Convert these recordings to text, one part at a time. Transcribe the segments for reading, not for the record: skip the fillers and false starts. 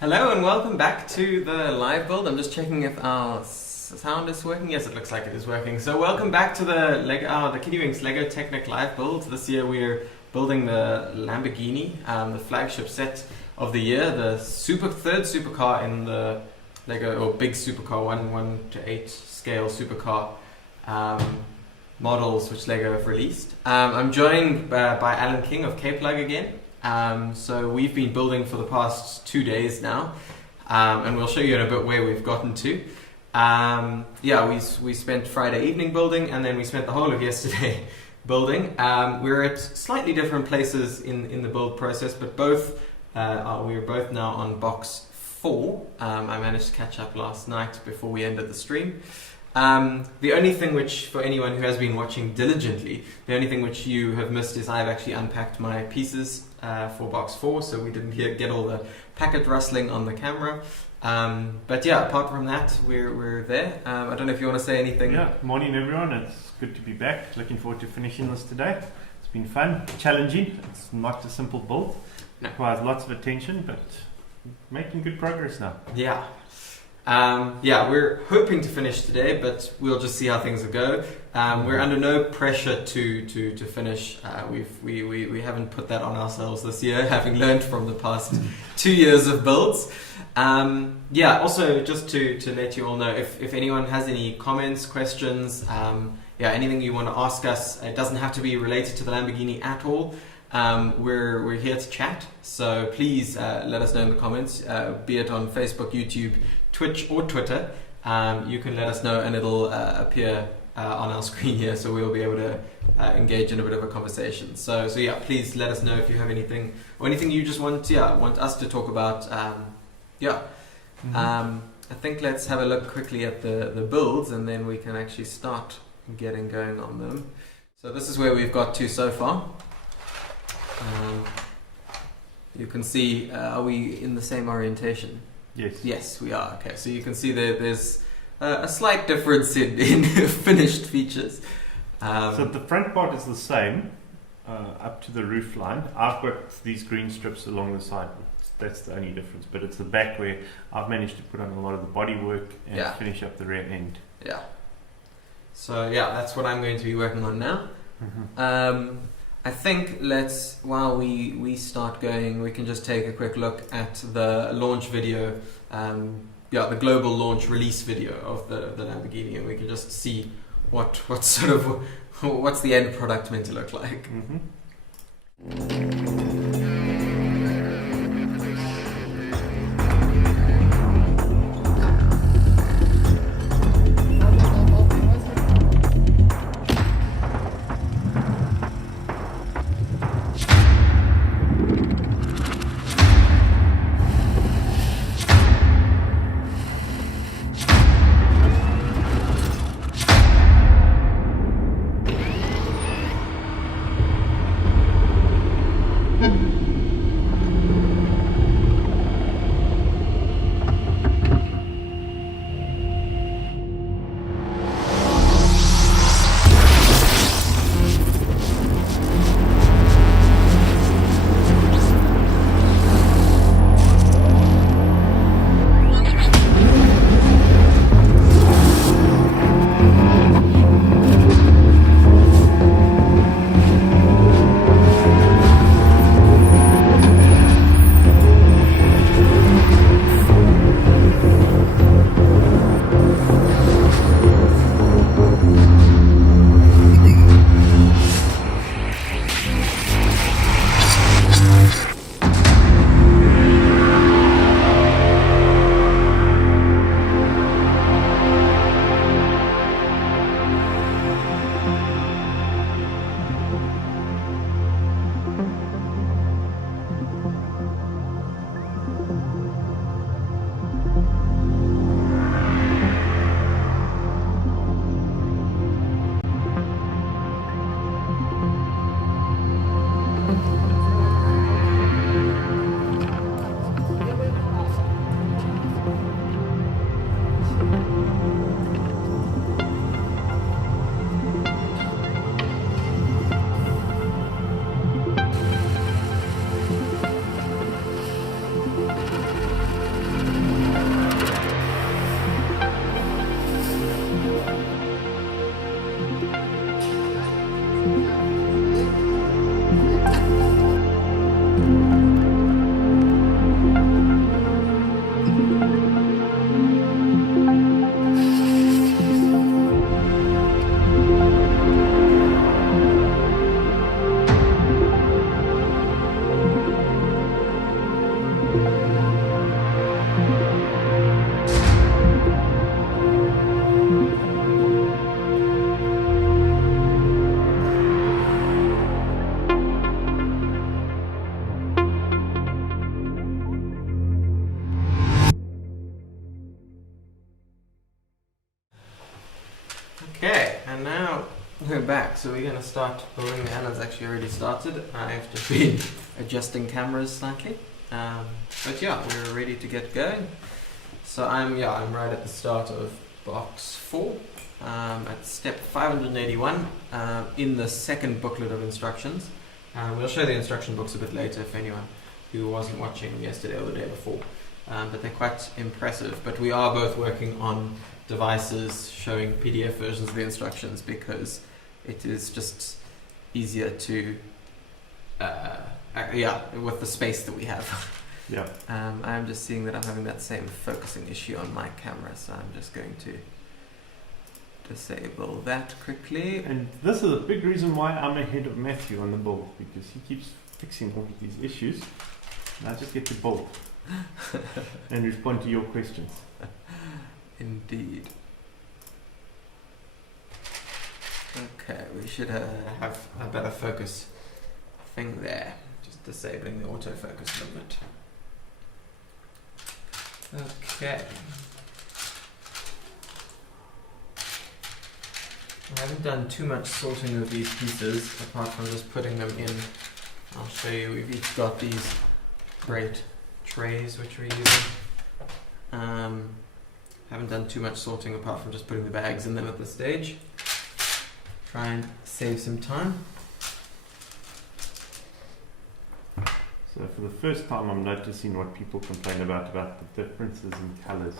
Hello and welcome back to the live build. I'm just checking if our sound is working. Yes, it looks like it is working. So welcome back to the Kiddywinks LEGO Technic live build. This year we're building the Lamborghini, the flagship set of the year, the third supercar in the LEGO, or big supercar, 1:8 scale supercar models which LEGO have released. I'm joined by Alan King of K-Plug again. So we've been building for the past 2 days now, and we'll show you in a bit where we've gotten to. We spent Friday evening building, and then we spent the whole of yesterday building. We're at slightly different places in the build process, but we're both now on box 4. I managed to catch up last night before we ended the stream. The only thing which, for anyone who has been watching diligently, the only thing which you have missed is I've actually unpacked my pieces for box 4, so we didn't get all the packet rustling on the camera. But yeah, apart from that, we're there. I don't know if you want to say anything. Yeah, morning everyone. It's good to be back. Looking forward to finishing this today. It's been fun, challenging. It's not a simple build. No. Requires lots of attention, but making good progress now. Yeah. We're hoping to finish today, but we'll just see how things go. We're under no pressure to finish. We haven't put that on ourselves this year, having learned from the past 2 years of builds. Also just to let you all know, if anyone has any comments, questions, anything you want to ask us, it doesn't have to be related to the Lamborghini at all. We're here to chat, so please let us know in the comments, be it on Facebook, YouTube, Twitch or Twitter. You can let us know and it'll appear on our screen here, so we'll be able to engage in a bit of a conversation. So yeah, please let us know if you have anything or anything you just want us to talk about. I think let's have a look quickly at the builds, and then we can actually start getting going on them. So this is where we've got to so far. You can see, are we in the same orientation? Yes. Yes, we are. Okay, so you can see there's a slight difference in finished features. So the front part is the same, up to the roof line. I've got these green strips along the side. That's the only difference, but it's the back where I've managed to put on a lot of the body work and finish up the rear end. Yeah. So yeah, that's what I'm going to be working on now. Mm-hmm. I think while we start going, we can just take a quick look at the launch video, the global launch release video of the Lamborghini, and we can just see what's the end product meant to look like. Mm-hmm. back. So we're going to start building. Anna's actually already started. I've just been adjusting cameras slightly. But yeah, we're ready to get going. So I'm right at the start of box 4, at step 581 in the second booklet of instructions. We'll show the instruction books a bit later if anyone who wasn't watching yesterday or the day before. But they're quite impressive. But we are both working on devices showing PDF versions of the instructions because it is just easier to, with the space that we have. Yeah. I'm just seeing that I'm having that same focusing issue on my camera, so I'm just going to disable that quickly. And this is a big reason why I'm ahead of Matthew on the build, because he keeps fixing all of these issues. And I just get to build and respond to your questions. Indeed. Okay, we should have a better focus thing there. Just disabling the autofocus limit. Okay. I haven't done too much sorting of these pieces apart from just putting them in. I'll show you. We've each got these great trays which we're using. Haven't done too much sorting apart from just putting the bags in them at this stage. Try and save some time. So for the first time I'm noticing what people complain about the differences in colours.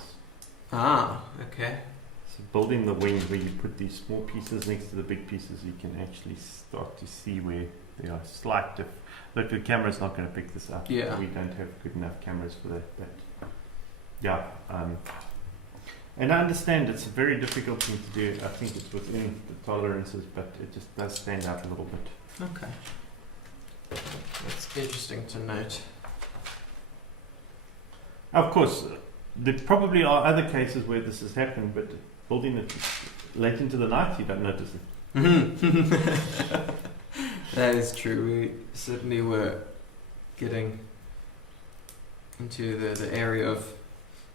Ah, okay. So building the wing where you put these small pieces next to the big pieces, you can actually start to see where there are slight Look, the camera's not going to pick this up. Yeah. We don't have good enough cameras for that. But yeah. And I understand it's a very difficult thing to do. I think it's within the tolerances, but it just does stand out a little bit. Okay. That's interesting to note. Of course, there probably are other cases where this has happened, but building it late into the night, you don't notice it. That is true. We certainly were getting into the area of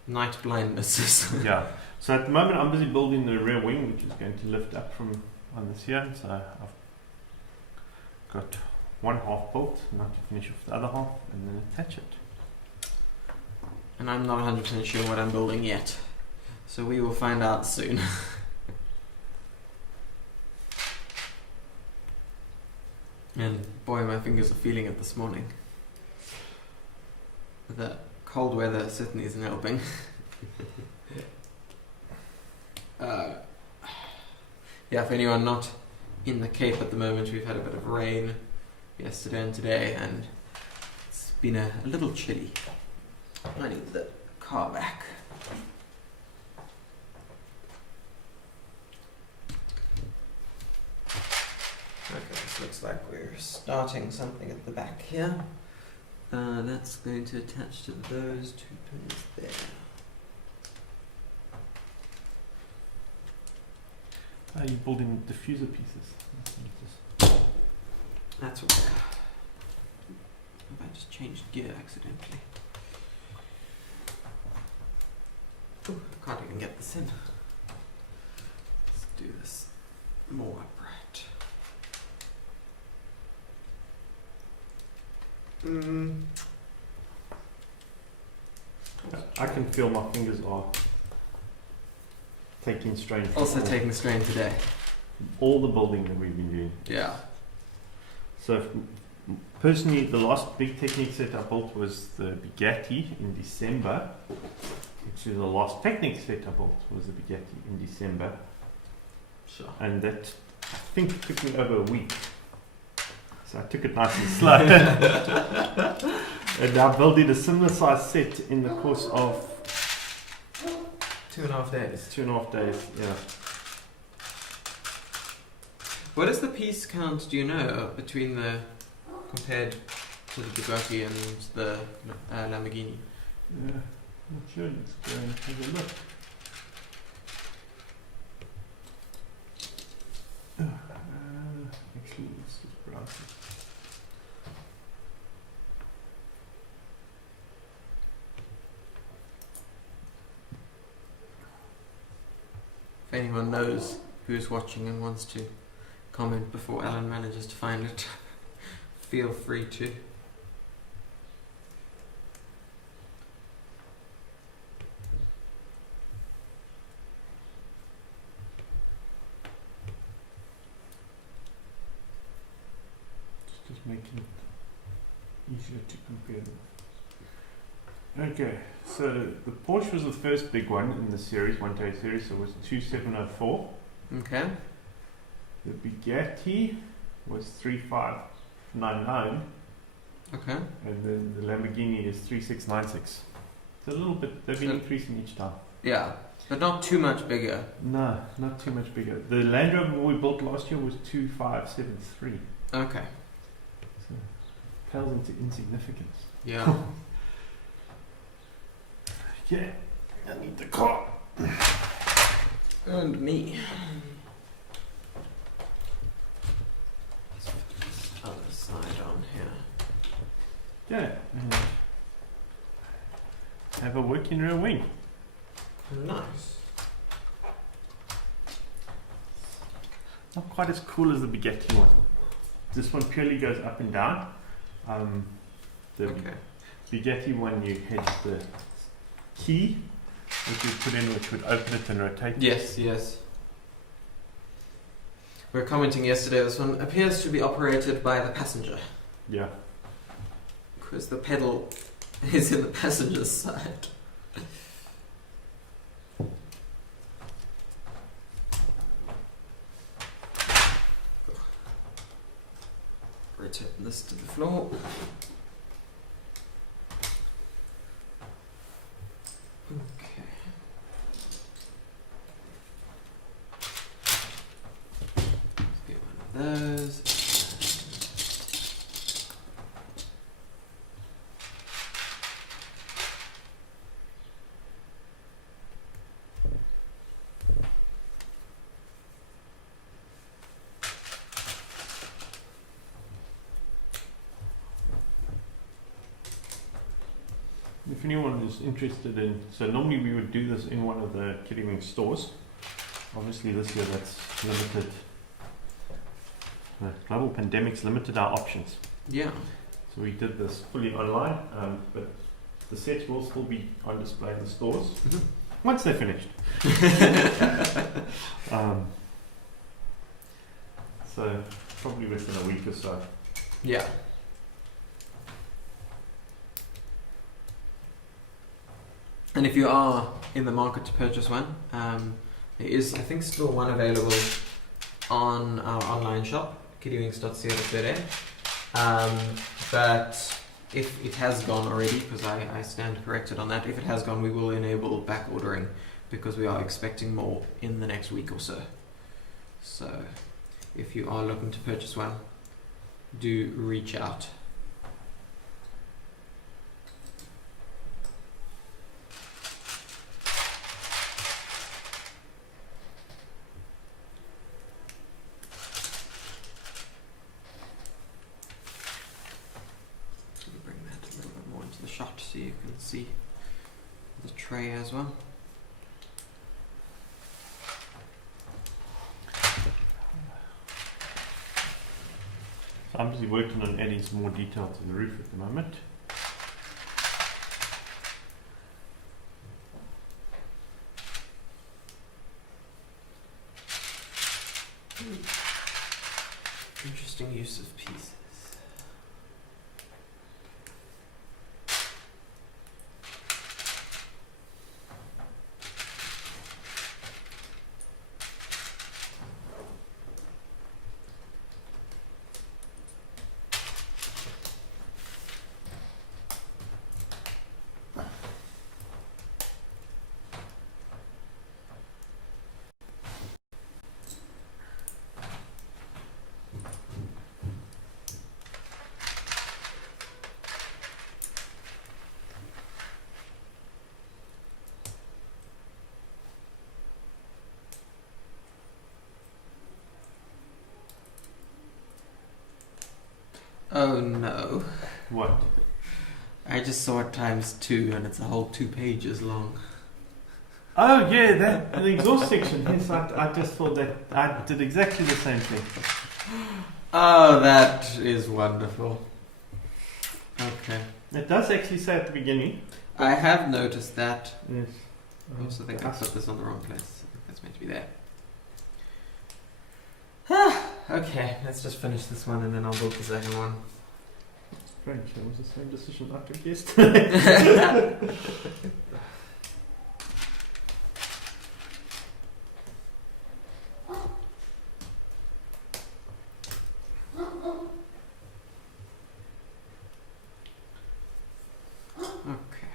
night blindness. Yeah. So at the moment, I'm busy building the rear wing, which is going to lift up from on this here. So I've got one half built, now to finish off the other half, and then attach it. And I'm not 100% sure what I'm building yet. So we will find out soon. And boy, my fingers are feeling it this morning. The cold weather certainly isn't helping. Yeah, for anyone not in the Cape at the moment, we've had a bit of rain yesterday and today, and it's been a little chilly. I need the car back. Okay, this looks like we're starting something at the back here. That's going to attach to those 2 pins there. Are you building diffuser pieces? That's what. I just changed gear accidentally. Ooh, I can't even get this in. Let's do this more upright. I can feel my fingers are taking strain. Also taking strain today. All the building that we've been doing. Yeah. So personally, the last big Technic set I built was the Bugatti in December. Actually, the last Technic set I built was the Bugatti in December. Sure. And that, I think, took me over a week. So I took it nice and slow. And I built a similar size set in the course of 2.5 days. 2.5 days, yeah. What is the piece count, do you know, between the, compared to the Bugatti and the Lamborghini? Yeah, not sure. Let's go and have a look. Actually, let's just browse it. If anyone knows who's watching and wants to comment before Alan manages to find it, feel free to. Just making it easier to compare them. Okay, so the Porsche was the first big one in the series, 1-8 series, so it was 2704. Okay. The Bugatti was 3599, Okay. and then the Lamborghini is 3696. It's a little bit, they've been increasing each time. Yeah, but not too much bigger. No, not too much bigger. The Land Rover we built last year was 2573. Okay. So, pales into insignificance. Yeah. Yeah, I need the car. And me. Let's put this other side on here. Yeah, and have a working rear wing. Nice. Not quite as cool as the Bugatti one. This one purely goes up and down. The Okay. Bugatti one, you had the key which you put in, which would open it and rotate. Yes, yes. We were commenting yesterday, this one appears to be operated by the passenger, Yeah. because the pedal is in the passenger's side. Rotating this to the floor. Okay. Let's get one of those. If anyone is interested in, so normally we would do this in one of the Kiddywing stores. Obviously this year that's limited. The global pandemic's limited our options. Yeah. So we did this fully online, but the sets will still be on display in the stores once they're finished. So probably within a week or so. Yeah. And if you are in the market to purchase one, there is, I think, still one available on our online shop, kiddywings.co.za. But if it has gone already, because I stand corrected on that, if it has gone, we will enable back ordering, because we are expecting more in the next week or so. So if you are looking to purchase one, do reach out. Bring that a little bit more into the shot so you can see the tray as well. So I'm busy working on adding some more detail to the roof at the moment. Interesting use of pieces. Oh no. What? I just saw it ×2 and it's a whole 2 pages long. Oh yeah, that the exhaust section. Yes, I just thought that I did exactly the same thing. Oh, that is wonderful. Okay. It does actually say at the beginning. I have noticed that. Yes. I also think I put this on the wrong place. I think that's meant to be there. Okay, let's just finish this one and then I'll build the second one. Strange, that was the same decision I took yesterday. Okay.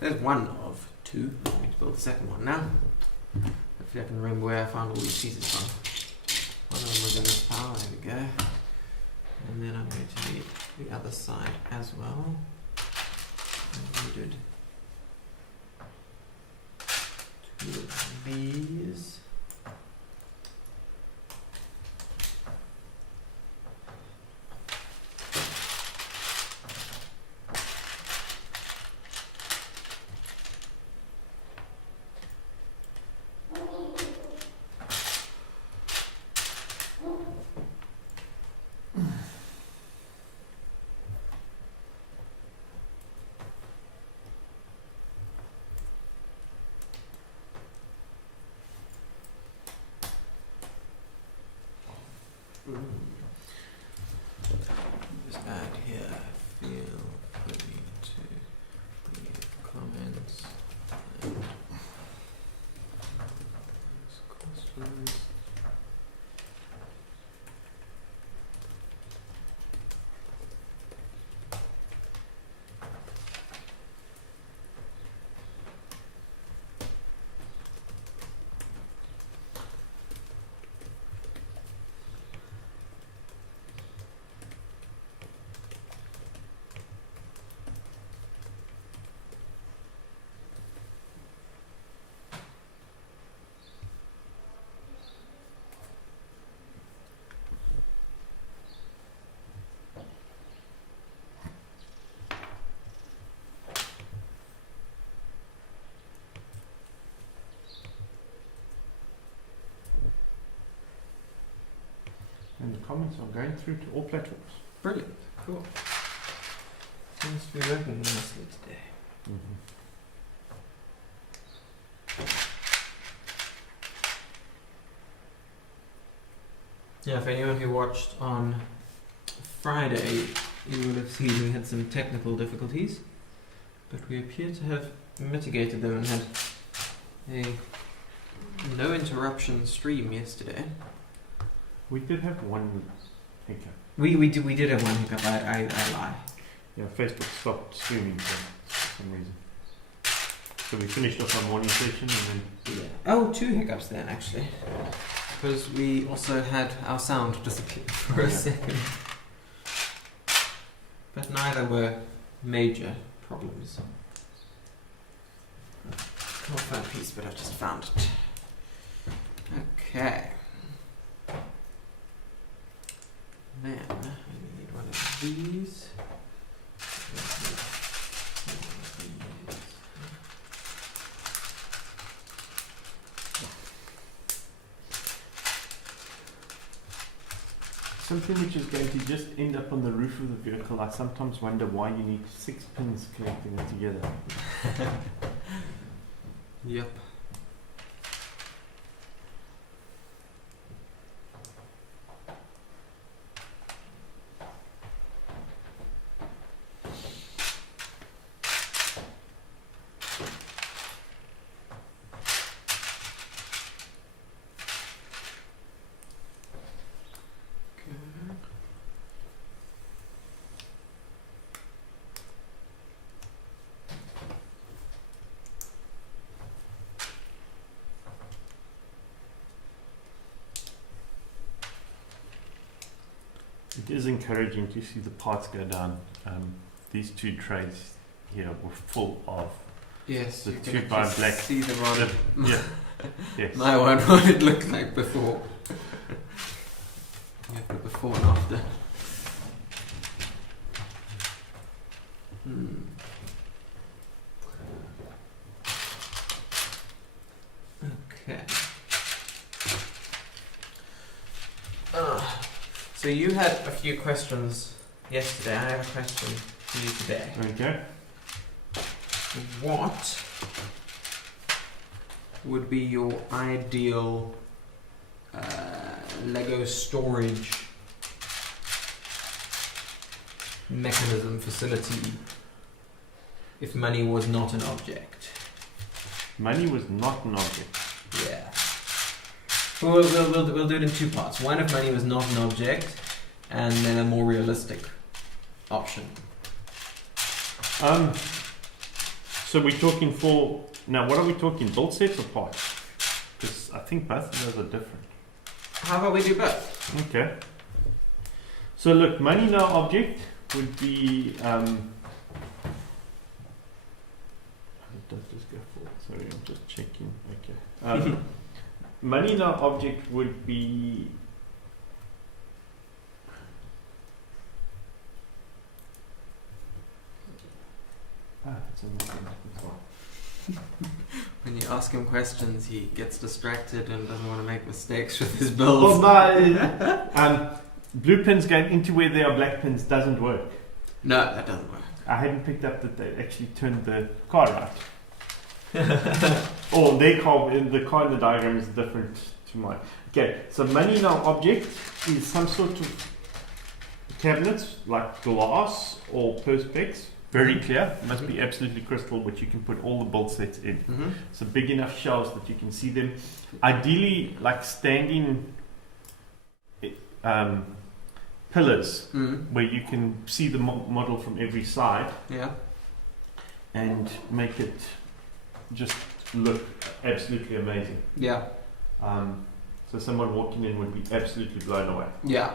There's one of two. I'm going to build the second one now. Hopefully I can remember where I found all these pieces from. One of them was in this pile, there we go. And then I'm going to need the other side as well. I needed two of these. Just add here, feel free to leave comments and ask questions. And the comments are going through to all platforms. Brilliant, cool. Seems to be working nicely today. Yeah, if anyone who watched on Friday, you will have seen we had some technical difficulties, but we appear to have mitigated them and had a no interruption stream yesterday. We did have one hiccup. We did have one hiccup. I lie. Yeah, Facebook stopped streaming for some reason. So we finished off our morning session and then... Yeah. Oh, two hiccups then actually, because we also had our sound disappear for a second. But neither were major problems. Can't find a piece, but I've just found it. Okay. Then I need one of these. Something which is going to just end up on the roof of the vehicle. I sometimes wonder why you need 6 pins connecting it together. Yep. It is encouraging to see the parts go down. These 2 trays here were full of Yes, the you 2 can by actually black. see the one. Yeah. Yes. My one, what it looked like before. You have the before and after. Okay. So you had a few questions yesterday. I have a question for you today. Okay. What would be your ideal Lego storage mechanism facility if money was not an object? Money was not an object. Yeah. We'll do it in two parts. One, if money was not an object, and then a more realistic option. So we're talking now what are we talking, build sets or parts? Because I think both of those are different. How about we do both? Okay. So look, money no object would be does this go forward? Sorry, I'm just checking. Okay. Money no object would be it's a When you ask him questions, he gets distracted and doesn't want to make mistakes with his builds. Well, no, blue pins going into where there are black pins doesn't work. No, that doesn't work. I hadn't picked up that they actually turned the card right. Or their car, the car in the diagram is different to mine. Okay, so money no object is some sort of cabinet like glass or perspex. Very clear, must be absolutely crystal, which you can put all the build sets in. Mm-hmm. So big enough shelves that you can see them. Ideally, like standing pillars where you can see the model from every side. Yeah. And make it just look absolutely amazing. Yeah. So someone walking in would be absolutely blown away. Yeah.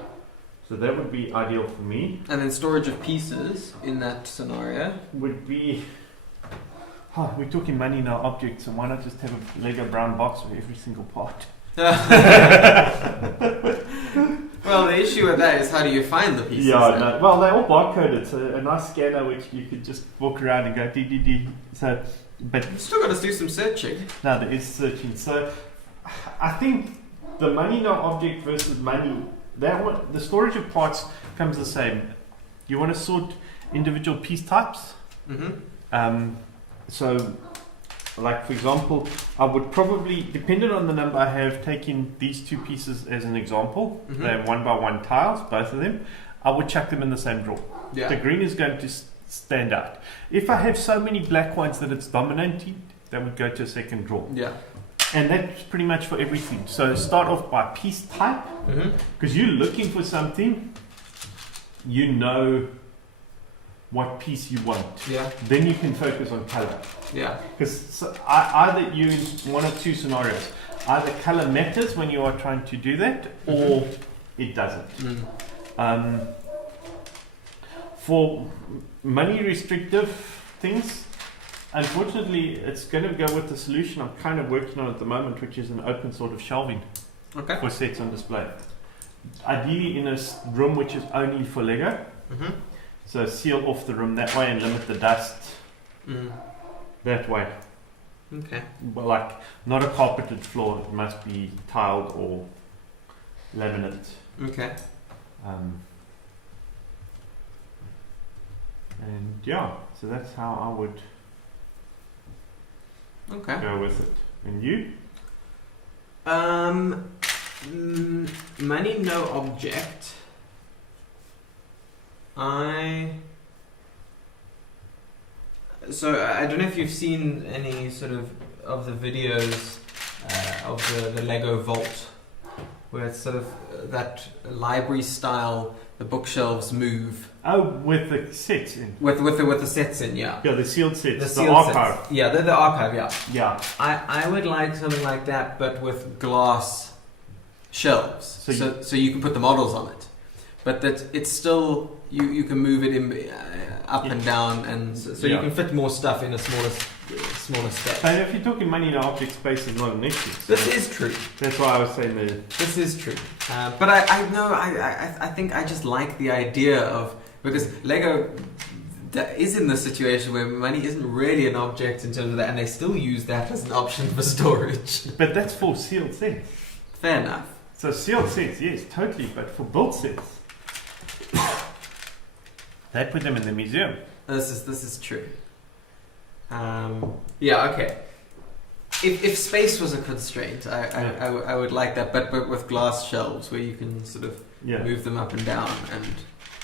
So that would be ideal for me. And then storage of pieces in that scenario would be, we're talking money no objects, so why not just have a Lego brown box with every single part? Well, the issue with that is how do you find the pieces? Yeah, no, well, they're all barcoded, so a nice scanner which you could just walk around and go DDD. So, but you've still got to do some searching. No, there is searching. So, I think the money no object versus money, that one, the storage of parts comes the same. You want to sort individual piece types. Mm-hmm. So, like for example, I would probably, depending on the number I have, taken these two pieces as an example. Mm-hmm. They're 1x1 tiles, both of them. I would chuck them in the same drawer. Yeah. The green is going to stand out. If I have so many black ones that it's dominating, that would go to a second drawer. Yeah. And that's pretty much for everything. So start off by piece type, because you're looking for something, you know what piece you want. Yeah. Then you can focus on color. Yeah. Because either you in one or two scenarios, either color matters when you are trying to do that, or it doesn't. For money restrictive things, unfortunately, it's going to go with the solution I'm kind of working on at the moment, which is an open sort of shelving for sets on display. Ideally in a room which is only for Lego. So seal off the room that way and limit the dust that way. Okay. But like, not a carpeted floor, it must be tiled or laminate. Okay. And yeah, so that's how I would go with it. And you? Money no object. So I don't know if you've seen any sort of the videos of the Lego Vault, where it's sort of that library style. The bookshelves move. Oh, with the sets in. With the sets in, yeah. Yeah, the sealed sets. The archive. Sets. Yeah, they're the archive, yeah. Yeah. I would like something like that, but with glass shelves, so you can put the models on it, but that it's still you can move it in up and down, and so you can fit more stuff in a smaller space. So if you're talking money in object space is not an issue. So this is true. That's why I was saying that. This is true. But I think I just like the idea of, because Lego is in the situation where money isn't really an object in terms of that, and they still use that as an option for storage. But that's for sealed sets. Fair enough. So sealed sets, yes, totally. But for built sets, They put them in the museum. This is true. Yeah, okay. If space was a constraint, I would like that, but with glass shelves where you can sort of move them up and down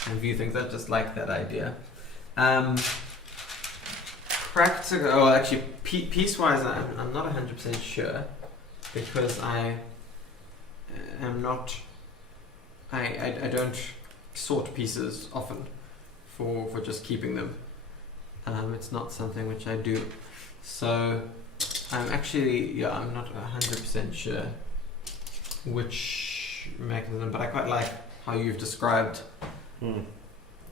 and view things. I just like that idea. Practical. Oh, actually, piece-wise, I'm not 100% sure because I am not. I don't sort pieces often for just keeping them. It's not something which I do. So I'm actually, I'm not 100% sure which mechanism, but I quite like how you've described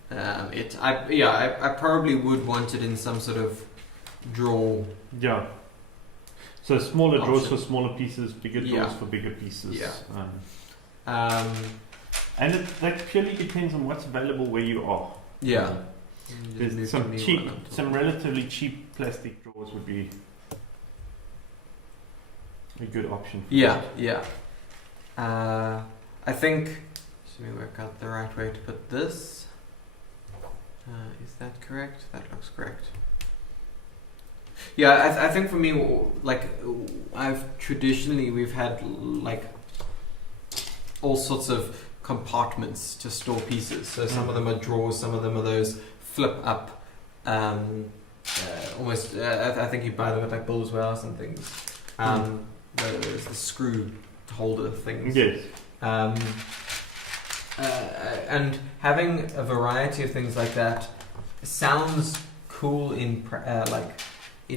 it. I probably would want it in some sort of drawer. Yeah. So smaller option. drawers for smaller pieces, bigger drawers for bigger pieces. Yeah. And that purely depends on what's available where you are. Yeah. There's some relatively cheap plastic drawers would be a good option. Yeah. I think. Let me work out the right way to put this. Is that correct? That looks correct. Yeah, I think for me, like, we've had like all sorts of compartments to store pieces. So some of them are drawers, some of them are those flip up, almost. I think you buy them at like Bull's Warehouse and things. The screw holder things. Yes. And having a variety of things like that sounds cool in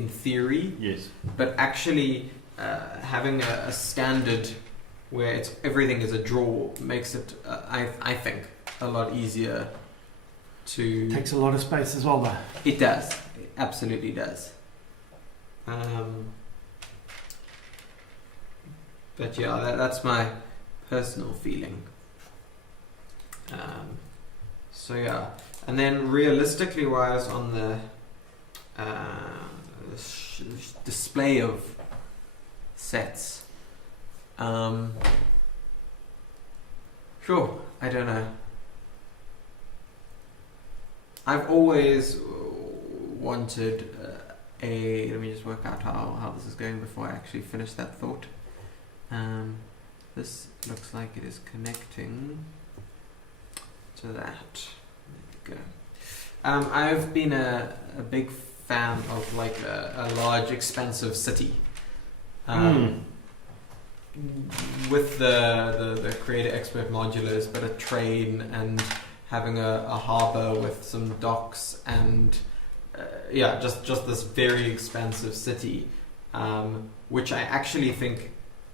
theory. Yes. But actually, having a standard where everything is a drawer makes it, I think, a lot easier to. Takes a lot of space as well, though. It does. It absolutely does. But yeah, that's my personal feeling. So yeah, and then realistically wise on the display of sets, sure, I don't know. I've always wanted let me just work out how this is going before I actually finish that thought. This looks like it is connecting to that. There we go. I've been a big fan of like a large, expansive city. With the Creator Expert modulars, but a train and having a harbour with some docks and just this very expansive city, which I actually think,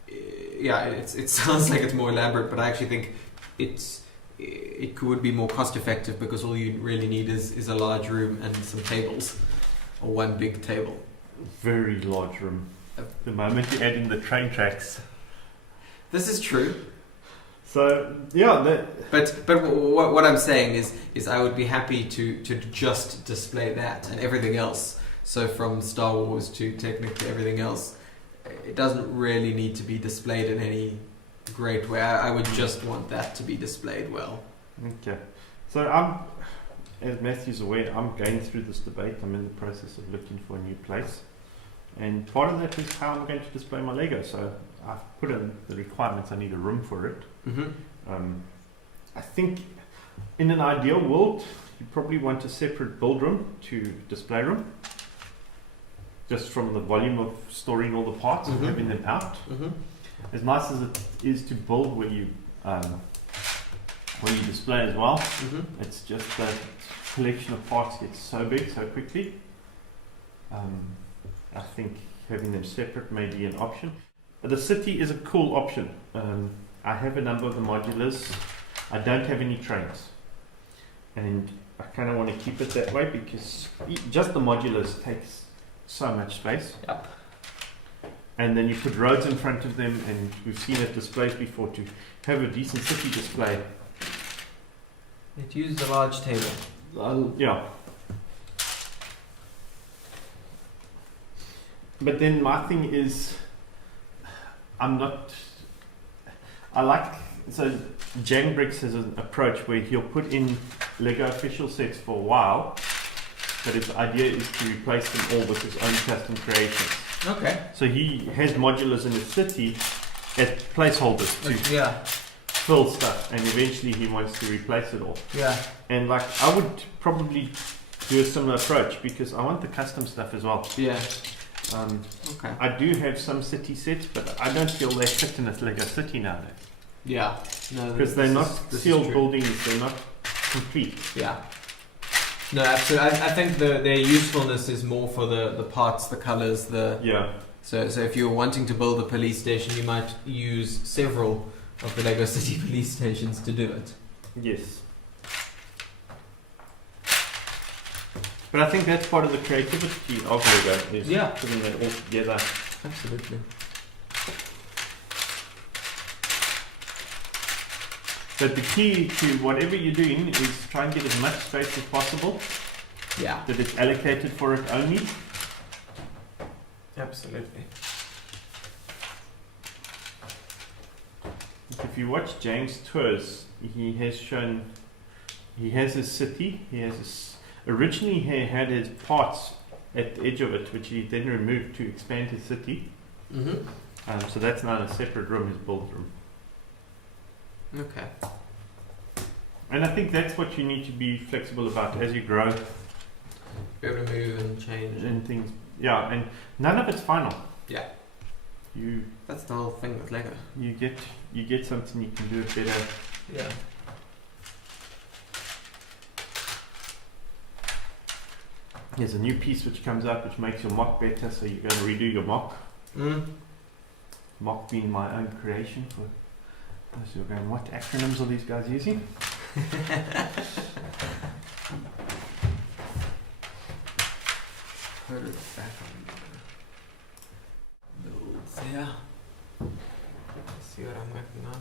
it sounds like it's more elaborate, but I actually think it could be more cost effective because all you really need is a large room and some tables, or one big table. Very large room. The moment you add in the train tracks. This is true. So yeah, but what I'm saying is I would be happy to just display that and everything else. So from Star Wars to Technic to everything else, it doesn't really need to be displayed in any great way. I would just want that to be displayed well. Okay. So as Matthew's aware, I'm going through this debate. I'm in the process of looking for a new place. And part of that is how I'm going to display my Lego. So I've put in the requirements. I need a room for it. Mm-hmm. I think in an ideal world, you probably want a separate build room to display room. Just from the volume of storing all the parts and having them out. Mm-hmm. As nice as it is to build where you display as well, it's just that collection of parts gets so big so quickly. I think having them separate may be an option. The city is a cool option. I have a number of the modulars. I don't have any trains, and I kind of want to keep it that way because just the modulars takes so much space. Yep. And then you put roads in front of them, and we've seen it displayed before. To have a decent city display, it used a large table. Yeah. But then my thing is, so Jan Briggs has an approach where he'll put in Lego official sets for a while, but its idea is to replace them all with his own custom creations. Okay. So he has modulars in his city at placeholders to Yeah. fill stuff, and eventually he wants to replace it all. Yeah. And like, I would probably do a similar approach because I want the custom stuff as well. Yeah. Okay. I do have some city sets, but I don't feel they fit in a Lego city nowadays. Yeah. No. Because they're not sealed buildings, they're not complete. Yeah. No, absolutely. I think their usefulness is more for the parts, the colours, Yeah. So if you're wanting to build a police station, you might use several of the Lego City police stations to do it. Yes. But I think that's part of the creativity of Lego, is putting that all together. Absolutely. But the key to whatever you're doing is try and get as much space as possible. Yeah. That it's allocated for it only. Absolutely. If you watch James' tours, he has his city, originally he had his parts at the edge of it, which he then removed to expand his city. Mm-hmm. So that's now a separate room, his build room. Okay. And I think that's what you need to be flexible about as you grow. Be able to move and change. And things. Yeah, and none of it's final. Yeah. That's the whole thing with Lego. You get something, you can do it better. Yeah. There's a new piece which comes up which makes your mock better, so you're going to redo your mock. Mock being my own creation for those who are going, what acronyms are these guys using? Put it back on builds. Yeah. Let's see what I'm working on.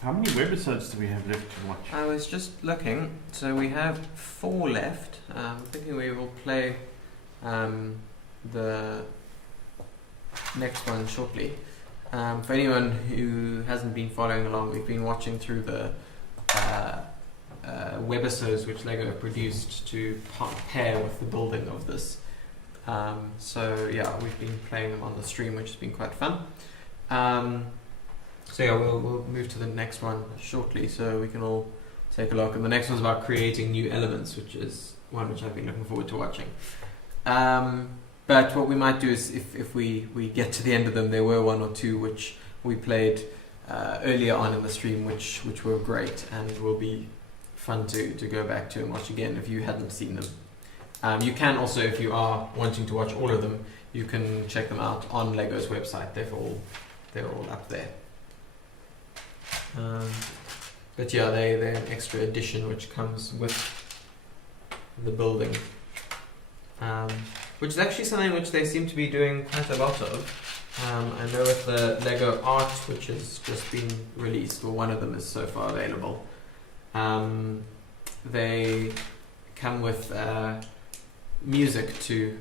How many webisodes do we have left to watch? I was just looking, so we have 4 left. I'm thinking we will play the next one shortly. For anyone who hasn't been following along, we've been watching through the webisodes which LEGO produced to pair with the building of this. So yeah, we've been playing them on the stream, which has been quite fun. So yeah, we'll move to the next one shortly, so we can all take a look. And the next one's about creating new elements, which is one which I've been looking forward to watching. But what we might do is, if we get to the end of them, there were 1 or 2 which we played earlier on in the stream, which were great and will be fun to go back to and watch again if you hadn't seen them. You can also, if you are wanting to watch all of them, you can check them out on LEGO's website. They're all up there. But yeah, they're an extra edition which comes with the building, which is actually something which they seem to be doing quite a lot of. I know with the LEGO Art, which has just been released, or one of them is so far available, they come with music to...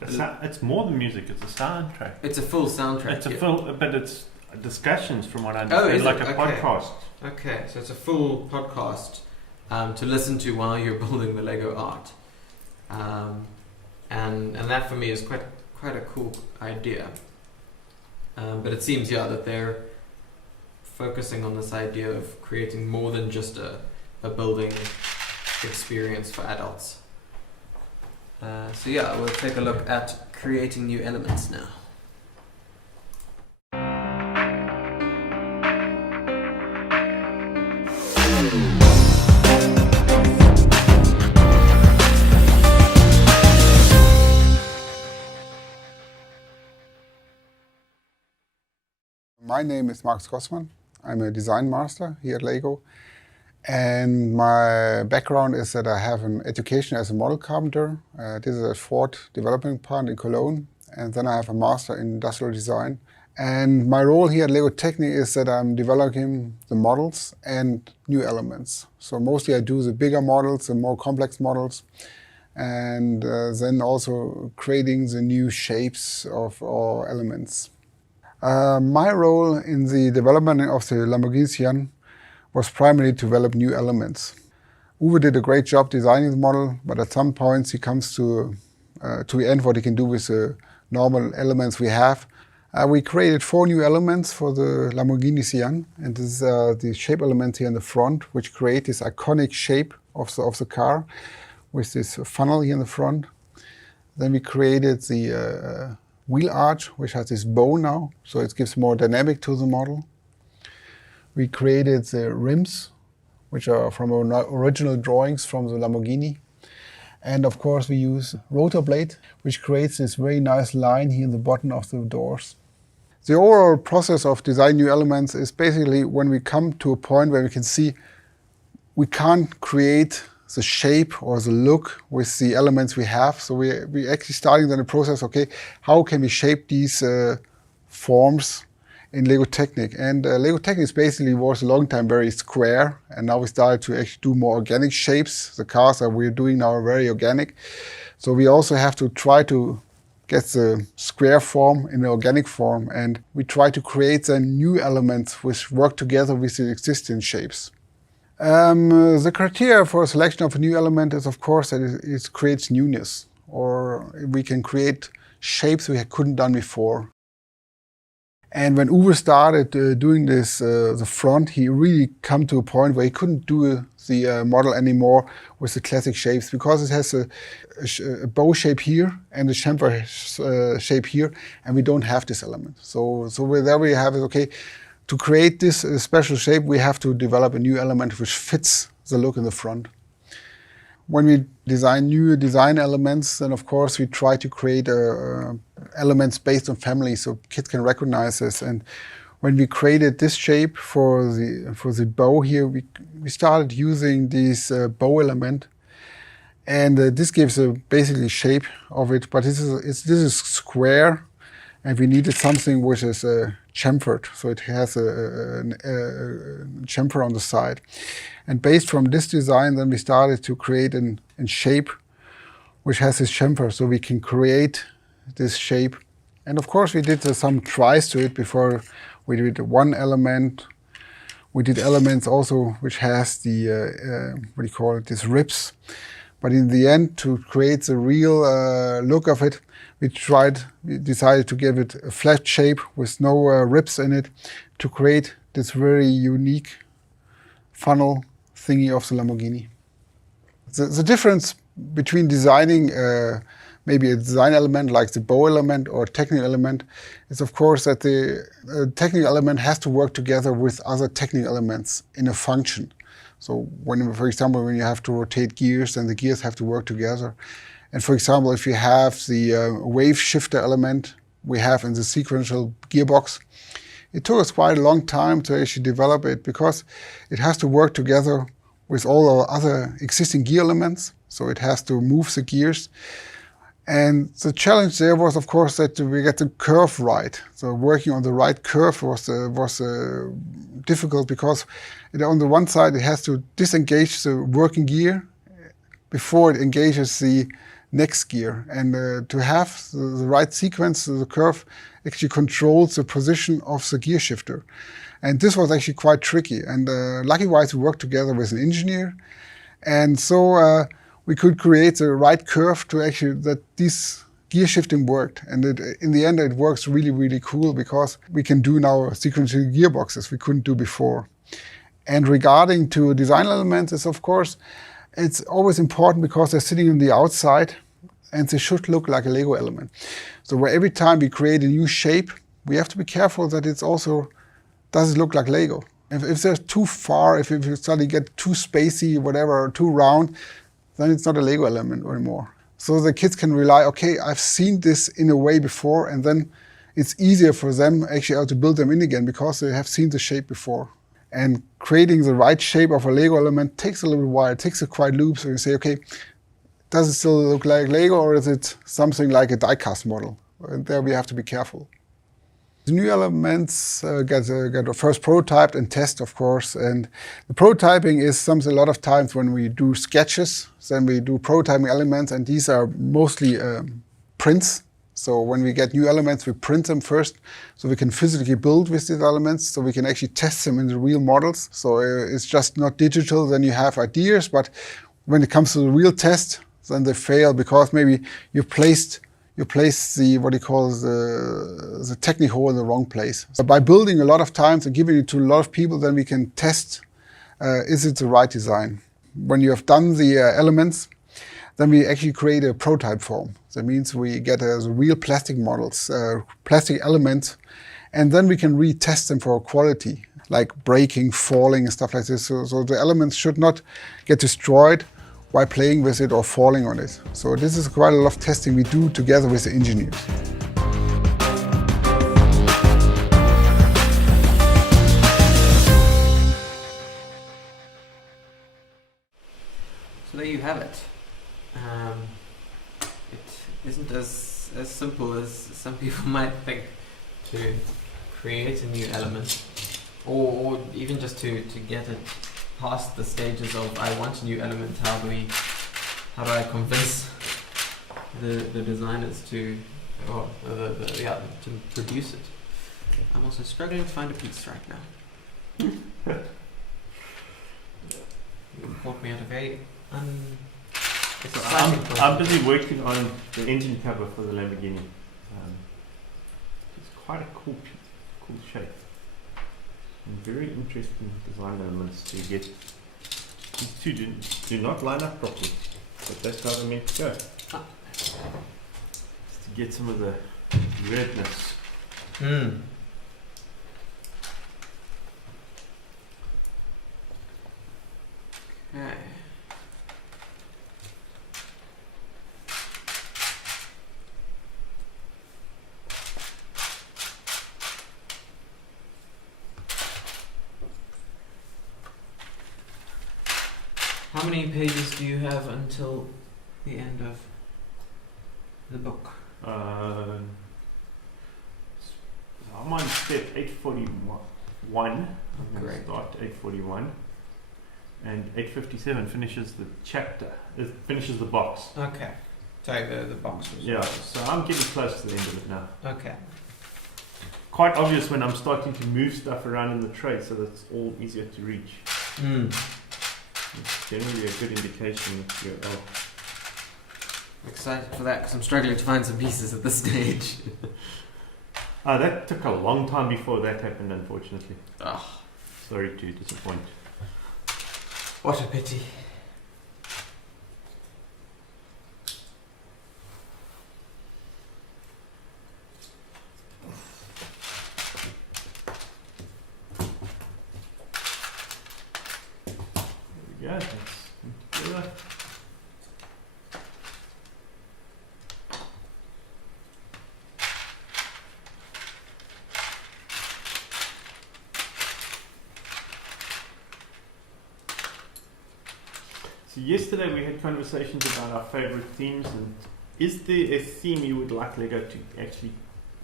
It's more than music, it's a soundtrack. It's a full soundtrack. It's a full, but it's discussions from what I understand, is like it? a Okay. podcast. Okay, so it's a full podcast to listen to while you're building the Lego Art, and that for me is quite a cool idea. But it seems that they're focusing on this idea of creating more than just a building experience for adults. So yeah, we'll take a look at creating new elements now. My name is Markus Gossmann. I'm a design master here at LEGO. And my background is that I have an education as a model carpenter. This is a Ford development plant in Cologne. And then I have a master in industrial design. And my role here at LEGO Technic is that I'm developing the models and new elements. So mostly I do the bigger models, the more complex models, and then also creating the new shapes of our elements. My role in the development of the Lamborghini Sián was primarily to develop new elements. Uwe did a great job designing the model, but at some points he comes to the end what he can do with the normal elements we have. We created 4 new elements for the Lamborghini Sián, and this is the shape elements here in the front, which create this iconic shape of the car with this funnel here in the front. Then we created the wheel arch, which has this bow now, so it gives more dynamic to the model. We created the rims, which are from original drawings from the Lamborghini. And of course we use rotor blade, which creates this very nice line here in the bottom of the doors. The overall process of designing new elements is basically when we come to a point where we can see we can't create the shape or the look with the elements we have. So we actually starting then the process, okay, how can we shape these forms in LEGO Technic? And LEGO Technic basically was a long time very square, and now we started to actually do more organic shapes. The cars that we're doing now are very organic. So we also have to try to get the square form in the organic form, and we try to create then new elements which work together with the existing shapes. The criteria for selection of a new element is, of course, that it creates newness, or we can create shapes we couldn't done before. And when Uwe started doing this, the front, he really come to a point where he couldn't do the model anymore with the classic shapes, because it has a bow shape here and a chamfer shape here, and we don't have this element. So there we have it, okay. To create this special shape, we have to develop a new element which fits the look in the front. When we design new design elements, then of course we try to create elements based on family so kids can recognize this. And when we created this shape for the bow here, we started using this bow element. And this gives a basically shape of it, but this is square, and we needed something which is chamfered, so it has a chamfer on the side. And based from this design, then we started to create a shape which has this chamfer, so we can create this shape. And of course, we did some tries to it before we did one element. We did elements also which has the what do you call it? These ribs. But in the end, to create the real look of it, we decided to give it a flat shape with no ribs in it to create this very unique funnel thingy of the Lamborghini. The difference between designing maybe a design element like the bow element or technical element is, of course, that the technical element has to work together with other technical elements in a function. So when, for example, when you have to rotate gears, then the gears have to work together. And for example, if you have the wave shifter element we have in the sequential gearbox, it took us quite a long time to actually develop it because it has to work together with all our other existing gear elements. So it has to move the gears. And the challenge there was, of course, that we get the curve right. So working on the right curve was difficult because on the one side it has to disengage the working gear before it engages the next gear. And to have the right sequence, the curve actually controls the position of the gear shifter. And this was actually quite tricky. And lucky-wise, we worked together with an engineer. And so we could create the right curve to actually that this gear shifting worked. And in the end, it works really, really cool because we can do now sequential gearboxes we couldn't do before. And regarding to design elements is, of course, It's always important because they're sitting on the outside and they should look like a Lego element. So where every time we create a new shape, we have to be careful that it's also doesn't look like Lego. If they're too far, if you suddenly get too spacey, whatever, or too round, then it's not a Lego element anymore. So the kids can rely, okay, I've seen this in a way before, and then it's easier for them actually how to build them in again because they have seen the shape before. And creating the right shape of a Lego element takes a little while. It takes a quite loop. So you say, okay, does it still look like Lego or is it something like a die-cast model? And there we have to be careful. The new elements get first prototyped and test, of course. And the prototyping is something a lot of times when we do sketches, then we do prototyping elements, and these are mostly prints. So when we get new elements, we print them first so we can physically build with these elements, so we can actually test them in the real models. So it's just not digital, then you have ideas, but when it comes to the real test, then they fail because maybe you placed the, what you call the technic hole in the wrong place. So by building a lot of times and giving it to a lot of people, then we can test, is it the right design? When you have done the elements, then we actually create a prototype form. That means we get real plastic models, plastic elements, and then we can retest them for quality, like breaking, falling, and stuff like this. So the elements should not get destroyed while playing with it or falling on it. So this is quite a lot of testing we do together with the engineers. So there you have it. It isn't as simple as some people might think to create a new element, or even just to get it past the stages of I want a new element. How do I convince the designers to produce it? I'm also struggling to find a piece right now. You caught me at a very I'm busy working on the engine cover for the Lamborghini. It's quite a cool shape. And very interesting design elements to get. These two do not line up properly, but that's how they're meant to go. Just to get some of the weirdness. Okay. How many pages do you have until the end of the book? I'm on step 841. I'm going to start 841. And 857 finishes the chapter. It finishes the box. Okay. Sorry, the box was... Yeah, so I'm getting close to the end of it now. Okay. Quite obvious when I'm starting to move stuff around in the tray so that it's all easier to reach. It's generally a good indication that you're I'm excited for that because I'm struggling to find some pieces at this stage. That took a long time before that happened, unfortunately. Oh. Sorry to disappoint. What a pity. There we go. That's together. So yesterday we had conversations about our favorite themes, and is there a theme you would like LEGO to actually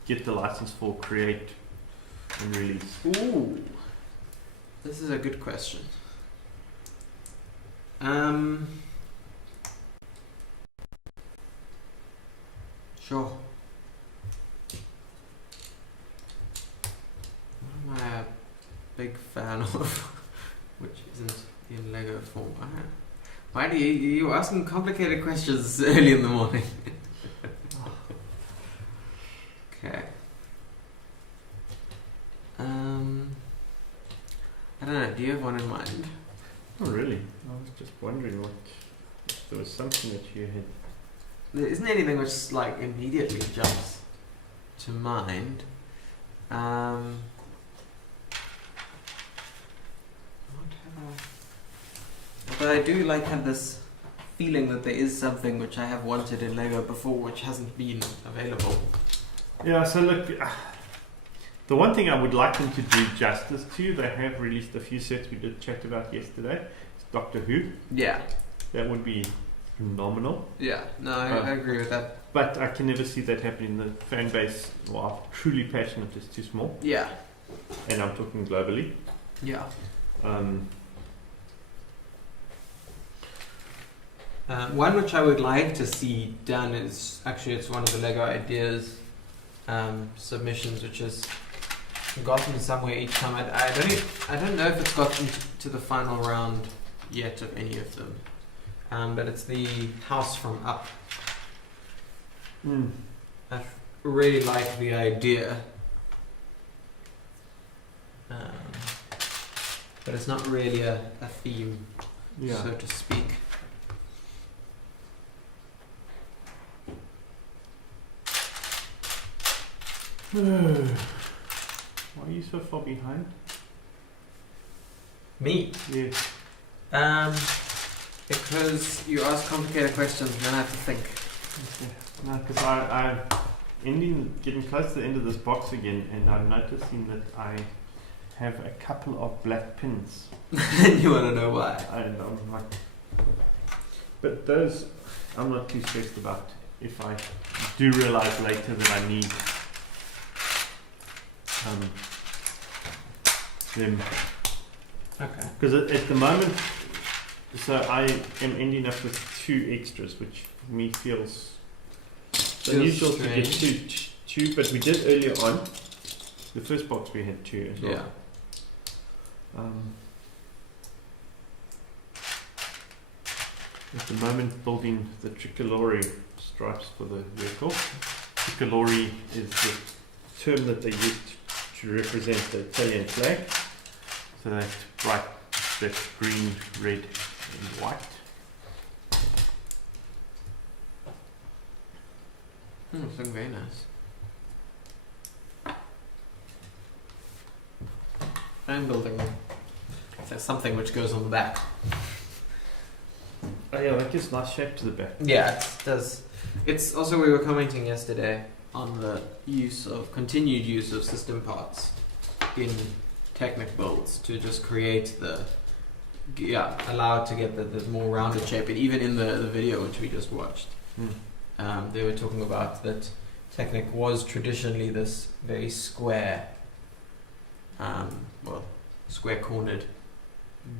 get the license for, create and release? Ooh, this is a good question. Sure. What am I a big fan of, which isn't in LEGO form? Why do you're asking complicated questions early in the morning? Okay. I don't know. Do you have one in mind? Oh, really? I was just wondering what there was something that you had. There isn't anything which like immediately jumps to mind. What have I? But I do like have this feeling that there is something which I have wanted in Lego before, which hasn't been available. Yeah. So look, the one thing I would like them to do justice to, they have released a few sets we did chat about yesterday. It's Doctor Who. Yeah. That would be phenomenal. Yeah. No, I agree with that. But I can never see that happening. The fan base, well, truly passionate, is too small. Yeah. And I'm talking globally. Yeah. One which I would like to see done is actually it's one of the Lego Ideas submissions, which has gotten somewhere each time. I don't know if it's gotten to the final round yet of any of them, but it's the house from Up. I really like the idea, but it's not really a theme, so to speak. Why are you so far behind? Me? Yes. Because you ask complicated questions and then I have to think. Okay. No, because I'm getting close to the end of this box again, and I'm noticing that I have a couple of black pins. You want to know why? I don't know. But those, I'm not too stressed about. If I do realize later that I need them. Okay. Because at the moment, so I am ending up with 2 extras, which for me feels unusual to get two, but we did earlier on. The first box we had 2 as well. Yeah. At the moment, building the tricolore stripes for the vehicle. Tricolore is the term that they use to represent the Italian flag. So that's bright, that's green, red, and white. It's looking very nice. I'm building something which goes on the back. Oh yeah, that gives nice shape to the back. Yeah, it does. It's also, we were commenting yesterday on the continued use of system parts in Technic builds to just create allow it to get the more rounded shape. And even in the video which we just watched, they were talking about that Technic was traditionally this very square, square-cornered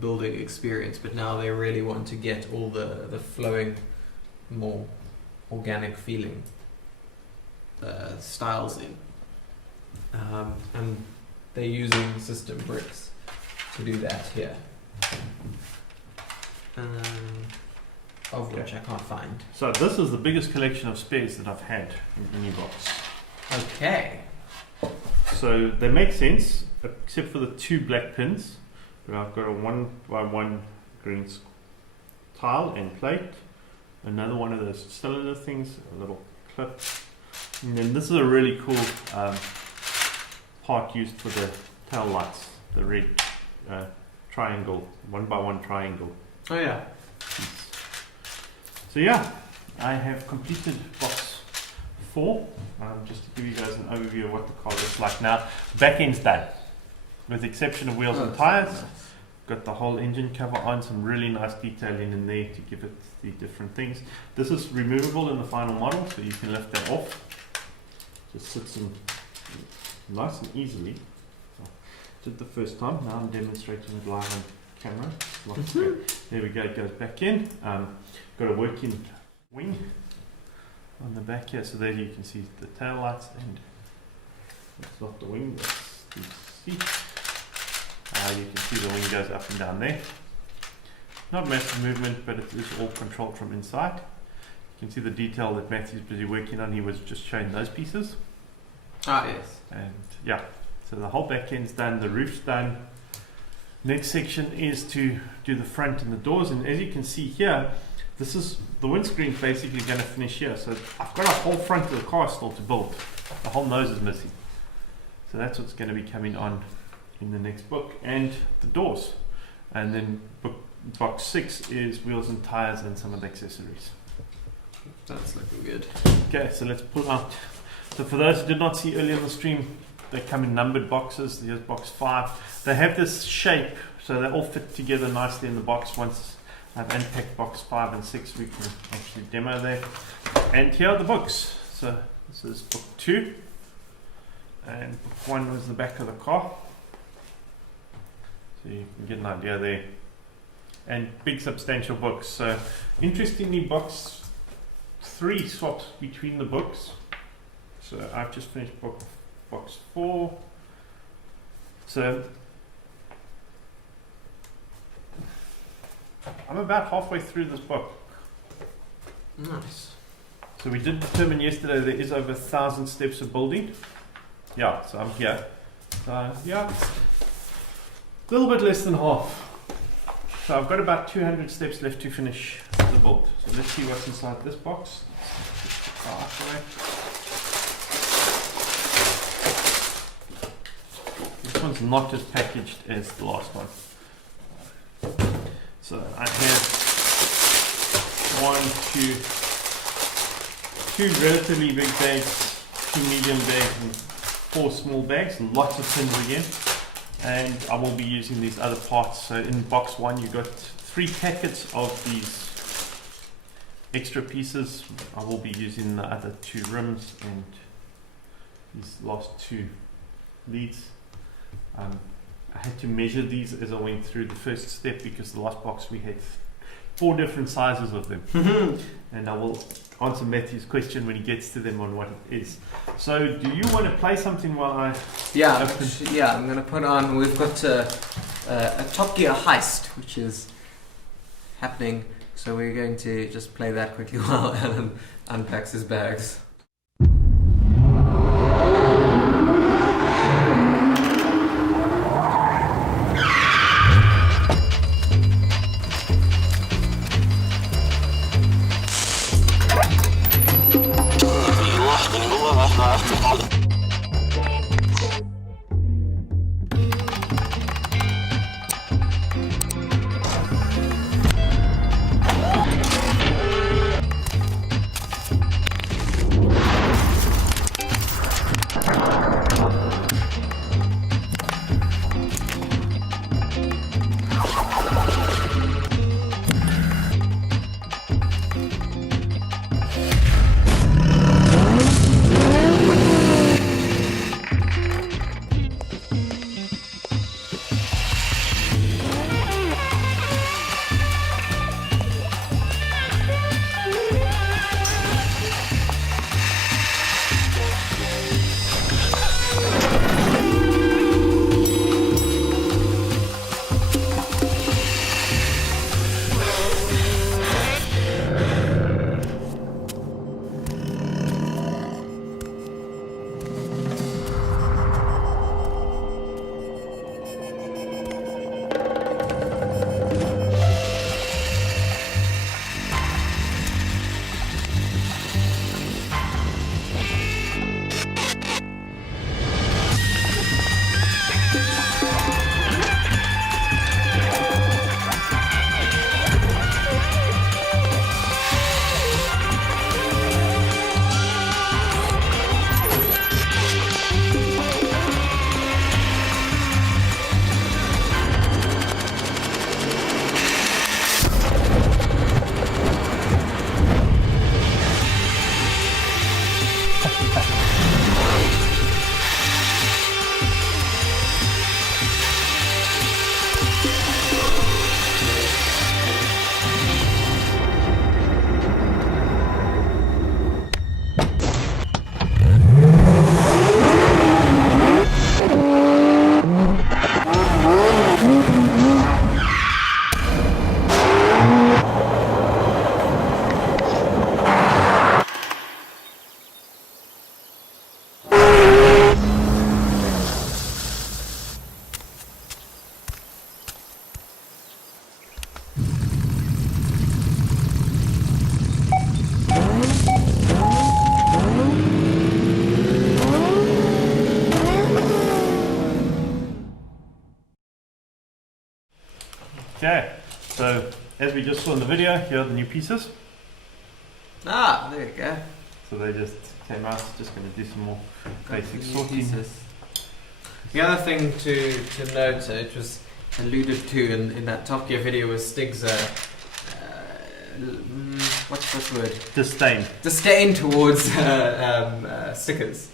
building experience, but now they really want to get all the flowing, more organic feeling styles in, and they're using system bricks to do that here, of which I can't find. So this is the biggest collection of spares that I've had in any box. Okay. So they make sense, except for the 2 black pins, where I've got a 1x1 green tile and plate, another one of those cylinder things, a little clip, and then this is a really cool part used for the tail lights, the red triangle, 1x1 triangle. Oh yeah. Piece. So yeah, I have completed box 4. Just to give you guys an overview of what the car looks like now. Back end's done, with the exception of wheels and tyres. Nice. Got the whole engine cover on, some really nice detailing in there to give it the different things. This is removable in the final model, so you can lift that off. Just sits in nice and easily. Did the first time, now I'm demonstrating it live on camera. There we go, it goes back in. Got a working wing on the back here, so there you can see the tail lights, and that's not the wing, that's the seat. You can see the wing goes up and down there. Not massive movement, but it is all controlled from inside. You can see the detail that Matthew's busy working on. He was just showing those pieces. Ah, yes. And yeah, so the whole back end's done, the roof's done. Next section is to do the front and the doors, and as you can see here, This is the windscreen basically going to finish here. So I've got a whole front of the car still to build. The whole nose is missing. So that's what's going to be coming on in the next book. And the doors. And then box 6 is wheels and tires and some of the accessories. That's looking good. Okay, so let's pull out. So for those who did not see earlier in the stream, they come in numbered boxes. Here's box 5. They have this shape, so they all fit together nicely in the box. Once I've unpacked box 5 and 6, we can actually demo there. And here are the books. So this is book 2. And book 1 was the back of the car. So you can get an idea there. And big substantial books. So interestingly, box 3 swaps between the books. So I've just finished box 4. So I'm about halfway through this book. Nice. So we did determine yesterday there is over 1,000 steps of building. Yeah, so I'm here. Yeah, a little bit less than half. So I've got about 200 steps left to finish the build. So let's see what's inside this box. This one's not as packaged as the last one. So I have 2 relatively big bags, 2 medium bags, and 4 small bags. Lots of tins again. And I will be using these other parts. So in box 1 you got 3 packets of these extra pieces. I will be using the other 2 rims and these last 2 leads. I had to measure these as I went through the first step because the last box we had 4 different sizes of them. And I will answer Matthew's question when he gets to them on what it is. So do you want to play something while I I'm going to put on, we've got a Top Gear heist, which is happening. So we're going to just play that quickly while Alan unpacks his bags. Okay, so as we just saw in the video, here are the new pieces. Ah, there you go. So they just came out. Just going to do some more basic New sorting. pieces. The other thing to note, it was alluded to in that Top Gear video, was Stig's what's the word? Disdain towards stickers.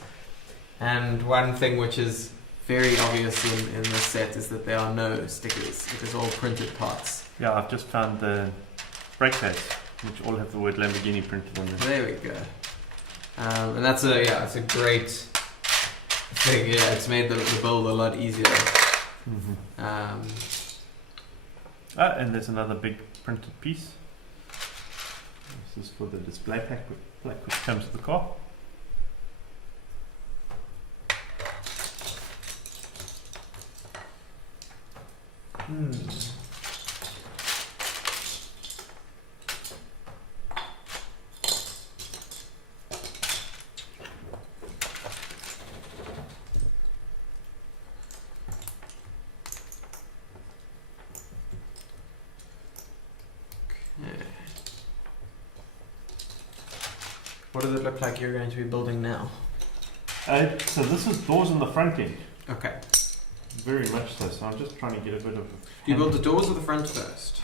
And one thing which is very obvious in this set is that there are no stickers. It is all printed parts. Yeah, I've just found the brake pads, which all have the word Lamborghini printed on them. There we go. And that's a great thing. Yeah, it's made the build a lot easier. Mm-hmm. And there's another big printed piece. This is for the display pack which comes with the car. What does it look like you're going to be building now? So this is doors in the front end. Okay. Very much so. So I'm just trying to get a bit of. Do you build the doors or the front first?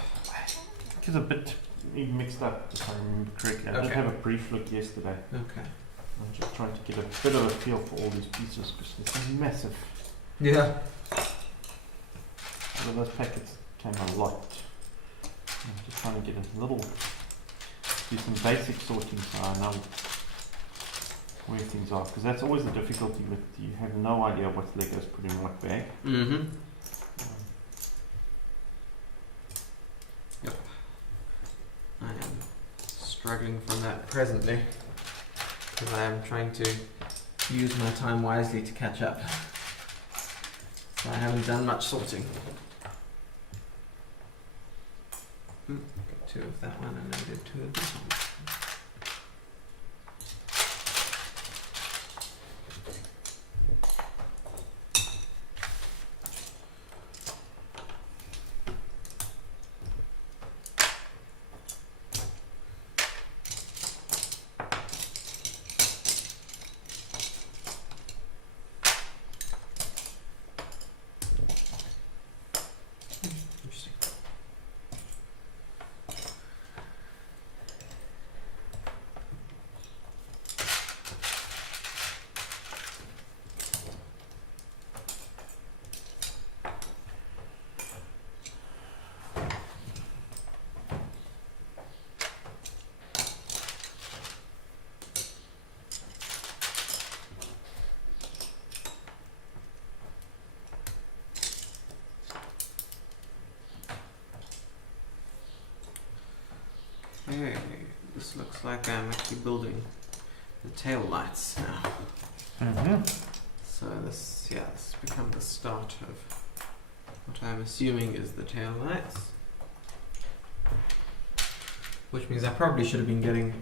It's a bit mixed up, if I remember correctly. I did have a brief look yesterday. Okay. I'm just trying to get a bit of a feel for all these pieces because they're massive. Yeah. Out of those packets came a lot. I'm just trying to get a little, do some basic sorting so I know where things are, because that's always the difficulty with, you have no idea what Lego's put in what bag. Mm-hmm. Yep. I am struggling from that presently because I am trying to use my time wisely to catch up. So I haven't done much sorting. Got 2 of that one and I did 2 of this one. Okay, this looks like I'm actually building the tail lights now. Mm-hmm. So this has become the start of what I'm assuming is the tail lights. Which means I probably should have been getting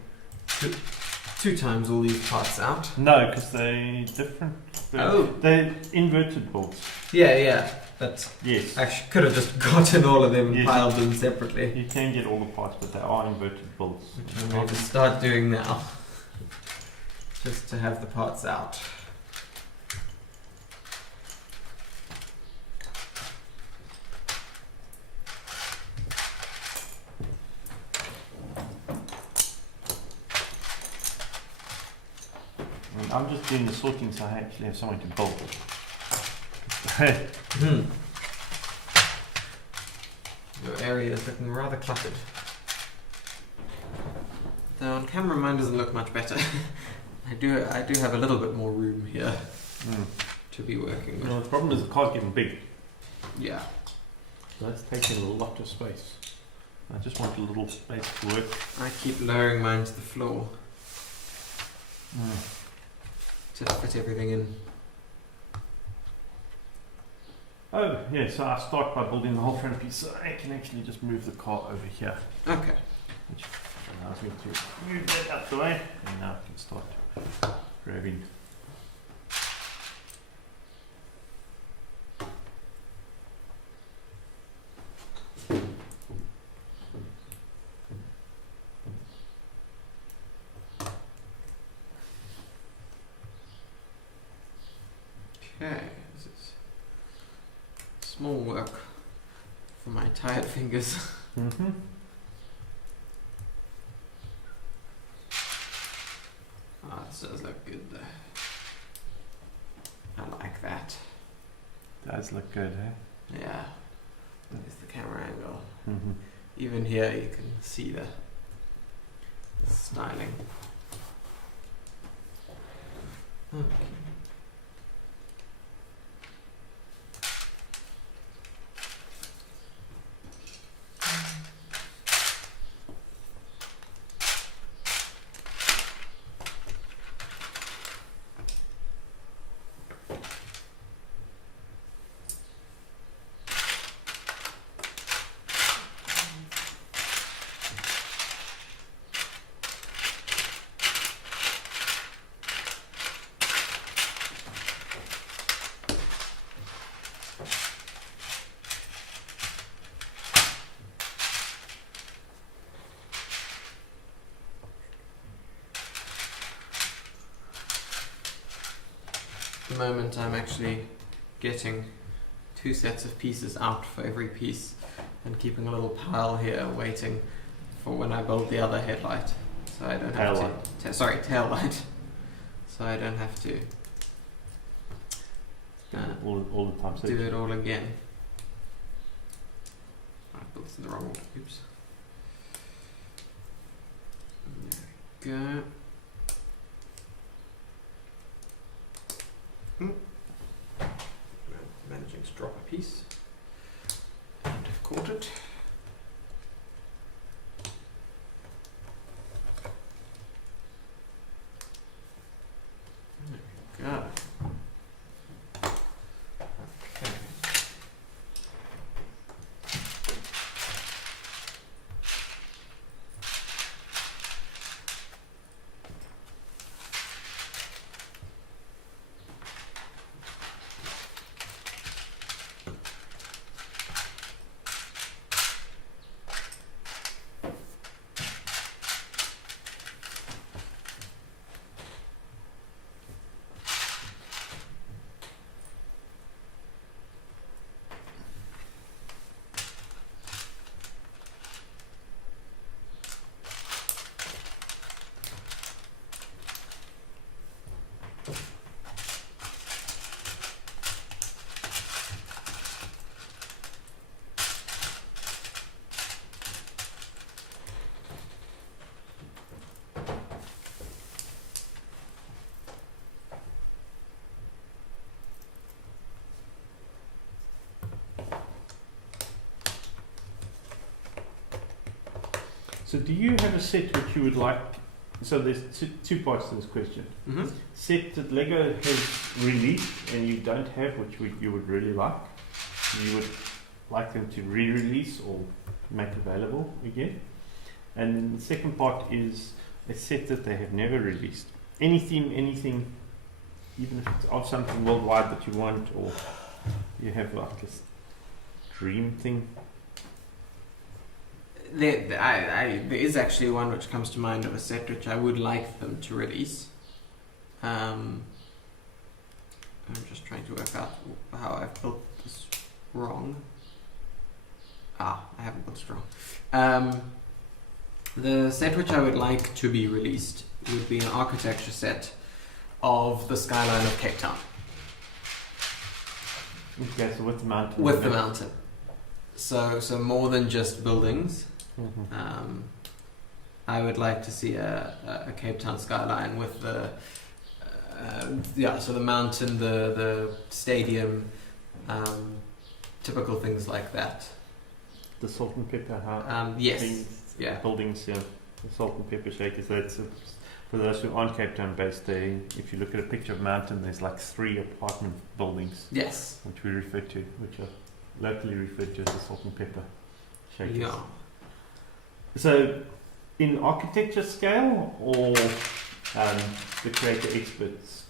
two times all these parts out. No, because they're different. They're inverted bolts. Yeah, but yes, I could have just gotten all of them and piled them separately. You can get all the parts, but they are inverted bolts. Which I'm going to start doing now. Just to have the parts out. I'm just doing the sorting so I actually have something to build. Your area is looking rather cluttered. Though on camera mine doesn't look much better. I do have a little bit more room here to be working with. No, the problem is the car's getting big. Yeah. So that's taking a lot of space. I just want a little space to work. I keep lowering mine to the floor to fit everything in. Oh, yeah, so I start by building the whole front piece so I can actually just move the car over here. Okay. Which allows me to move that out the way, and now I can start grabbing. Okay, this is small work for my tired fingers. Mm-hmm. Oh, this does look good though. I like that. Does look good, eh? Yeah. There's the camera angle. Mm-hmm. Even here you can see the styling. Okay. At the moment I'm actually getting 2 sets of pieces out for every piece and keeping a little pile here waiting for when I build the other headlight. So I don't have to... tail light. So I don't have to all the time. So do it all again. I built this in the wrong order. Oops. There we go. Managing to drop a piece and I've caught it. There we go. Okay. So do you have a set which you would like? So there's two parts to this question. Mm-hmm. Set that LEGO has released and you don't have, which you would really like. You would like them to re-release or make available again. And then the second part is a set that they have never released. Any theme, anything, even if it's of something worldwide that you want, or you have like this dream thing. There is actually one which comes to mind of a set which I would like them to release. I'm just trying to work out how I've built this wrong. I haven't built it wrong. The set which I would like to be released would be an architecture set of the skyline of Cape Town. Okay, so with the mountain. With the mountain. So more than just buildings. Mm-hmm. I would like to see a Cape Town skyline with the so the mountain, the stadium, typical things like that. The salt and pepper yes, things, yeah. buildings, yeah. The salt and pepper shakers. That's for those who aren't Cape Town based. If you look at a picture of mountain, there's like 3 apartment buildings. Yes. Which we refer to, which are locally referred to as the salt and pepper shakers. Yeah. So, in architecture scale or the creator experts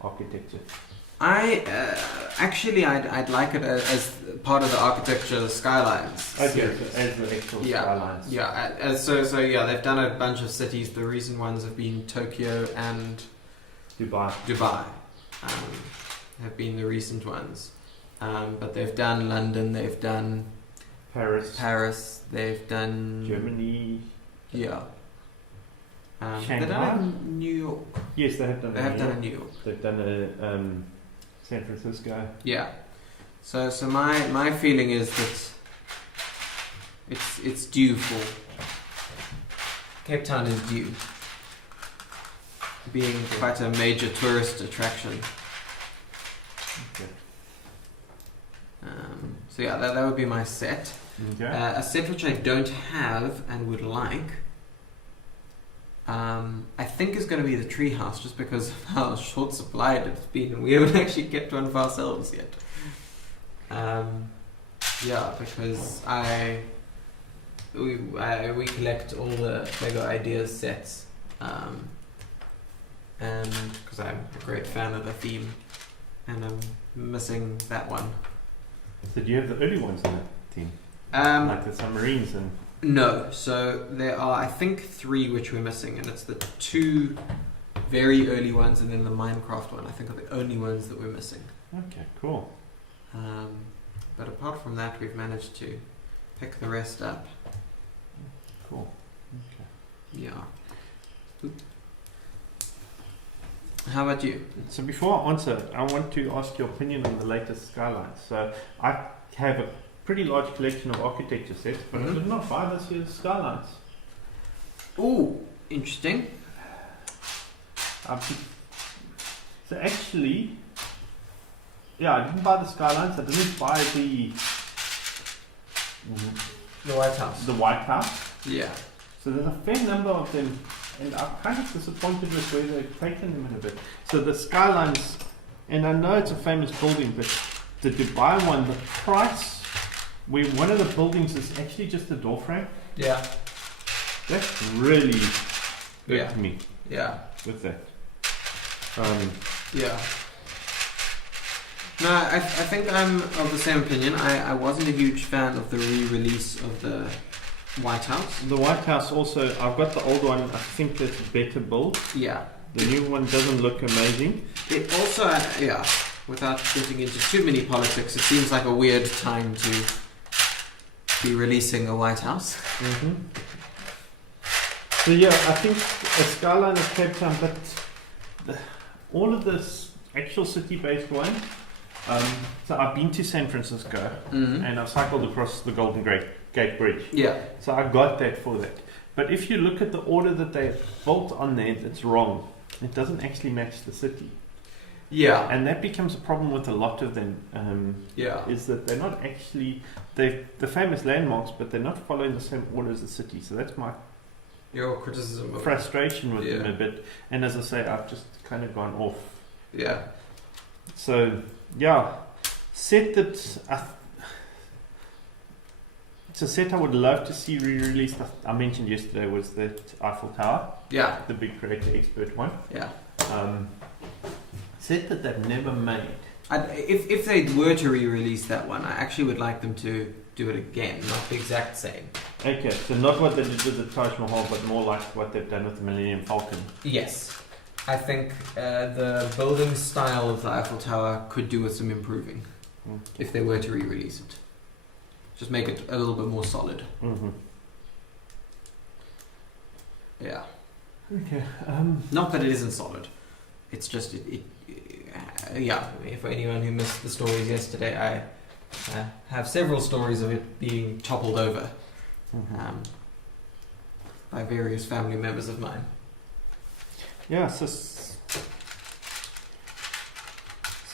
architecture? I'd like it as part of the architecture skylines. Okay, series. so as the actual skylines. Yeah. So they've done a bunch of cities. The recent ones have been Tokyo and Dubai. have been the recent ones. But they've done London, they've done Paris, they've done Germany. Yeah. They've Shanghai? done New York. Yes, they have done. They have done in New York. They've done a San Francisco. Yeah. So my feeling is that it's due for Cape Town is due, being quite a major tourist attraction. Okay. So yeah, that would be my set. Okay. A set which I don't have and would like, I think is going to be the treehouse, just because of how short supplied it's been, and we haven't actually kept one for ourselves yet. Yeah, because we collect all the LEGO Ideas sets, and because I'm a great fan of the theme, and I'm missing that one. So do you have the early ones in the team? Like the submarines and... No, so there are, I think, 3 which we're missing, and it's the 2 very early ones and then the Minecraft one, I think, are the only ones that we're missing. Okay, cool. But apart from that, we've managed to pick the rest up. Cool. Okay. Yeah. Oop. How about you? So before I answer, I want to ask your opinion on the latest skylines. So I have a pretty large collection of architecture sets, but I did not buy this year's skylines. Ooh, interesting. So actually, yeah, I didn't buy the skylines. I didn't buy the White House. The White House. Yeah. So there's a fair number of them, and I'm kind of disappointed with where they've taken them in a bit. So the skylines, and I know it's a famous building, but the Dubai one, the price, where one of the buildings is actually just a door frame, Yeah. that's really good Yeah. to me Yeah. with that. Yeah. No, I think I'm of the same opinion. I wasn't a huge fan of the re-release of the White House. The White House also, I've got the old one, I think that's a better build. Yeah. The new one doesn't look amazing. It also, yeah, without getting into too many politics, it seems like a weird time to be releasing a White House. Mm-hmm. So yeah, I think a skyline of Cape Town, but all of this actual city-based one. So I've been to San Francisco and I've cycled across the Golden Gate Bridge. Yeah. So I got that for that. But if you look at the order that they've built on there, it's wrong. It doesn't actually match the city. Yeah. And that becomes a problem with a lot of them. Yeah. Is that they're not actually the famous landmarks, but they're not following the same order as the city. So that's my Your criticism of frustration with them a bit. And as I say, I've just kind of gone off. Yeah. So yeah, set that. It's a set I would love to see re-released. I mentioned yesterday was that Eiffel Tower. Yeah. The big creator expert one. Yeah. Set that they've never made. If they were to re-release that one, I actually would like them to do it again, not the exact same. Okay, so not what they did with the Taj Mahal, but more like what they've done with the Millennium Falcon. Yes. I think the building style of the Eiffel Tower could do with some improving if they were to re-release it. Just make it a little bit more solid. Mm-hmm. Yeah. Okay. Not that it isn't solid. It's just yeah. For anyone who missed the stories yesterday, I have several stories of it being toppled over by various family members of mine. Yeah. So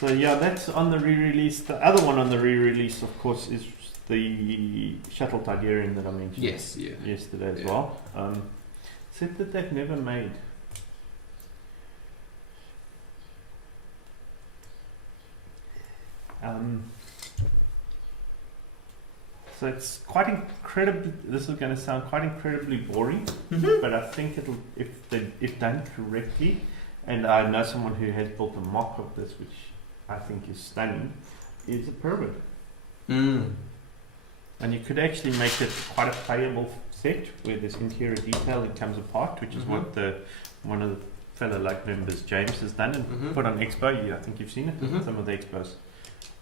yeah, that's on the re-release. The other one on the re-release, of course, is the Shuttle Tigerian that I mentioned yesterday as well. Said that they've never made. So it's quite incredibly. This is going to sound quite incredibly boring, but I think it'll, if done correctly, and I know someone who has built a mock of this, which I think is stunning, is a pyramid. And you could actually make it quite a playable set where this interior detail it comes apart, which is what one of the fellow Lug members, James, has done and put on Expo. I think you've seen it at some of the expos.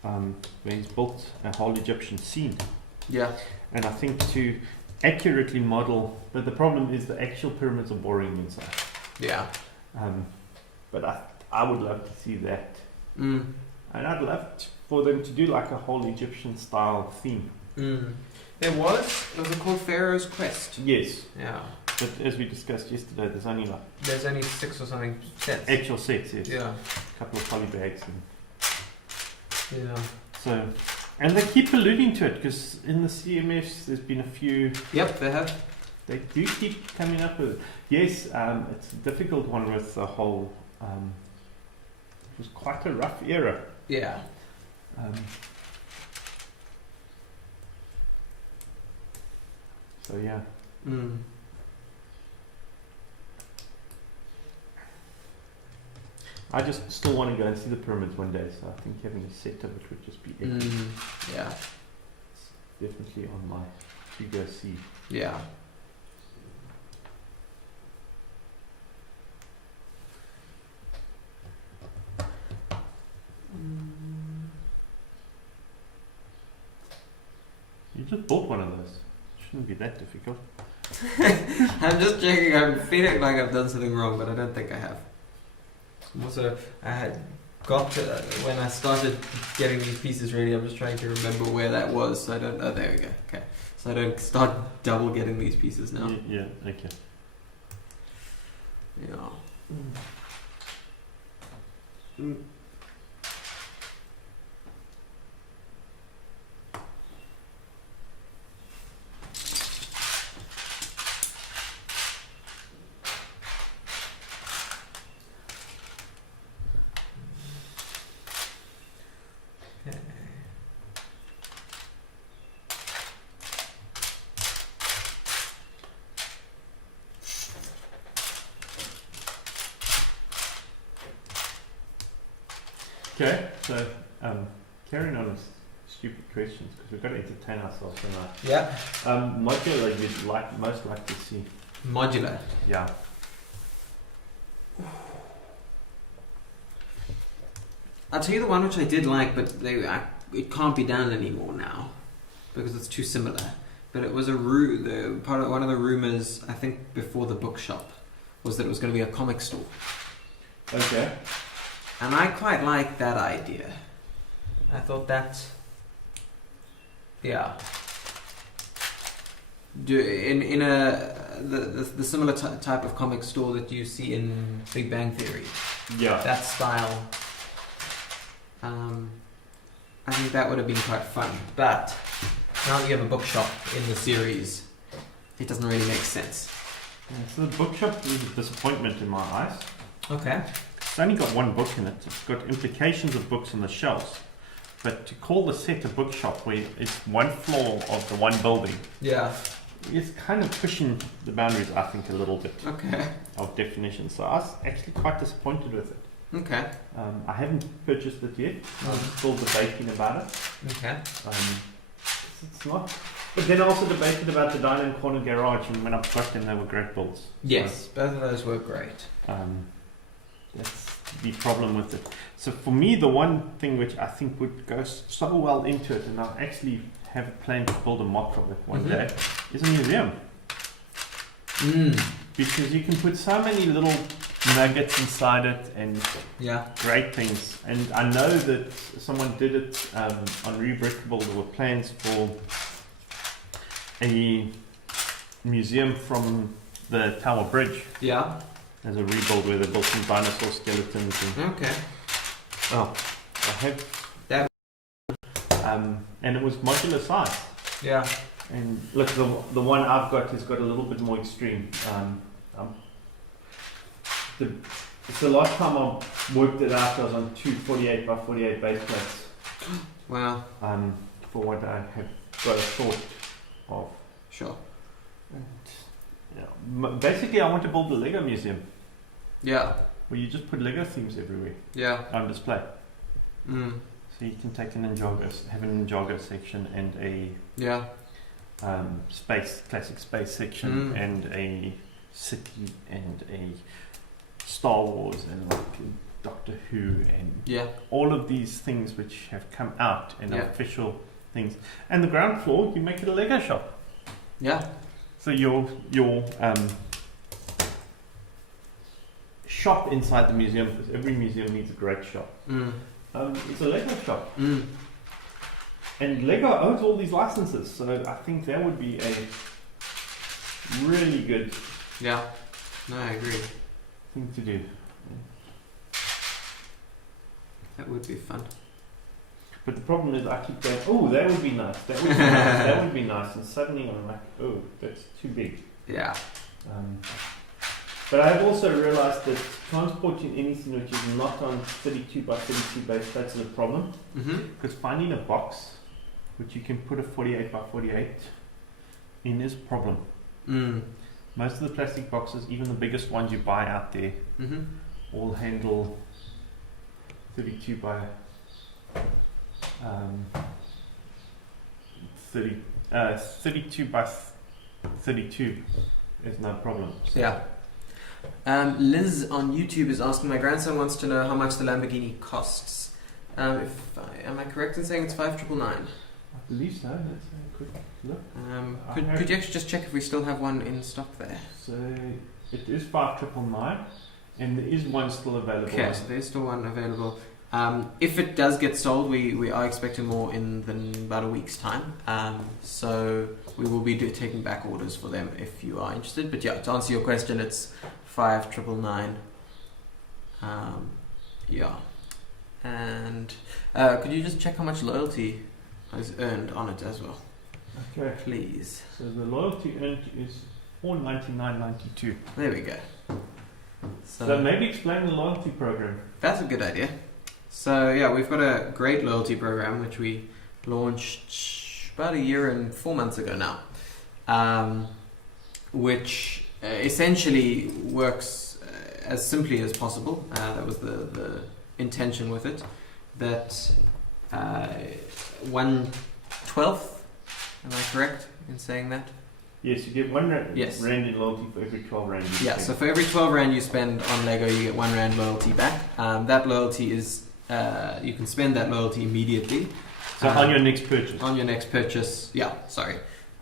Where he's built a whole Egyptian scene. Yeah. And I think to accurately model, but the problem is the actual pyramids are boring inside. Yeah. But I would love to see that. Mm. And I'd love for them to do like a whole Egyptian style theme. Mm. Was it called Pharaoh's Quest? Yes. Yeah. But as we discussed yesterday, there's only 6 or something sets. actual sets, yes. Yeah. A couple of polybags. Yeah. So, and they keep alluding to it because in the CMFs there's been a few. Yep, they have. They do keep coming up with it. Yes, it's a difficult one with the whole. It was quite a rough era. Yeah. So yeah. Mm. I just still want to go and see the pyramids one day, so I think having a set of it would just be epic. Yeah. It's definitely on my to go see. Yeah. You just bought one of those. Shouldn't be that difficult. I'm just checking. I'm feeling like I've done something wrong, but I don't think I have. Also, I had got to, when I started getting these pieces ready, I'm just trying to remember where that was, so I don't. Oh, there we go. Okay, so I don't start double getting these pieces now. Yeah. Okay. Yeah. Mm. Okay, so carrying on with stupid questions because we've got to entertain ourselves tonight. Yeah. Modular you'd most like to see. Modular. Yeah. I'll tell you the one which I did like, but it can't be done anymore now because it's too similar. But it was one of the rumors, I think, before the bookshop, was that it was going to be a comic store. Okay. And I quite like that idea. I thought that, yeah. In the similar type of comic store that you see in Big Bang Theory. Yeah. That style. I think that would have been quite fun. But now that you have a bookshop in the series, it doesn't really make sense. Yeah, so the bookshop is a disappointment in my eyes. Okay. It's only got one book in it. It's got implications of books on the shelves. But to call the set a bookshop where it's one floor of the one building, Yeah. it's kind of pushing the boundaries, I think, a little bit Okay. of definition. So I was actually quite disappointed with it. Okay. I haven't purchased it yet. I'm still debating about it. Okay. It's not. But then I also debated about the Dine and Corner Garage, and when I got them, they were great builds. Yes, both of those were great. That's the problem with it. So for me, the one thing which I think would go so well into it, and I'll actually have a plan to build a mock of it one day, is a museum. Because you can put so many little nuggets inside it and great things. And I know that someone did it on Rebrickable. There were plans for a museum from the Tower Bridge. Yeah. As a rebuild where they built some dinosaur skeletons. And, Okay. oh, I have that. And it was modular size. Yeah. And look, the one I've got has got a little bit more extreme. It's the last time I worked it out, I was on 2 48 by 48 base plates. Wow. For what I have got a thought of. Sure. And, basically, I want to build a Lego museum. Yeah. Where you just put Lego themes everywhere. Yeah. On display. So you can take an have an Ninjago section and a classic space section and a city and a Star Wars and like Doctor Who and Yeah. all of these things which have come out and Yeah. are official things. And the ground floor, you make it a Lego shop. Yeah. So your shop inside the museum, because every museum needs a great shop. It's a Lego shop. And Lego owns all these licenses, so I think that would be a really good Yeah. No, I agree. thing to do. That would be fun. But the problem is I keep going, oh, that would be nice, that would be nice, that would be nice, and suddenly I'm like, oh, that's too big. Yeah. But I've also realized that transporting anything which is not on 32 by 32 base plates is a problem, because finding a box which you can put a 48 by 48 in is a problem. Most of the plastic boxes, even the biggest ones you buy out there, all handle 32 by 32 by 32 is no problem. So Yeah. Liz on YouTube is asking, my grandson wants to know how much the Lamborghini costs. Am I correct in saying it's 5,999? I believe so. Let's have a quick look. Could you actually just check if we still have one in stock there? So it is 5,999, and there is one still available. Okay, so there's still one available. If it does get sold, we are expecting more in about a week's time. So we will be taking back orders for them if you are interested. But yeah, to answer your question, it's 5,999. Yeah. And could you just check how much loyalty is earned on it as well? Okay. Please. So the loyalty earned is $499.92. There we go. So maybe explain the loyalty program. That's a good idea. So yeah, we've got a great loyalty program which we launched about 1 year and 4 months ago now, which essentially works as simply as possible. That was the intention with it. That 1/12, am I correct in saying that? Yes, you get one rand Yes. in loyalty for every 12 rand you Yeah, spend. so for every 12 rand you spend on Lego, you get 1 rand loyalty back. That loyalty is, you can spend that loyalty immediately. So on your next purchase. On your next purchase, yeah, sorry.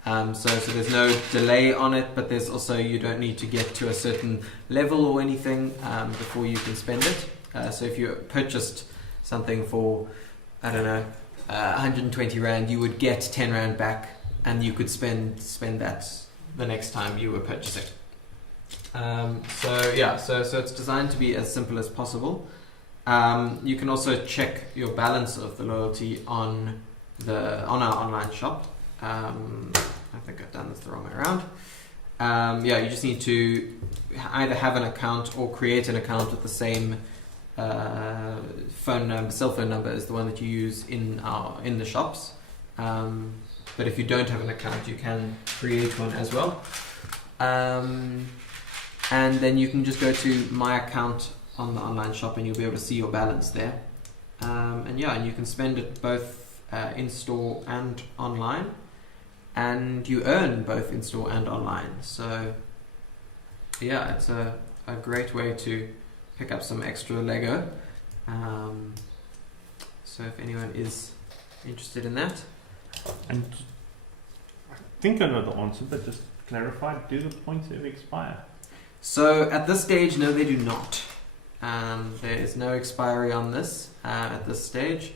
So there's no delay on it, but there's also, you don't need to get to a certain level or anything before you can spend it. So if you purchased something for, I don't know, 120 rand, you would get 10 rand back, and you could spend that the next time you were purchasing. So it's designed to be as simple as possible. You can also check your balance of the loyalty on our online shop. I think I've done this the wrong way around. You just need to either have an account or create an account with the same cell phone number as the one that you use in the shops. But if you don't have an account, you can create one as well. And then you can just go to my account on the online shop and you'll be able to see your balance there. And you can spend it both in store and online, and you earn both in store and online. So yeah, it's a great way to pick up some extra Lego. So if anyone is interested in that. And I think I know the answer, but just clarify, do the points ever expire? So at this stage, no, they do not. There is no expiry on this at this stage.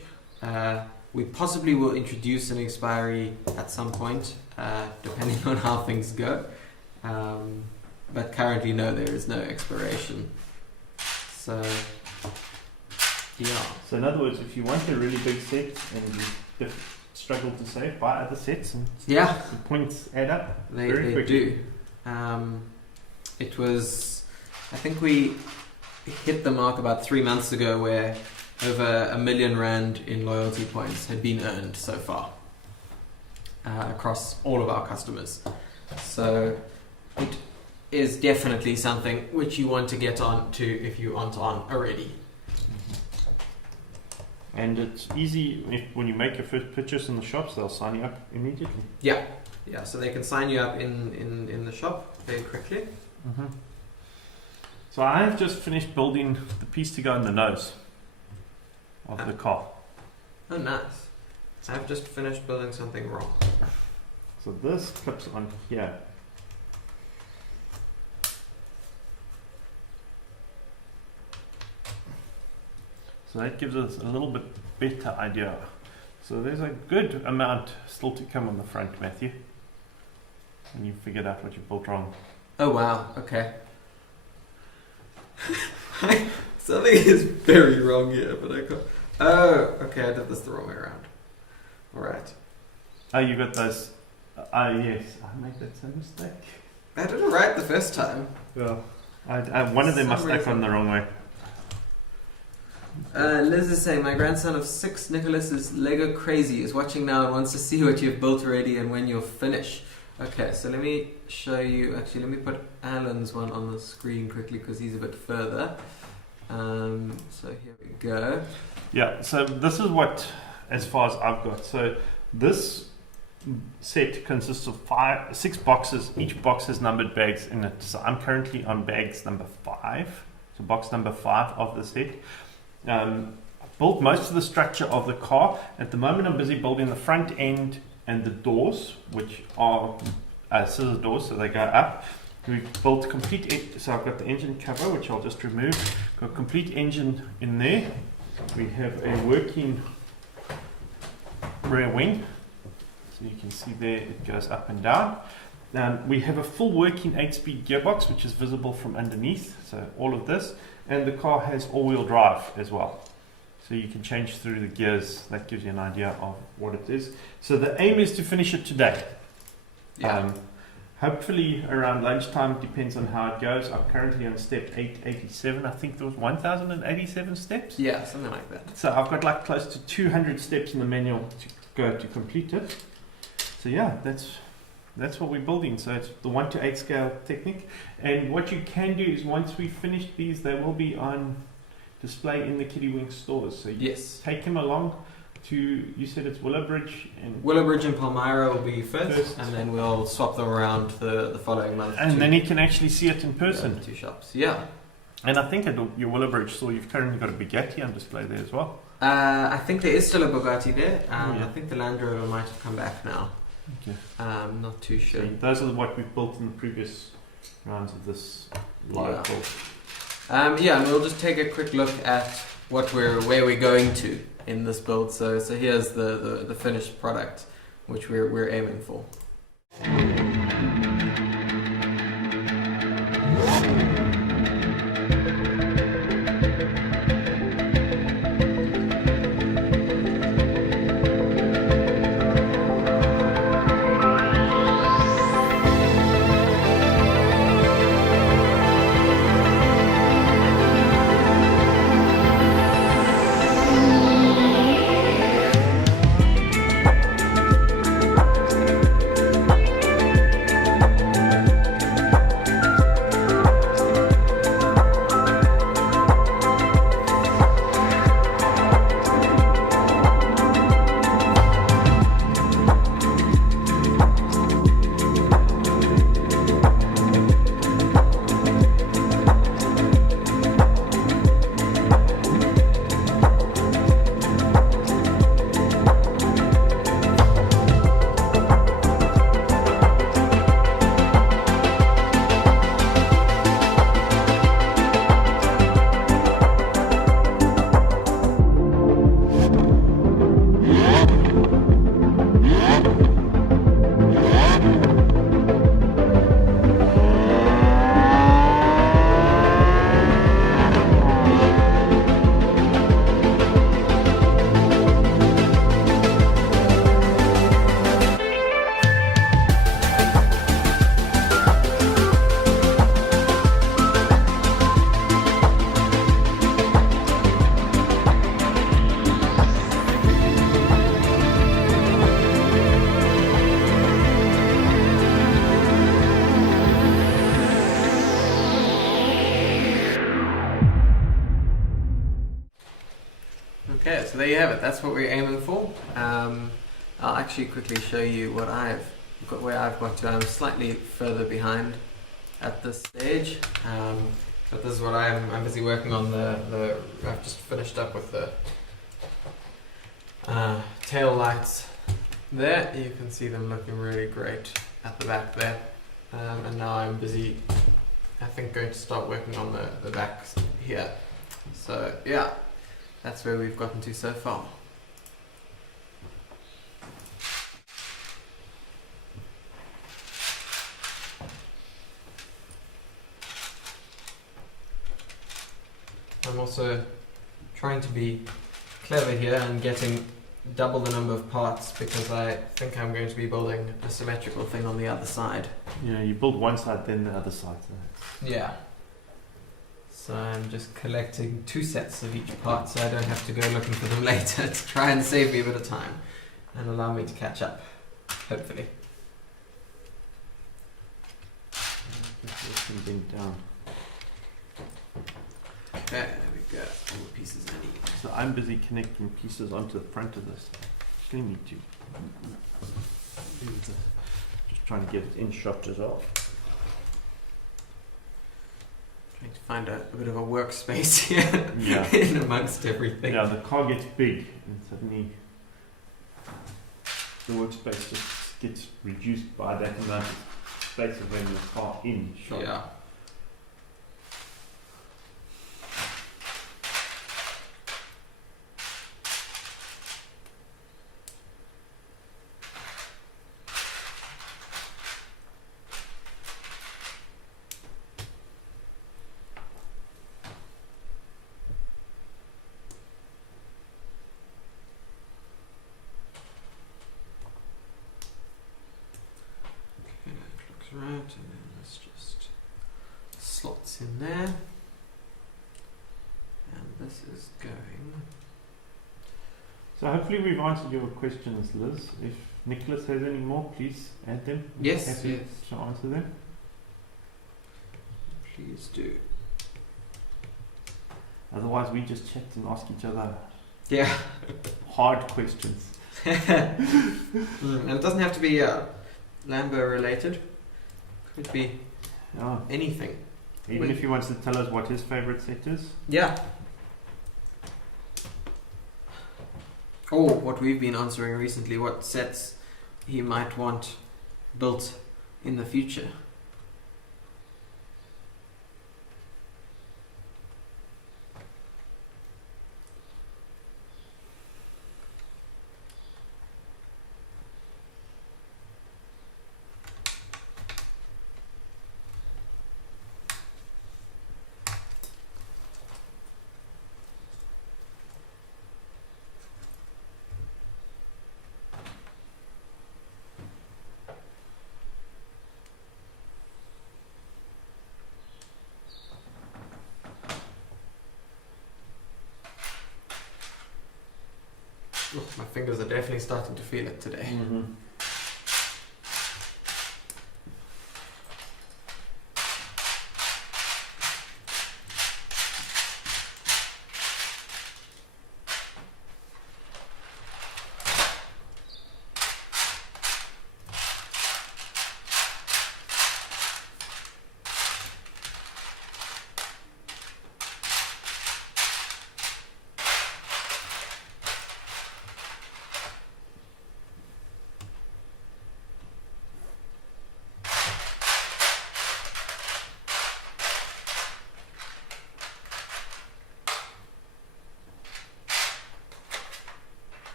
We possibly will introduce an expiry at some point, depending on how things go. But currently, no, there is no expiration. So, yeah. So in other words, if you want a really big set and you struggle to save, buy other sets and Yeah. the points add up They quickly. do. It was, I think we hit the mark about 3 months ago where over 1 million rand in loyalty points had been earned so far across all of our customers. So it is definitely something which you want to get on to if you aren't on already. And it's easy, when you make your first purchase in the shops, they'll sign you up immediately. Yeah, so they can sign you up in the shop very quickly. So I have just finished building the piece to go in the nose of the car. Oh, nice. I've just finished building something wrong. So this clips on here. So that gives us a little bit better idea. So there's a good amount still to come on the front, Matthew. And you figured out what you built wrong. Oh, wow. Okay. Something is very wrong here, but I can't. Oh, okay. I did this the wrong way around. Alright. Oh, you got those. Yes, I made that same mistake. I did it right the first time. Well, one of them I Some stuck reason. on the wrong way. Liz is saying, my grandson of 6, Nicholas, is Lego crazy, is watching now and wants to see what you've built already and when you'll finish. Okay, so let me show you, actually let me put Alan's one on the screen quickly because he's a bit further. So here we go. Yeah, so this is what, as far as I've got. So this set consists of 6 boxes. Each box has numbered bags in it. So I'm currently on bags number 5. So box number 5 of the set. I built most of the structure of the car. At the moment I'm busy building the front end and the doors, which are scissor doors, so they go up. We've built complete, so I've got the engine cover, which I'll just remove. Got complete engine in there. We have a working rear wing. So you can see there it goes up and down. We have a full working 8-speed gearbox, which is visible from underneath. So all of this. And the car has all-wheel drive as well. So you can change through the gears. That gives you an idea of what it is. So the aim is to finish it today. Yeah. Hopefully around lunchtime, depends on how it goes. I'm currently on step 887. I think there was 1,087 steps. Yeah, something like that. So I've got like close to 200 steps in the manual to go to complete it. So yeah, that's what we're building. So it's the 1:8 scale Technic. And what you can do is once we finish these, they will be on display in the Kitty Wing stores. So you take them along to, you said it's Willowbridge and Palmyra will be first, and then we'll swap them around the following month. And then you can actually see it in person. 2 shops. Yeah. And I think at your Willowbridge store, you've currently got a Bugatti on display there as well. I think there is still a Bugatti there. Yeah. I think the Land Rover might have come back now. Okay. Not too sure. So those are what we've built in the previous rounds of this live build. Yeah, and we'll just take a quick look at where we're going to in this build. So here's the finished product, which we're aiming for. Okay, so there you have it. That's what we're aiming for. I'll actually quickly show you where I've got to. I'm slightly further behind at this stage. But this is what I'm busy working on. I've just finished up with the tail lights there. You can see them looking really great at the back there. And now I'm busy, I think, going to start working on the back here. So yeah, that's where we've gotten to so far. I'm also trying to be clever here and getting double the number of parts because I think I'm going to be building a symmetrical thing on the other side. Yeah, you build one side, then the other side. Yeah. So I'm just collecting 2 sets of each part so I don't have to go looking for them later to try and save me a bit of time and allow me to catch up, hopefully. Down. Okay, there we go. All the pieces I need. So I'm busy connecting pieces onto the front of this. Actually need to do this. Just trying to get it in shot as well. Trying to find a bit of a workspace here Yeah. in amongst everything. Yeah, the car gets big and suddenly the workspace just gets reduced by that amount of space of when the car in shot. Yeah. Right, and then there's just slots in there, and this is going. So hopefully we've answered your questions, Liz. If Nicholas has any more, please add them. Yes, Happy yes. to answer them. Please do. Otherwise, we just chat and ask each other Yeah. hard questions. And it doesn't have to be Lambo related. Could be Yeah. anything. Even if he wants to tell us what his favourite set is. Yeah. Or what we've been answering recently, what sets he might want built in the future. Oh, my fingers are definitely starting to feel it today. Mm-hmm.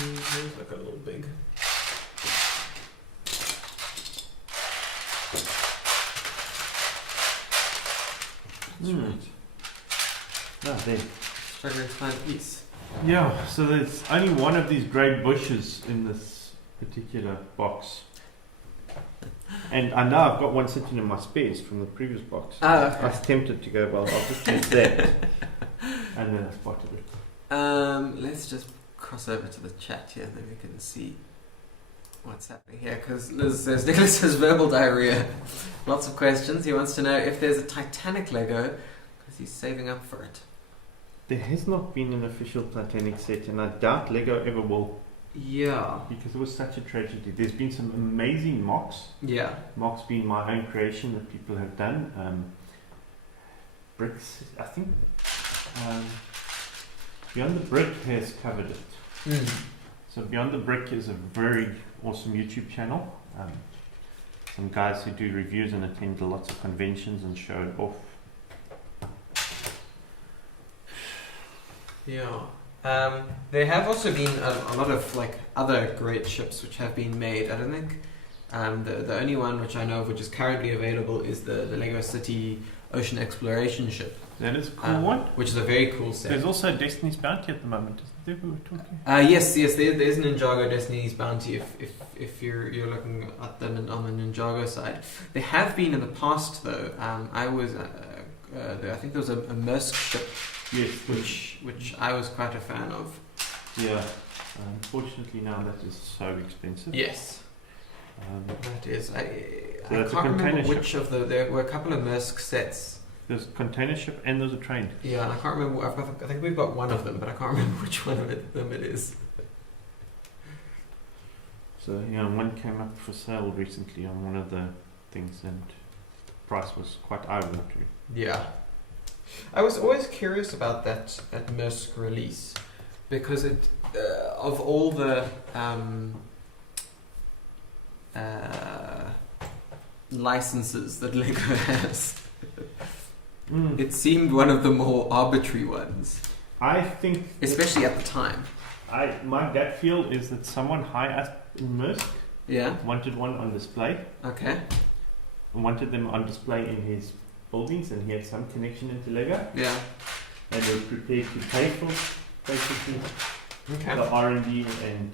Those look a little big. Ah, there. Struggling to find a piece. Yeah, so there's only one of these grey bushes in this particular box. And I know I've got one sitting in my spares from the previous box. Ah, I was tempted to go, well, I'll just use that. And then I spotted it. Let's just cross over to the chat here, then we can see what's happening here, because Liz says Nicholas has verbal diarrhea. Lots of questions. He wants to know if there's a Titanic Lego, because he's saving up for it. There has not been an official Titanic set, and I doubt Lego ever will. Yeah. Because it was such a tragedy. There's been some amazing mocks. Yeah. Mocks being my own creation that people have done. Bricks, I think. Beyond the Brick has covered it. So Beyond the Brick is a very awesome YouTube channel. Some guys who do reviews and attend lots of conventions and show it off. Yeah. There have also been a lot of like other great ships which have been made. I don't think the only one which I know of which is currently available is the Lego City Ocean Exploration ship. That is a cool one. Which is a very cool set. There's also Destiny's Bounty at the moment, isn't there? We were talking. Yes. There's an Ninjago Destiny's Bounty. If you're looking at on the Ninjago side, there have been in the past though. I think there was a Maersk ship. Yes, which I was quite a fan of. Yeah. Unfortunately, now that is so expensive. Yes. That is. I that's can't remember ship. which of the. There were a couple of Maersk sets. There's a container ship and there's a train. Yeah, and I can't remember. I think we've got one of them, but I can't remember which one of them it is. So yeah, one came up for sale recently on one of the things, and price was quite eye-watering. Yeah. I was always curious about that Maersk release because it of all the licenses that Lego has, it seemed one of the more arbitrary ones. I think, especially at the time. My gut feel is that someone high up in Maersk wanted one on display. Okay. Wanted them on display in his buildings, and he had some connection into Lego. Yeah. And they were prepared to pay for basically the R&D and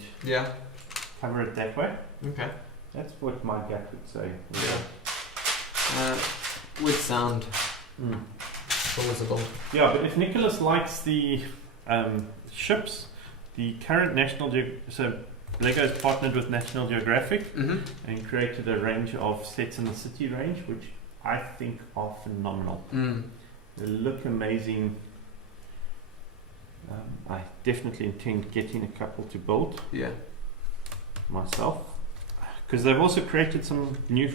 cover it that way. Okay. That's what my gut would say. Yeah. Would sound plausible. Yeah, but if Nicholas likes the ships, the current so Lego's partnered with National Geographic and created a range of sets in the city range, which I think are phenomenal. They look amazing. I definitely intend getting a couple to build myself, because they've also created some new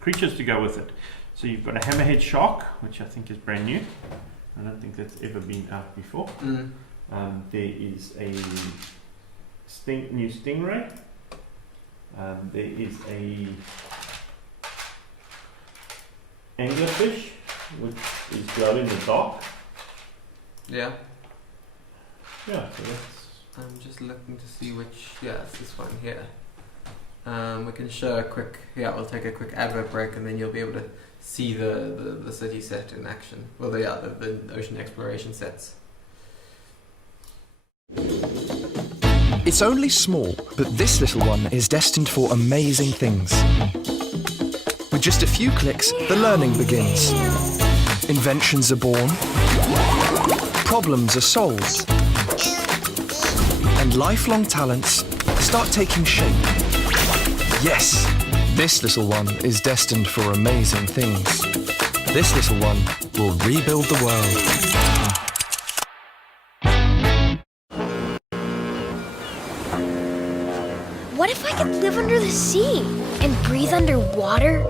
creatures to go with it. So you've got a hammerhead shark, which I think is brand new. I don't think that's ever been out before. There is a new stingray. There is a anglerfish, which is glow in the dark. Yeah. Yeah, so that's... I'm just looking to see which... Yeah, it's this one here. We can show a quick... Yeah, we'll take a quick advert break and then you'll be able to see the city set in action. Well, the ocean exploration sets. It's only small, but this little one is destined for amazing things. With just a few clicks, the learning begins. Inventions are born, problems are solved, and lifelong talents start taking shape. Yes, this little one is destined for amazing things. This little one will rebuild the world. What if I could live under the sea and breathe underwater?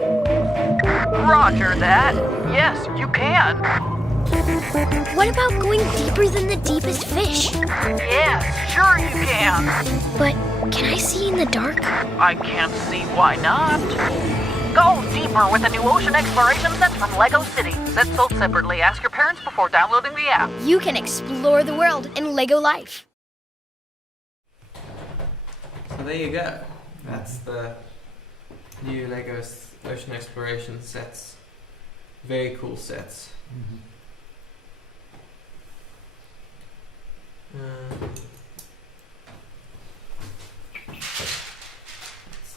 Roger that. Yes, you can. What about going deeper than the deepest fish? Yes, sure you can. But can I see in the dark? I can't see why not. Go deeper with the new ocean exploration sets from LEGO City. Sets sold separately. Ask your parents before downloading the app. You can explore the world in LEGO Life. So there you go. That's the new LEGO Ocean Exploration sets. Very cool sets.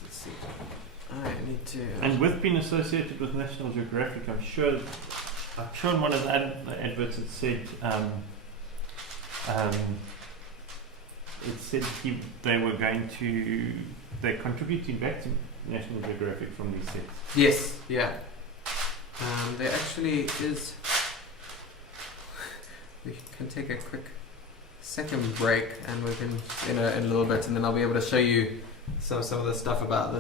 Let's see. I need to... And with being associated with National Geographic, I'm sure in one of the adverts it said it said they're contributing back to National Geographic from these sets. Yes, yeah. There actually is. We can take a quick second break, and we can in a little bit, and then I'll be able to show you some of the stuff about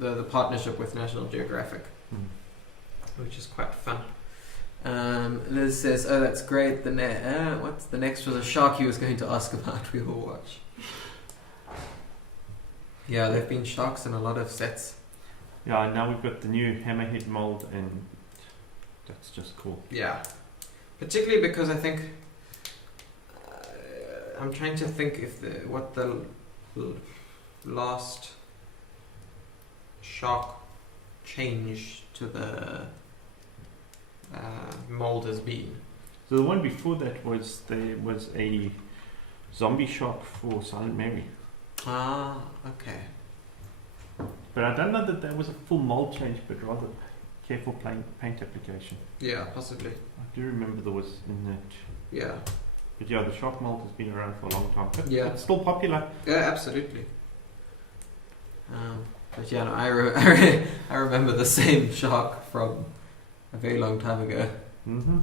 the partnership with National Geographic, which is quite fun. Liz says, "Oh, that's great. What's the next was a shark he was going to ask about. We will watch." Yeah, there've been sharks in a lot of sets. Yeah, and now we've got the new hammerhead mold, and that's just cool. Yeah, particularly because I think I'm trying to think if what the last shark change to the mold has been. So the one before that was there was a zombie shark for Silent Mary. Ah, okay. But I don't know that was a full mold change, but rather careful paint application. Yeah, possibly. I do remember there was in that. Yeah. But yeah, the shark mold has been around for a long time. But Yeah. it's still popular. Yeah, absolutely. But yeah, no, I remember the same shark from a very long time ago. Mm-hmm.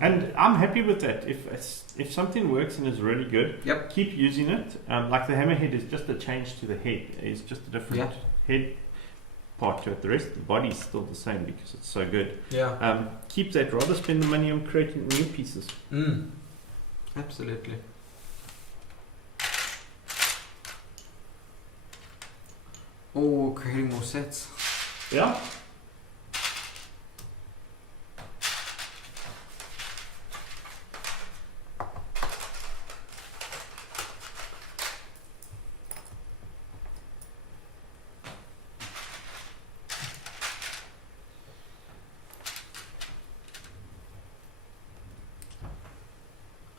And I'm happy with that. If something works and is really good, Yep. keep using it. Like the hammerhead is just a change to the head. It's just a different head part to it. The rest of the body is still the same because it's so good. Yeah. Keep that. Rather spend the money on creating new pieces. Absolutely. Oh, creating more sets. Yeah.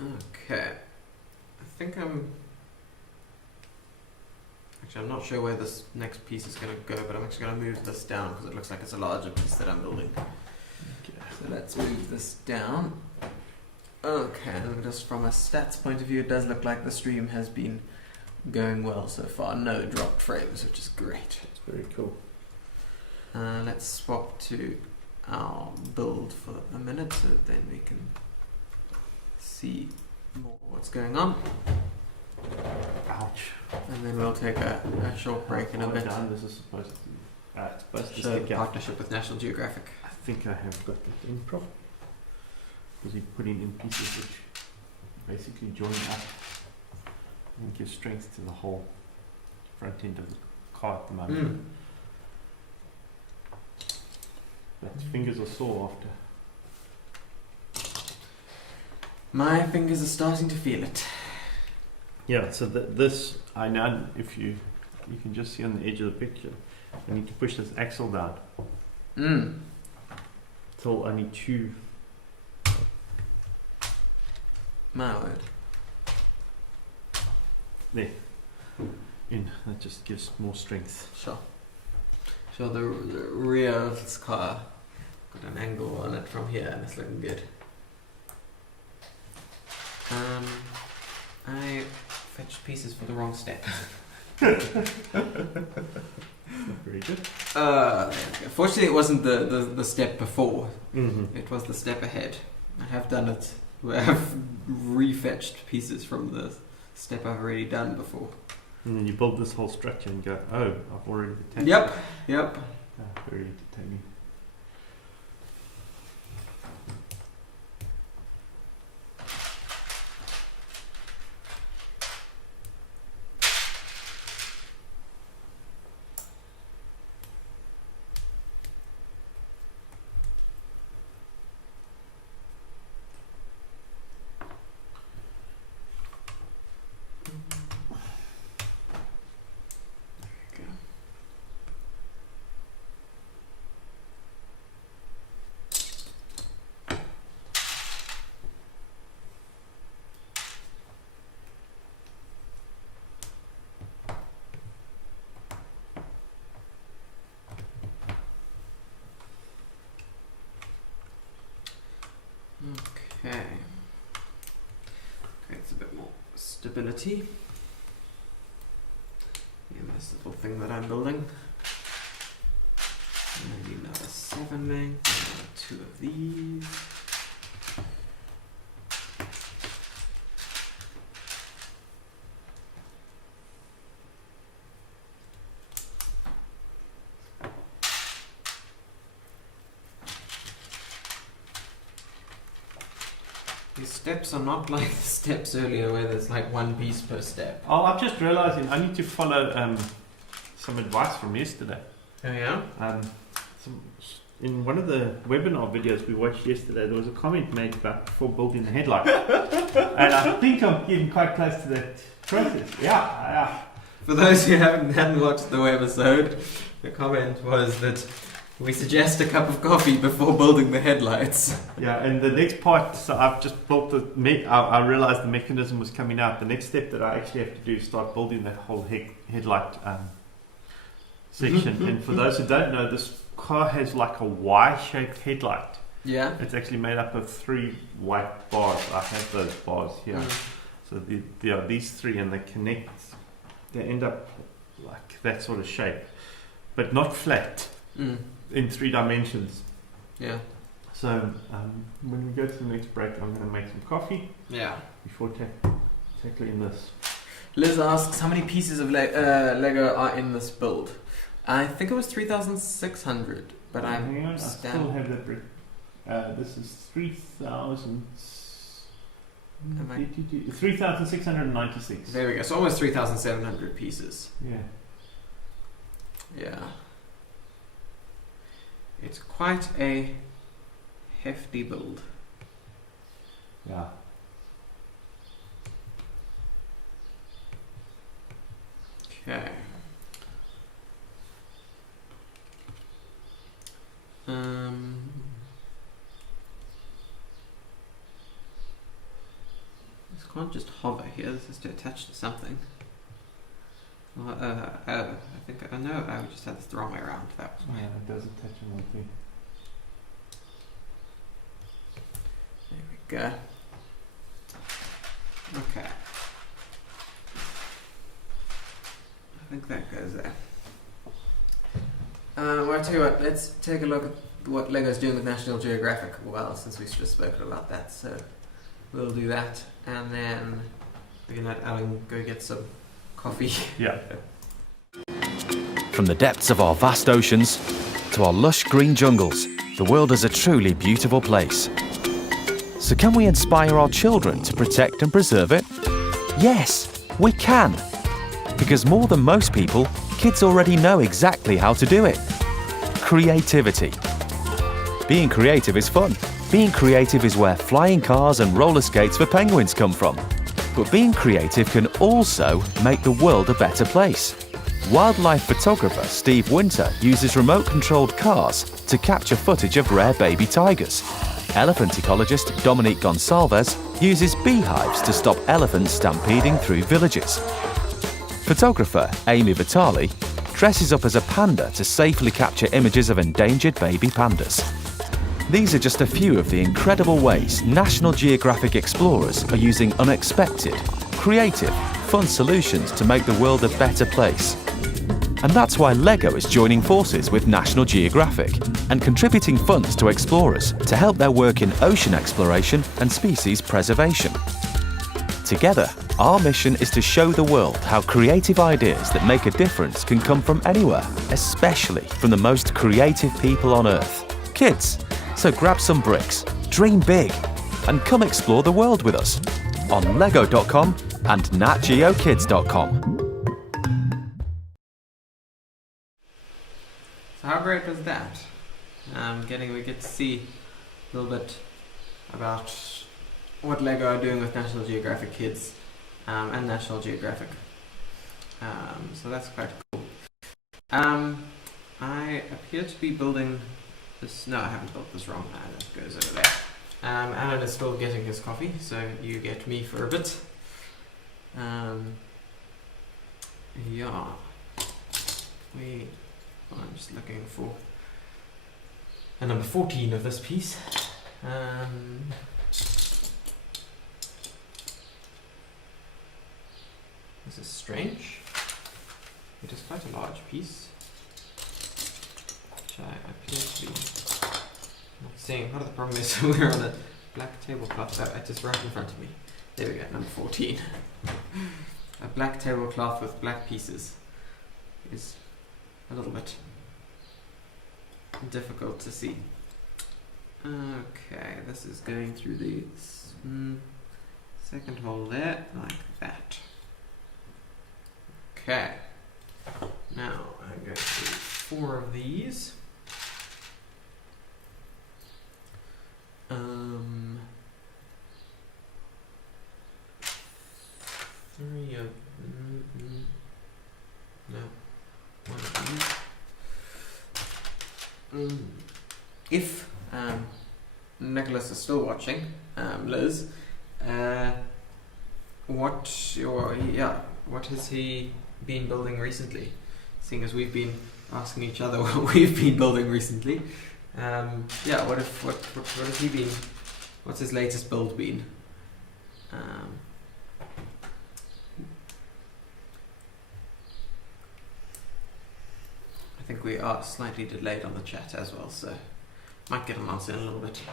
Okay. I think I'm not sure where this next piece is going to go, but I'm actually going to move this down because it looks like it's a larger piece that I'm building. Okay. So let's move this down. Okay, and just from a stats point of view, it does look like the stream has been going well so far. No dropped frames, which is great. It's very cool. Let's swap to our build for a minute so that then we can see more what's going on. Ouch. And then we'll take a short break in a bit. This is supposed to, it's supposed to Show stick out. partnership with National Geographic. I think I have got that in prop. Because you put in pieces which basically join up and give strength to the whole front end of the car at the moment. But fingers are sore after. My fingers are starting to feel it. Yeah, so this, I know if you can just see on the edge of the picture, I need to push this axle down. Till only two. My word. There. That just gives more strength. Sure. So the rear of this car got an angle on it from here and it's looking good. I fetched pieces for the wrong step. Very good. Fortunately it wasn't the step before. Mm-hmm. It was the step ahead. I have done it where I've refetched pieces from the step I've already done before. And then you build this whole structure and go, oh, I've already detached Yep. Very entertaining. Okay. It's a bit more stability. And this little thing that I'm building. And I need another 7 length, another 2 of these. These steps are not like the steps earlier where there's like one piece per step. Oh, I'm just realizing I need to follow some advice from yesterday. Oh yeah? In one of the webinar videos we watched yesterday, there was a comment made about before building the headlight. And I think I'm getting quite close to that process. Yeah. For those who hadn't watched the webisode, the comment was that we suggest a cup of coffee before building the headlights. Yeah, and the next part, so I've just built I realized the mechanism was coming out. The next step that I actually have to do is start building that whole headlight section. And for those who don't know, this car has like a Y-shaped headlight. Yeah. It's actually made up of 3 white bars. I have those bars here. So there are these 3 and they connect. They end up like that sort of shape, but not flat. In 3 dimensions. Yeah. So when we go to the next break, I'm going to make some coffee. Yeah. Before tackling this. Liz asks, how many pieces of Lego are in this build? I think it was 3,600, but Hang on, I still have that brick. This is 3,696. There we go. So almost 3,700 pieces. Yeah. Yeah. It's quite a hefty build. Yeah. Okay. This can't just hover here. This has to attach to something. I think I know. I just had this the wrong way around. That was Yeah, it does attach on one thing. There we go. Okay. I think that goes there. Well, I tell you what, let's take a look at what Lego's doing with National Geographic. Well, since we've just spoken about that, so we'll do that, and then we can let Alan go get some coffee. Yeah. From the depths of our vast oceans to our lush green jungles, the world is a truly beautiful place. So can we inspire our children to protect and preserve it? Yes, we can. Because more than most people, kids already know exactly how to do it. Creativity. Being creative is fun. Being creative is where flying cars and roller skates for penguins come from. But being creative can also make the world a better place. Wildlife photographer Steve Winter uses remote-controlled cars to capture footage of rare baby tigers. Elephant ecologist Dominique Gonsalves uses beehives to stop elephants stampeding through villages. Photographer Amy Vitali dresses up as a panda to safely capture images of endangered baby pandas. These are just a few of the incredible ways National Geographic explorers are using unexpected, creative, fun solutions to make the world a better place. And that's why LEGO is joining forces with National Geographic and contributing funds to explorers to help their work in ocean exploration and species preservation. Together, our mission is to show the world how creative ideas that make a difference can come from anywhere, especially from the most creative people on Earth, kids. So grab some bricks, dream big, and come explore the world with us on lego.com and natgeokids.com. So how great was that? We get to see a little bit about what LEGO are doing with National Geographic Kids and National Geographic. So that's quite cool. I appear to be building this. No, I haven't built this wrong. That goes over there. Alan is still getting his coffee, so you get me for a bit. Yeah. I'm just looking for a number 14 of this piece. This is strange. It is quite a large piece, which I appear to be not seeing. Part of the problem is we're on a black tablecloth. Oh, it is right in front of me. There we go, number 14. A black tablecloth with black pieces is a little bit difficult to see. Okay, this is going through the second hole there, like that. Okay, now I'm going to do 4 of these. 3 of no, 1 of these. If Nicholas is still watching, Liz, what has he been building recently? Seeing as we've been asking each other what we've been building recently, what has he been? What's his latest build been? I think we are slightly delayed on the chat as well, so might get an answer in a little bit.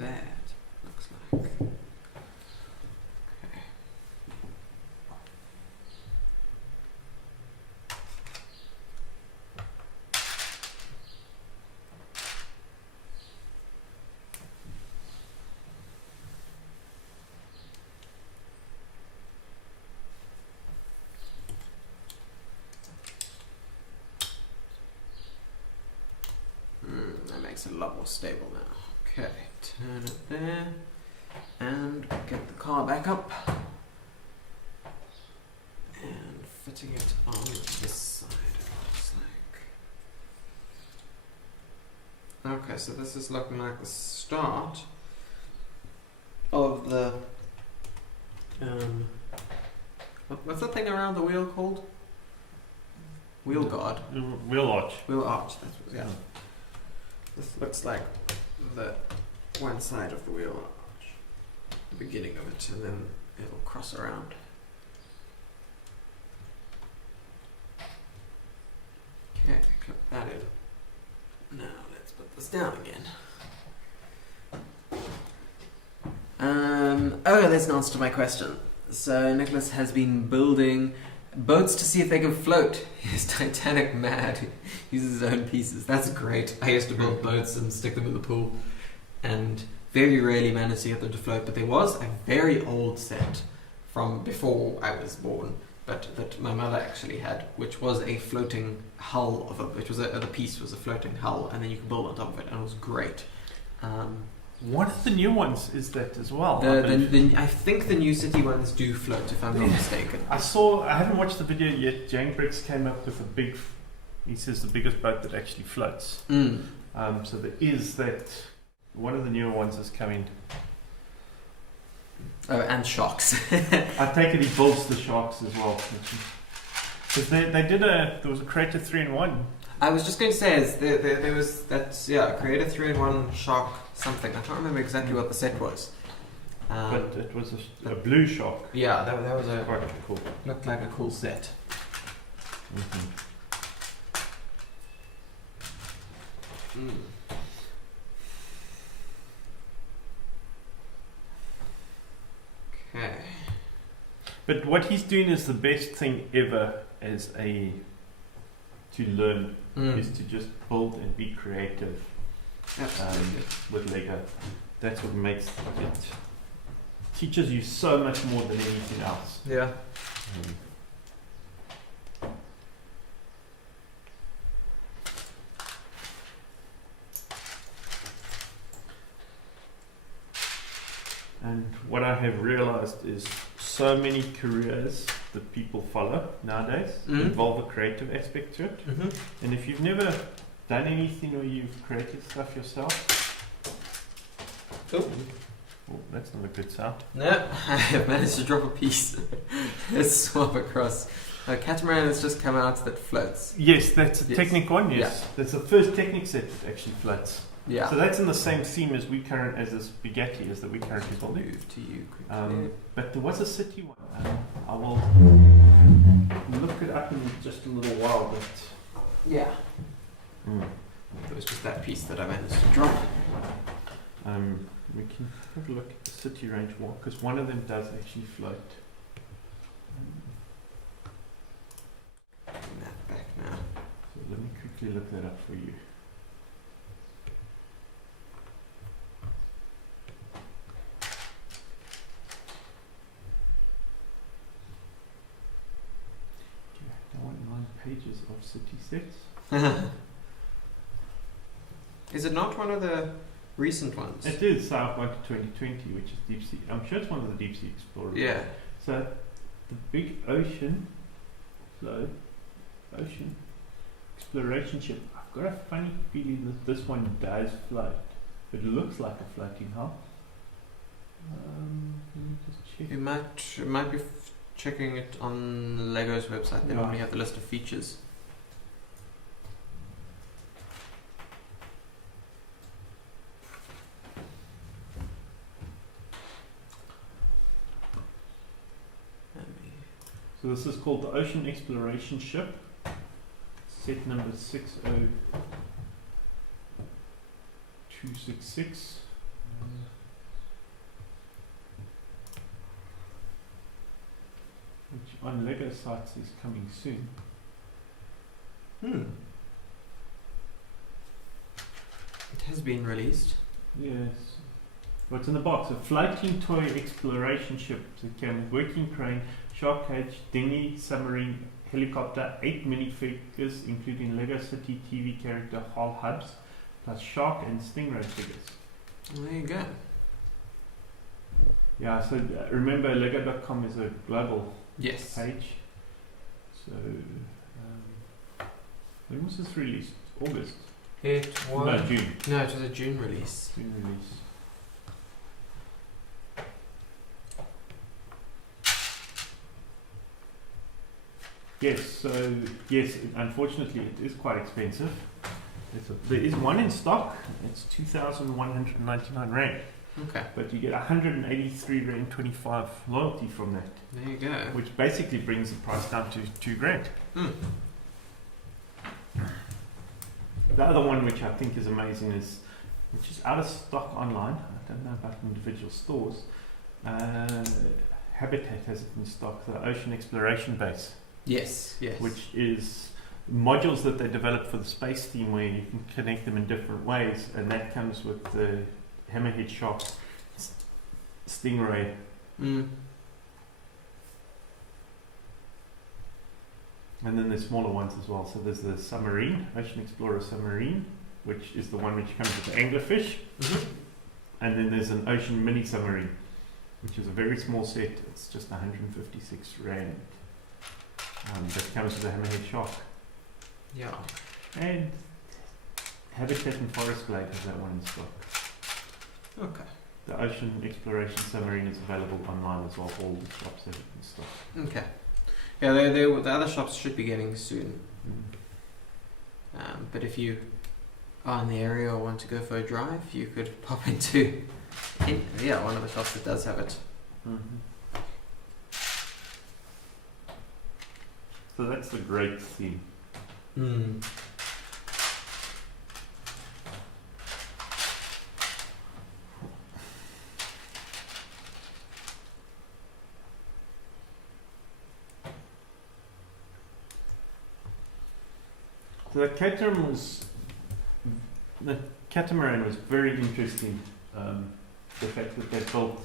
That looks like. Okay. That makes it a lot more stable now. Okay, turn it there and get the car back up and fitting it on this side, it looks like. Okay, so this is looking like the start of the what's that thing around the wheel called? Wheel guard. Wheel arch. Wheel arch, that's what, yeah. This looks like the one side of the wheel arch, the beginning of it, and then it'll cross around. Okay, clip that in. Now let's put this down again. There's an answer to my question. So Nicholas has been building boats to see if they can float. He's Titanic mad. He uses his own pieces. That's great. I used to build boats and stick them in the pool, and very rarely managed to get them to float. But there was a very old set from before I was born, but that my mother actually had, which was a floating hull of a. Which was the piece was a floating hull, and then you could build on top of it, and it was great. One of the new ones is that as well. I think the new city ones do float, if I'm not mistaken. I haven't watched the video yet. Jane Briggs came up with he says the biggest boat that actually floats. So there is that. One of the newer ones is coming. Oh, and sharks. I take it he builds the sharks as well. Because there was a Creator 3-in-1. I was just going to say, there was that, Creator 3-in-1 shark something. I can't remember exactly what the set was. But it was a blue shark. Yeah, that was quite cool. Looked like a cool set. Okay. But what he's doing is the best thing ever to learn is to just build and be creative with Lego. That's what makes it teaches you so much more than anything else. Yeah. And what I have realized is so many careers that people follow nowadays involve a creative aspect to it. And if you've never done anything or you've created stuff yourself, Oh, that's not a good sound. No, I have managed to drop a piece. Let's swap across. A catamaran has just come out that floats. Yes, that's a Yes. Technic one. Yes, Yeah. that's the first Technic set that actually floats. Yeah. So that's in the same theme as this Bugatti is that we currently I'll building. move to you quickly. But there was a city one. I will look it up in just a little while. But Yeah. It was just that piece that I managed to drop. we can have a look at the city range one because one of them does actually float. Bring that back now. So let me quickly look that up for you. I want 9 pages of city sets. Is it not one of the recent ones? It is Southbound to 2020, which is Deep Sea. I'm sure it's one of the Deep Sea Explorers. Yeah. So the big ocean exploration ship. I've got a funny feeling that this one does float. It looks like a floating hull. Let me just check. You might be checking it on Lego's website. They Yeah. normally have the list of features. So this is called the Ocean Exploration Ship. Set number 60266. Which on LEGO sites is coming soon. It has been released. Yes. What's in the box? A floating toy exploration ship that can working crane, shark cage, dinghy, submarine, helicopter, 8 minifigures including Lego City TV character hull hubs, plus shark and stingray figures. There you go. Yeah, so remember lego.com is a global Yes. page. So when was this released? August? It was. No, June. No, it was a June release. June release. Yes, unfortunately it is quite expensive. There is one in stock. It's 2,199 rand, Okay. but you get 183 rand 25 loyalty from that, There you go. which basically brings the price down to 2 grand. The other one, which I think is amazing, which is out of stock online. I don't know about individual stores. Habitat has it in stock. The Ocean Exploration Base. Yes. Yes. Which is modules that they develop for the space theme where you can connect them in different ways, and that comes with the hammerhead shark, stingray. And then there's smaller ones as well. So there's the submarine, Ocean Explorer submarine, which is the one which comes with the anglerfish. And then there's an ocean mini submarine, which is a very small set. It's just 156 rand. That comes with a hammerhead shark. Yeah. And Habitat and Forest Glade has that one in stock. Okay. The Ocean Exploration Submarine is available online as well. All the shops have it in stock. Okay. Yeah, the other shops should be getting soon. But if you are in the area or want to go for a drive, you could pop into one of the shops that does have it. So that's the great theme. So the catamaran was very interesting. The fact that they built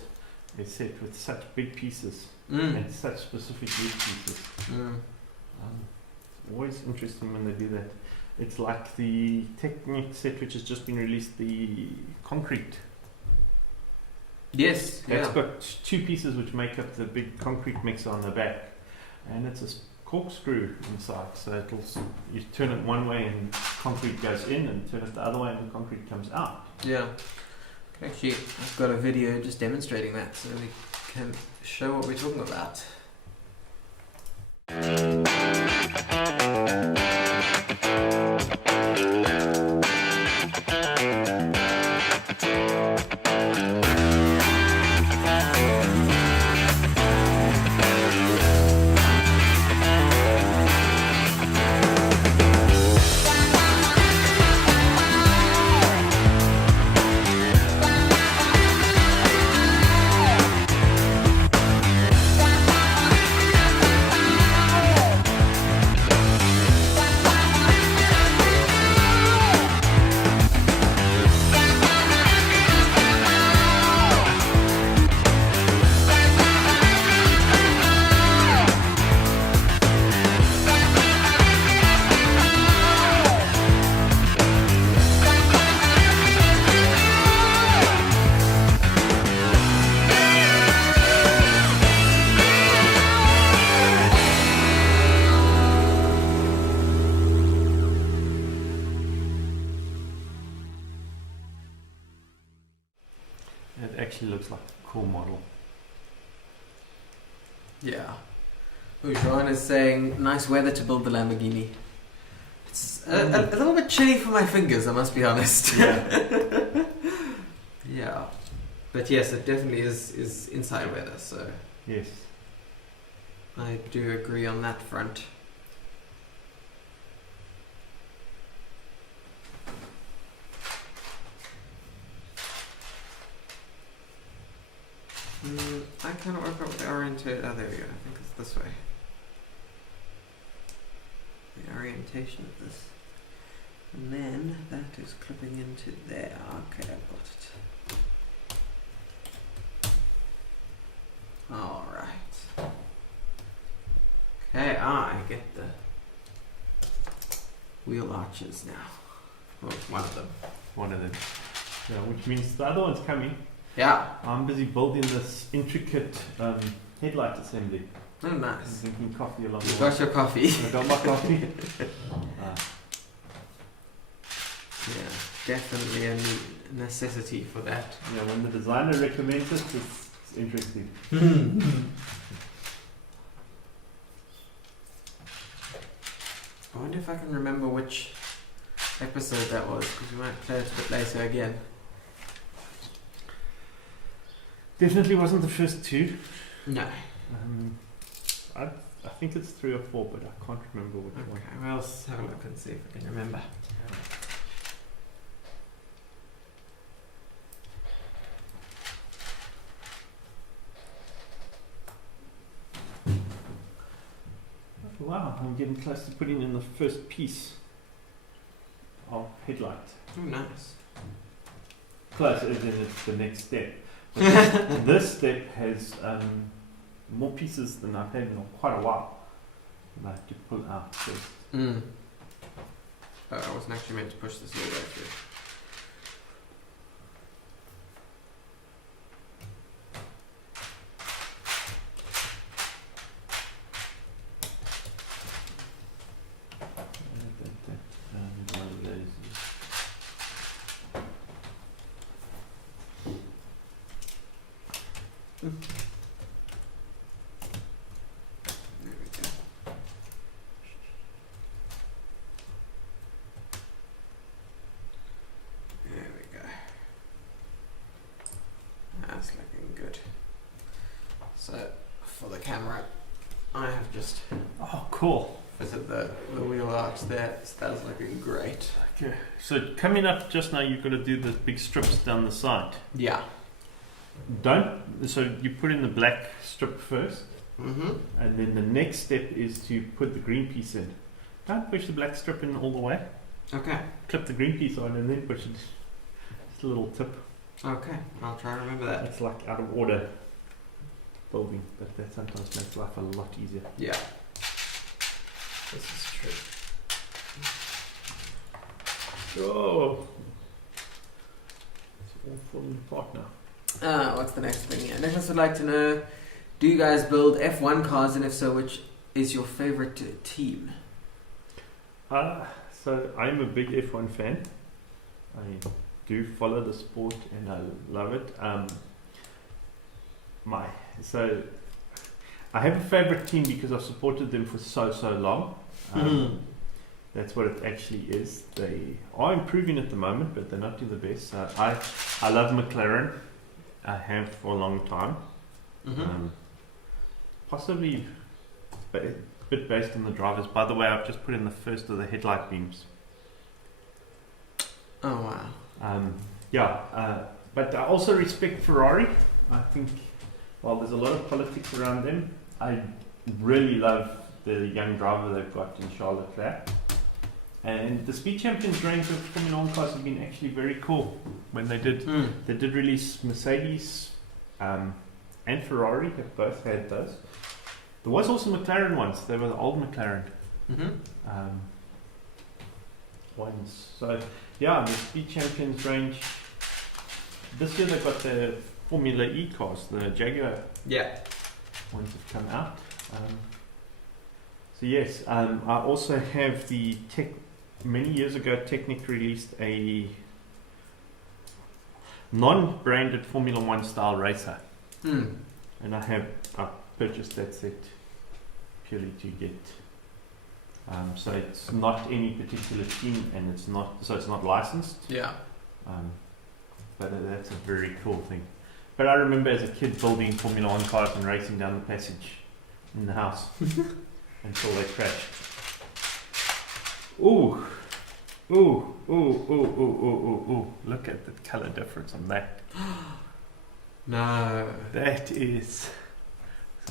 a set with such big pieces and such specific use pieces. It's always interesting when they do that. It's like the Technic set which has just been released, the concrete. Yes. It's got 2 pieces which make up the big concrete mixer on the back, and it's a corkscrew inside. So you turn it one way and concrete goes in, and turn it the other way and the concrete comes out. Yeah. Actually, I've got a video just demonstrating that, so we can show what we're talking about. It actually looks like a cool model. Yeah. Jean is saying, nice weather to build the Lamborghini. It's a little bit chilly for my fingers, I must be honest. Yeah. Yeah. But yes, it definitely is inside weather, so Yes. I do agree on that front. I cannot work out the orientation. Oh, there we go. I think it's this way. The orientation of this. And then that is clipping into there. Okay, I've got it. Alright. Okay, I get the wheel arches now. Well, one of them. One of them. Yeah, which means the other one's coming. Yeah. I'm busy building this intricate headlight assembly. Oh, I'm nice. drinking coffee along You the way. got your coffee. I got my coffee. Yeah, definitely a necessity for that. Yeah, when the designer recommends it, it's interesting. I wonder if I can remember which episode that was, because we might play it a bit later again. Definitely wasn't the first two. No. I think it's 3 or 4, but I can't remember which one. Okay, well, let's have a look and see if I can remember. Wow, I'm getting close to putting in the first piece of headlight. Oh, nice. Close, as in it's the next step. But this step has more pieces than I've had in quite a while. And I have to pull out first. Oh, I wasn't actually meant to push this all the way through. There we go. There we go. That's looking good. So, for the camera, I have just Oh, cool. fitted the wheel arch there. So that's looking great. Okay. So coming up just now, you've got to do the big strips down the side. Yeah. So you put in the black strip first, Mm-hmm. and then the next step is to put the green piece in. Don't push the black strip in all the way. Okay. Clip the green piece on and then push it. It's a little tip. Okay. I'll try and remember that. It's like out of order building, but that sometimes makes life a lot easier. Yeah. This is true. Oh, it's all falling apart now. What's the next thing here? Nicholas would like to know, do you guys build F1 cars, and if so, which is your favorite team? So I'm a big F1 fan. I do follow the sport and I love it. So I have a favorite team because I've supported them for so long. That's what it actually is. They are improving at the moment, but they're not doing the best. I love McLaren. I have for a long time. Possibly a bit based on the drivers. By the way, I've just put in the first of the headlight beams. Oh wow. But I also respect Ferrari. I think while there's a lot of politics around them, I really love the young driver they've got in Charles Leclerc. And the Speed Champions range of Formula 1 cars have been actually very cool. When they did release Mercedes and Ferrari have both had those. There was also McLaren ones. They were the old McLaren ones. So yeah, the Speed Champions range. This year they've got the Formula E cars, the Jaguar ones have come out. So yes, I also have the many years ago Technic released a non-branded Formula 1 style racer. And I purchased that set purely to get so it's not any particular team and it's not licensed. But that's a very cool thing. But I remember as a kid building Formula 1 cars and racing down the passage in the house until they crashed. Ooh. Look at the color difference on that. No. That is...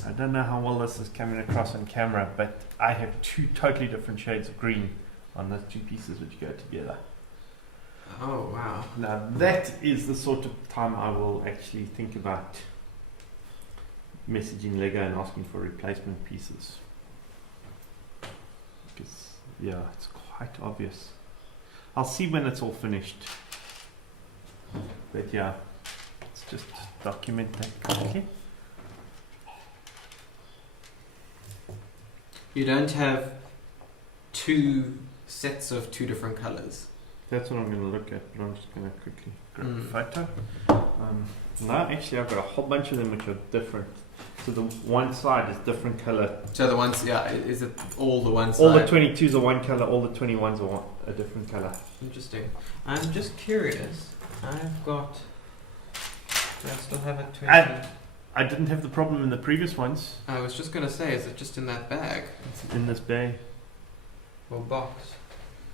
I don't know how well this is coming across on camera, but I have two totally different shades of green on those two pieces which go together. Oh wow. Now that is the sort of time I will actually think about messaging LEGO and asking for replacement pieces. Because yeah, it's quite obvious. I'll see when it's all finished. But yeah, let's just document that quickly. You don't have two sets of two different colours. That's what I'm going to look at, but I'm just going to quickly grab a photo. No, actually I've got a whole bunch of them which are different. So the one side is different colour. So the ones, is it all the one side? All the 22s are one colour, all the 21s are a different colour. Interesting. I'm just curious. I've got... Do I still have a 20? I didn't have the problem in the previous ones. I was just going to say, is it just in that bag? It's in this bag. Or box?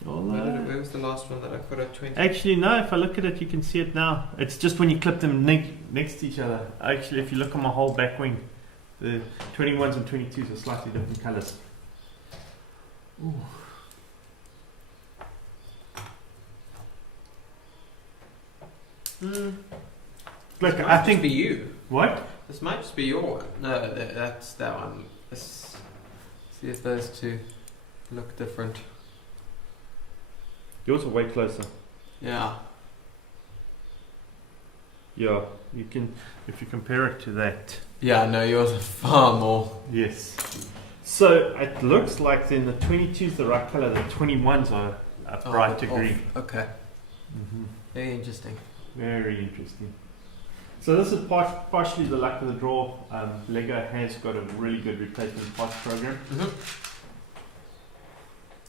Oh, Where was the last one that I put at 20? Actually, no, if I look at it, you can see it now. It's just when you clip them next to each other. Actually, if you look on my whole back wing, the 21s and 22s are slightly different colours. Ooh. Look, I think be you. What? This might just be your one. No, that's that one. Let's see if those two look different. Yours are way closer. Yeah. Yeah, you can, if you compare it to that. Yeah, no, yours are far more. Yes. So it looks like then the 22 is the right colour, the 21s are a brighter green. Okay. Very interesting. Very interesting. So this is partially the luck of the draw. LEGO has got a really good replacement parts program.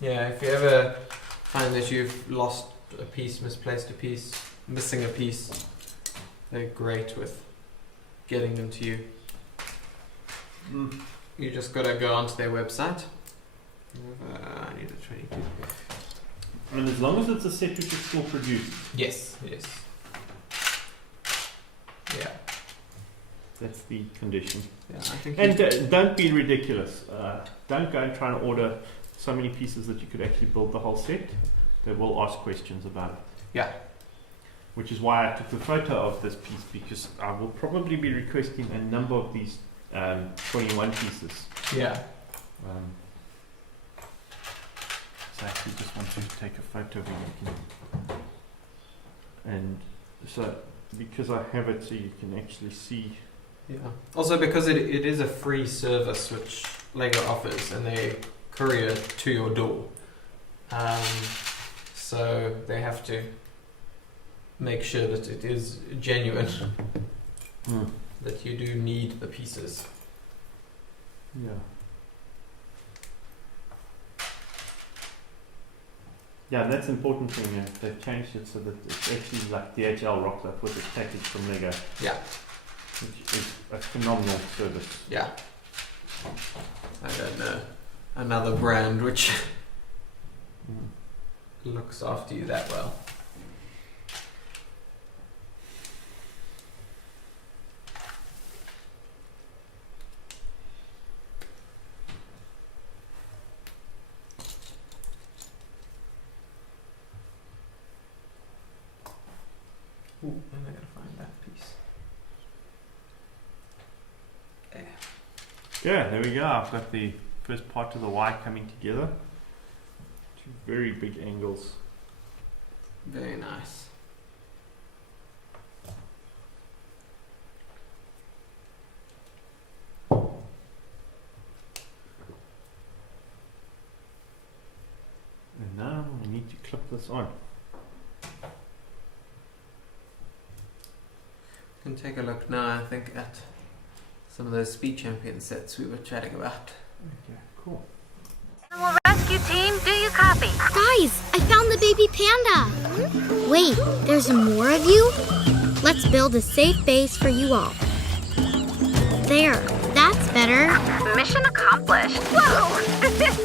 Yeah, if you ever find that you've lost a piece, misplaced a piece, missing a piece, they're great with getting them to you. You just gotta go onto their website. I need a 22. And as long as it's a set which is still produced. Yes. Yeah. That's the condition. Yeah, I think. And don't be ridiculous. Don't go and try and order so many pieces that you could actually build the whole set. They will ask questions about it. Yeah. Which is why I took the photo of this piece, because I will probably be requesting a number of these 21 pieces. Yeah. So I actually just want to take a photo of it. And so, because I have it so you can actually see. Yeah. Also because it is a free service which LEGO offers, and they courier to your door. So they have to make sure that it is genuine, Mm. that you do need the pieces. Yeah. Yeah, and that's the important thing. They've changed it so that it's actually like DHL rocks up with a package from Lego, Yeah, which is a phenomenal service. yeah. I don't know another brand which looks after you that well. Ooh, and I gotta find that piece. There. Yeah, there we go. I've got the first part of the Y coming together. Two very big angles. Very nice. And now I need to clip this on. We can take a look now, I think, at some of those Speed Champion sets we were chatting about. Okay, cool. Animal rescue team, do you copy? Guys, I found the baby panda. Wait, there's more of you? Let's build a safe base for you all. There, that's better. Mission accomplished. Whoa!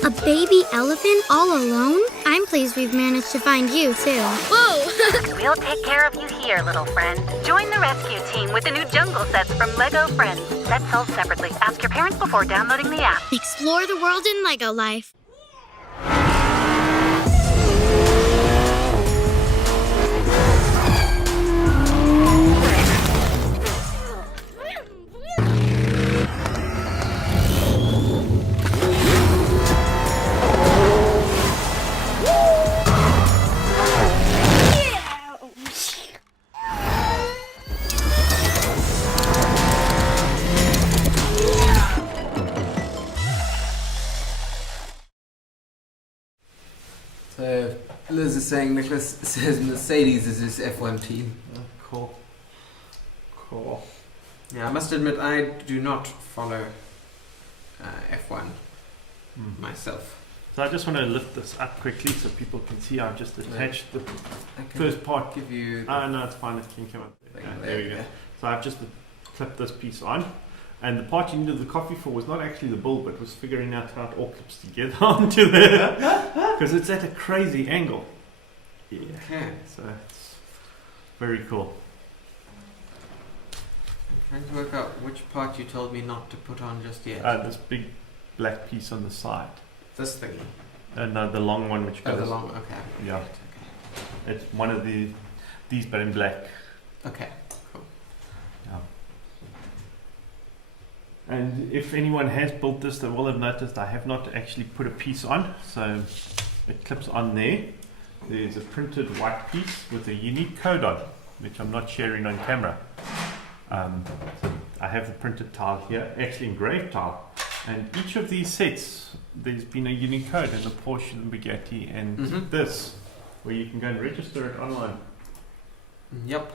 A baby elephant all alone? I'm pleased we've managed to find you, too. Whoa! We'll take care of you here, little friend. Join the rescue team with the new jungle sets from LEGO Friends. Sets sold separately. Ask your parents before downloading the app. Explore the world in LEGO life. So Liz is saying Nicholas says Mercedes is his F1 team. Oh, cool. Cool. Yeah, I must admit I do not follow F1 myself. So I just want to lift this up quickly so people can see I've just attached the I can first part. give you. Oh no, it's fine. It can come up. There we go. So I've just clipped this piece on. And the part you needed the coffee for was not actually the bull, but was figuring out how it all clips together onto there. Because it's at a crazy angle. Yeah. Okay. So it's very cool. I'm trying to work out which part you told me not to put on just yet. This big black piece on the side. This thing. No, the long one which goes. Oh, the long. Okay. Yeah. Right, okay. It's one of these but in black. Okay. Cool. Yeah. And if anyone has built this, they will have noticed I have not actually put a piece on, so it clips on there. There's a printed white piece with a unique code on, which I'm not sharing on camera. So I have the printed tile here, actually engraved tile, and each of these sets there's been a unique code in the Porsche, the Bugatti, and this, where you can go and register it online. Yep.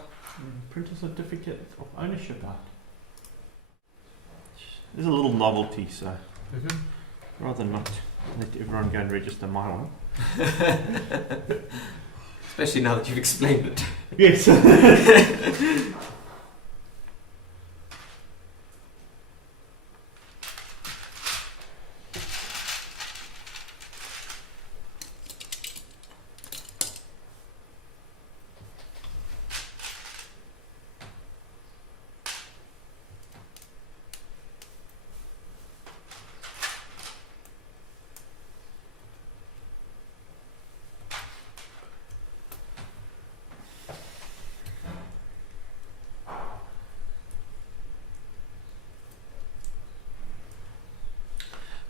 Print a certificate of ownership out. There's a little novelty, so rather not let everyone go and register my one. Especially now that you've explained it. Yes.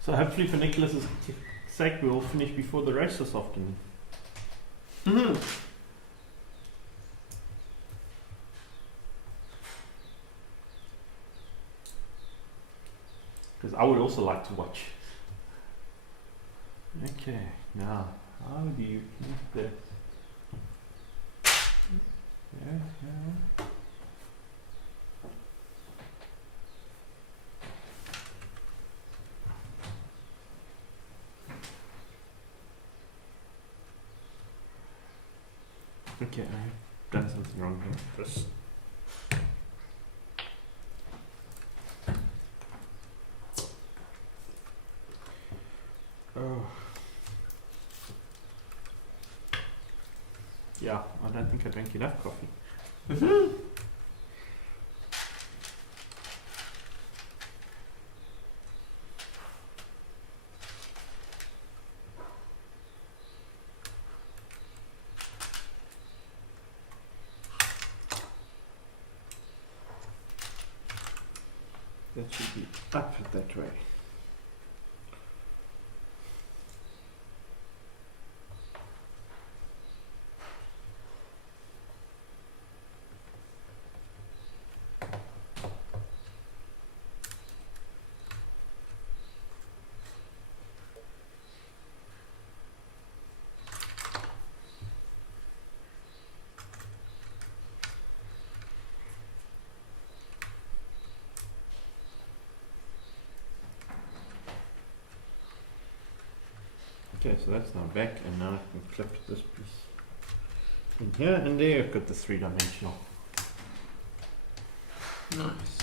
So hopefully for Nicholas's sake we will finish before the race this afternoon. Because I would also like to watch. Okay, now how do you connect this? Okay, I've done something wrong here. Chris. Oh. Yeah, I don't think I drank enough coffee. That should be up that way. Okay, so that's now back, and now I can clip this piece in here, and there I've got the three-dimensional. Nice.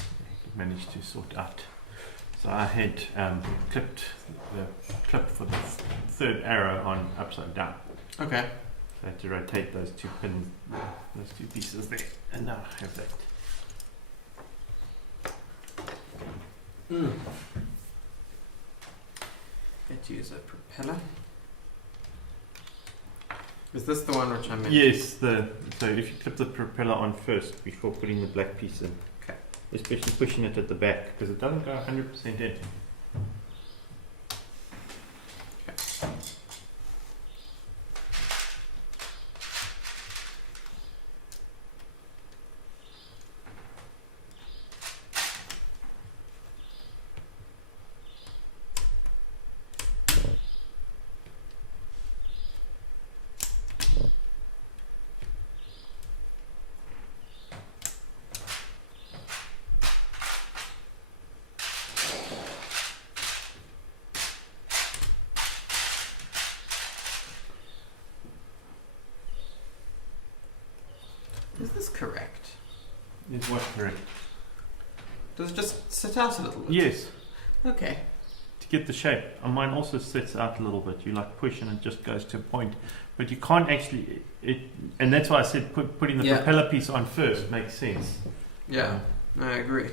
Managed to sort out. So I had clipped the clip for the third arrow on upside down. Okay. So I had to rotate those two pins, those two pieces there, and now I have that. Let's use a propeller. Is this the one which I meant? Yes, so if you clip the propeller on first before putting the black piece in. Okay. Especially pushing it at the back, because it doesn't go 100% in. Is this correct? Is what correct? Does it just sit out a little bit? Yes. Okay. To get the shape. And mine also sits out a little bit. You like push and it just goes to a point. But you can't actually, and that's why I said putting the propeller piece on first makes sense. Yeah, I agree.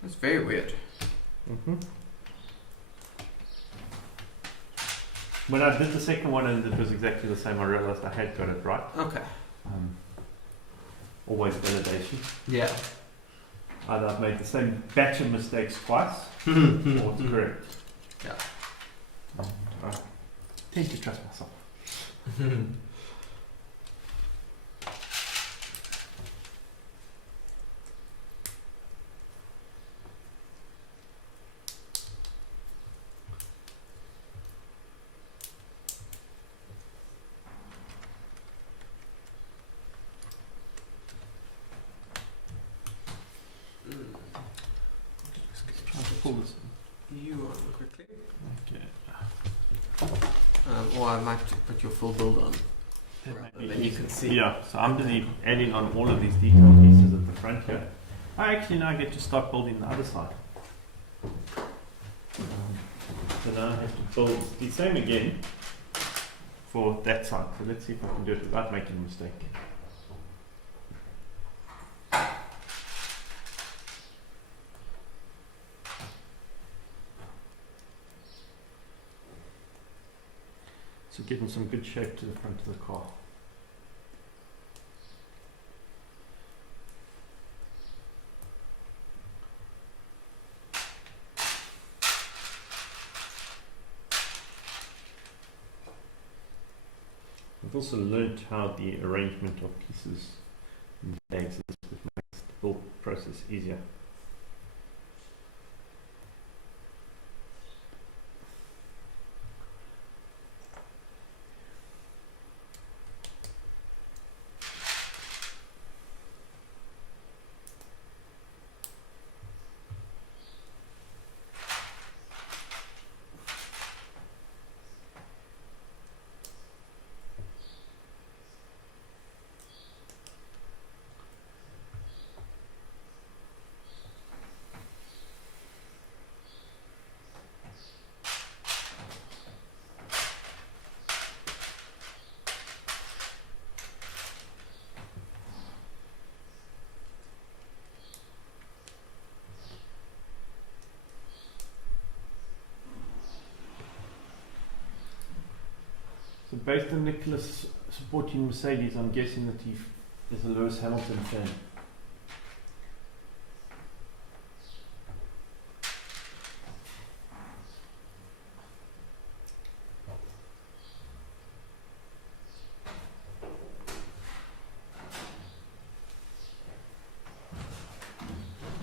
That's very weird. Mm-hmm. When I did the second one and it was exactly the same, I realized I had got it right. Okay. Always validation. Yeah. Either I've made the same batch of mistakes twice, or it's correct. Yeah. I tend to trust myself. Pull this. You on quickly. Okay. Or I might put your full build on. Then you can see. Yeah, so I'm busy adding on all of these detail pieces at the front here. I actually now get to start building the other side. So now I have to build the same again for that side. So let's see if I can do it without making a mistake. So giving some good shape to the front of the car. I've also learnt how the arrangement of pieces in bags is, which makes the build process easier. based on Nicholas supporting Mercedes, I'm guessing that he is a Lewis Hamilton fan.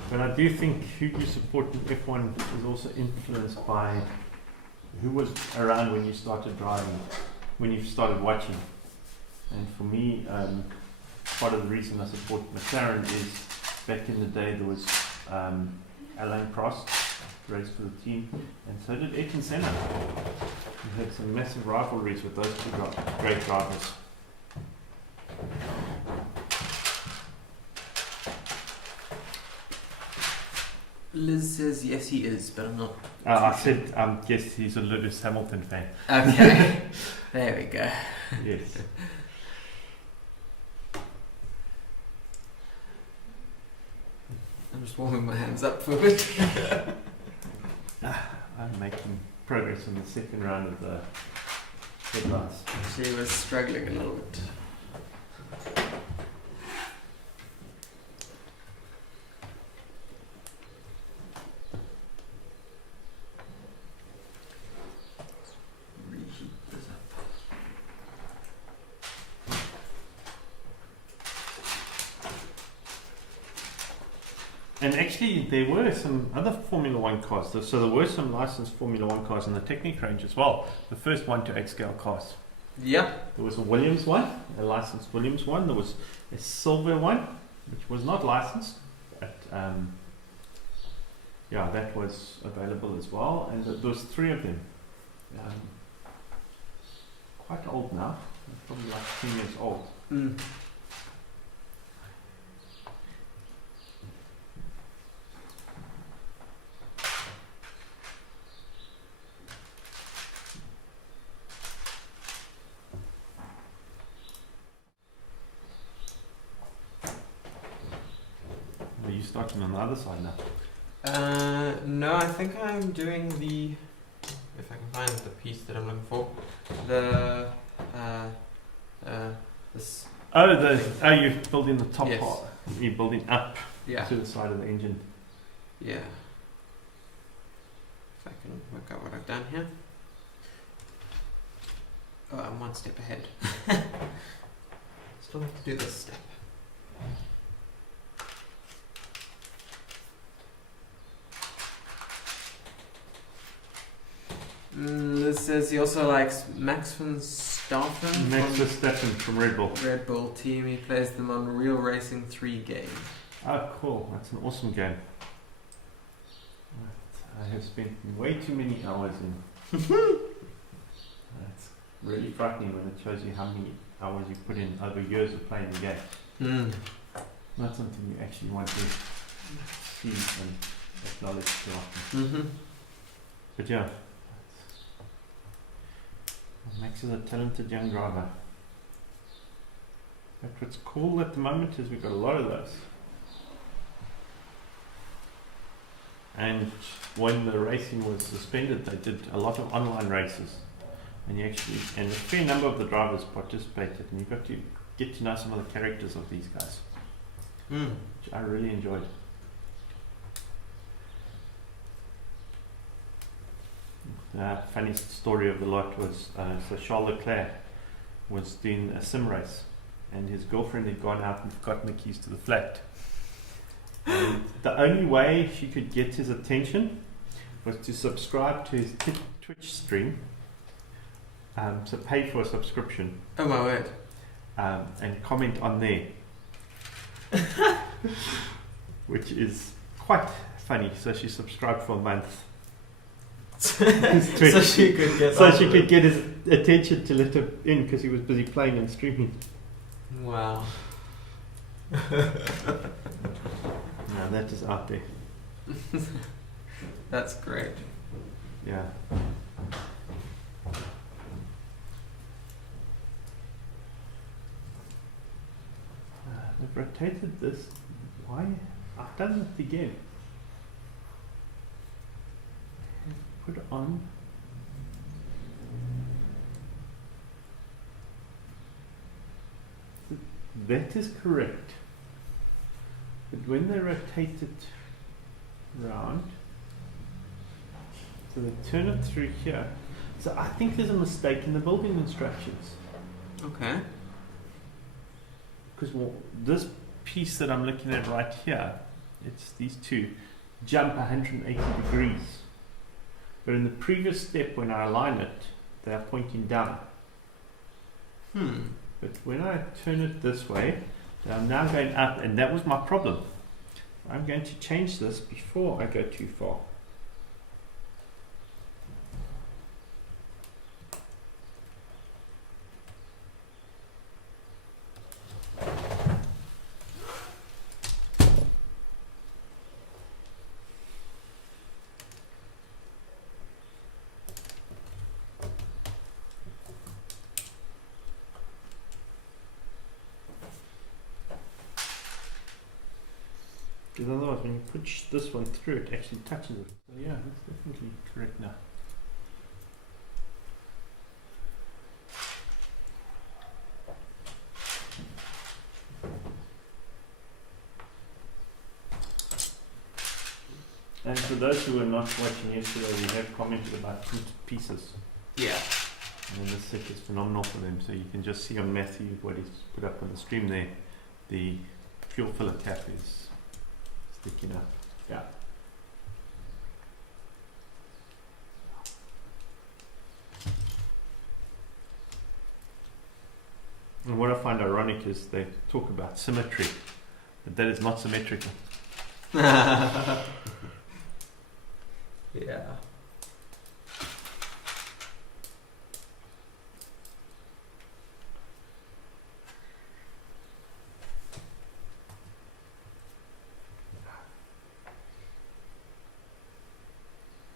But I do think who you support in F1 is also influenced by who was around when you started driving, when you started watching. And for me, part of the reason I support McLaren is back in the day there was Alain Prost raced for the team, and so did Ayrton Senna. We had some massive rivalries with those two great drivers. Liz says yes, he is, but I'm not. I said yes, he's a Lewis Hamilton fan. Okay, there we go. Yes. I'm just warming my hands up for a bit. I'm making progress in the second round of the headlights. She was struggling a little bit. Reheat this up. And actually, there were some other Formula One cars. So there were some licensed Formula One cars in the Technic range as well. The first 1 to 8 scale cars. Yeah. There was a Williams one, a licensed Williams one. There was a silver one, which was not licensed. But yeah, that was available as well. And there was 3 of them. Quite old now. Probably like 10 years old. Mm. Are you starting on the other side now? No, I think I'm doing the, if I can find the piece that I'm looking for, the, this. Oh, you're building the top Yes. part. You're building up Yeah. to the side of the engine. Yeah. If I can work out what I've done here. Oh, I'm one step ahead. Still have to do this step. This says he also likes Max Verstappen. Max from Verstappen from Red Bull. Red Bull team. He plays them on Real Racing 3 game. Oh, cool. That's an awesome game. I have spent way too many hours in. That's really frightening when it shows you how many hours you put in over years of playing the game. Mm. Not something you actually want to see and acknowledge too often. Mm-hmm. But yeah, Max is a talented young driver. But what's cool at the moment is we've got a lot of those. And when the racing was suspended, they did a lot of online races, and a fair number of the drivers participated, and you got to get to know some of the characters of these guys, which I really enjoyed. The funny story of the lot was so Charles Leclerc was doing a sim race, and his girlfriend had gone out and forgotten the keys to the flat. And the only way she could get his attention was to subscribe to his Twitch stream, so pay for a subscription. Oh my word. And comment on there. Which is quite funny. So she subscribed for a month. So she could get his attention to let him in because he was busy playing and streaming. Wow. Now that is out there. That's great. Yeah. I've rotated this. Why? I've done it again. Put it on. That is correct. But when they rotate it round, so they turn it through here. So I think there's a mistake in the building instructions. Okay. Because this piece that I'm looking at right here, it's these two jump 180 degrees. But in the previous step, when I align it, they are pointing down. But when I turn it this way, they are now going up, and that was my problem. I'm going to change this before I go too far. Because otherwise, when you push this one through, it actually touches it. So yeah, that's definitely correct now. And for those who were not watching yesterday, we have commented about pieces. Yeah. And this set is phenomenal for them. So you can just see on Matthew what he's put up on the stream there. The fuel filler cap is sticking up. Yeah. And what I find ironic is they talk about symmetry, but that is not symmetrical. Yeah.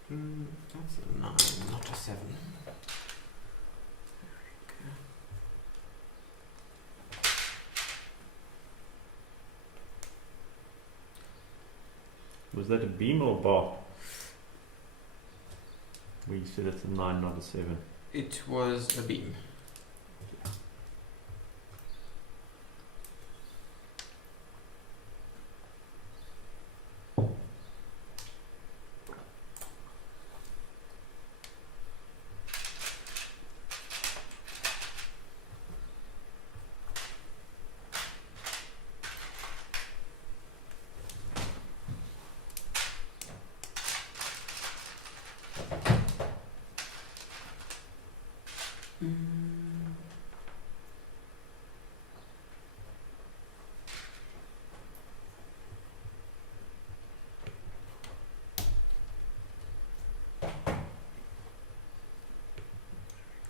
That's a 9, not a 7. Was that a beam or a bar? Where you said it's a 9, not a 7. It was a beam.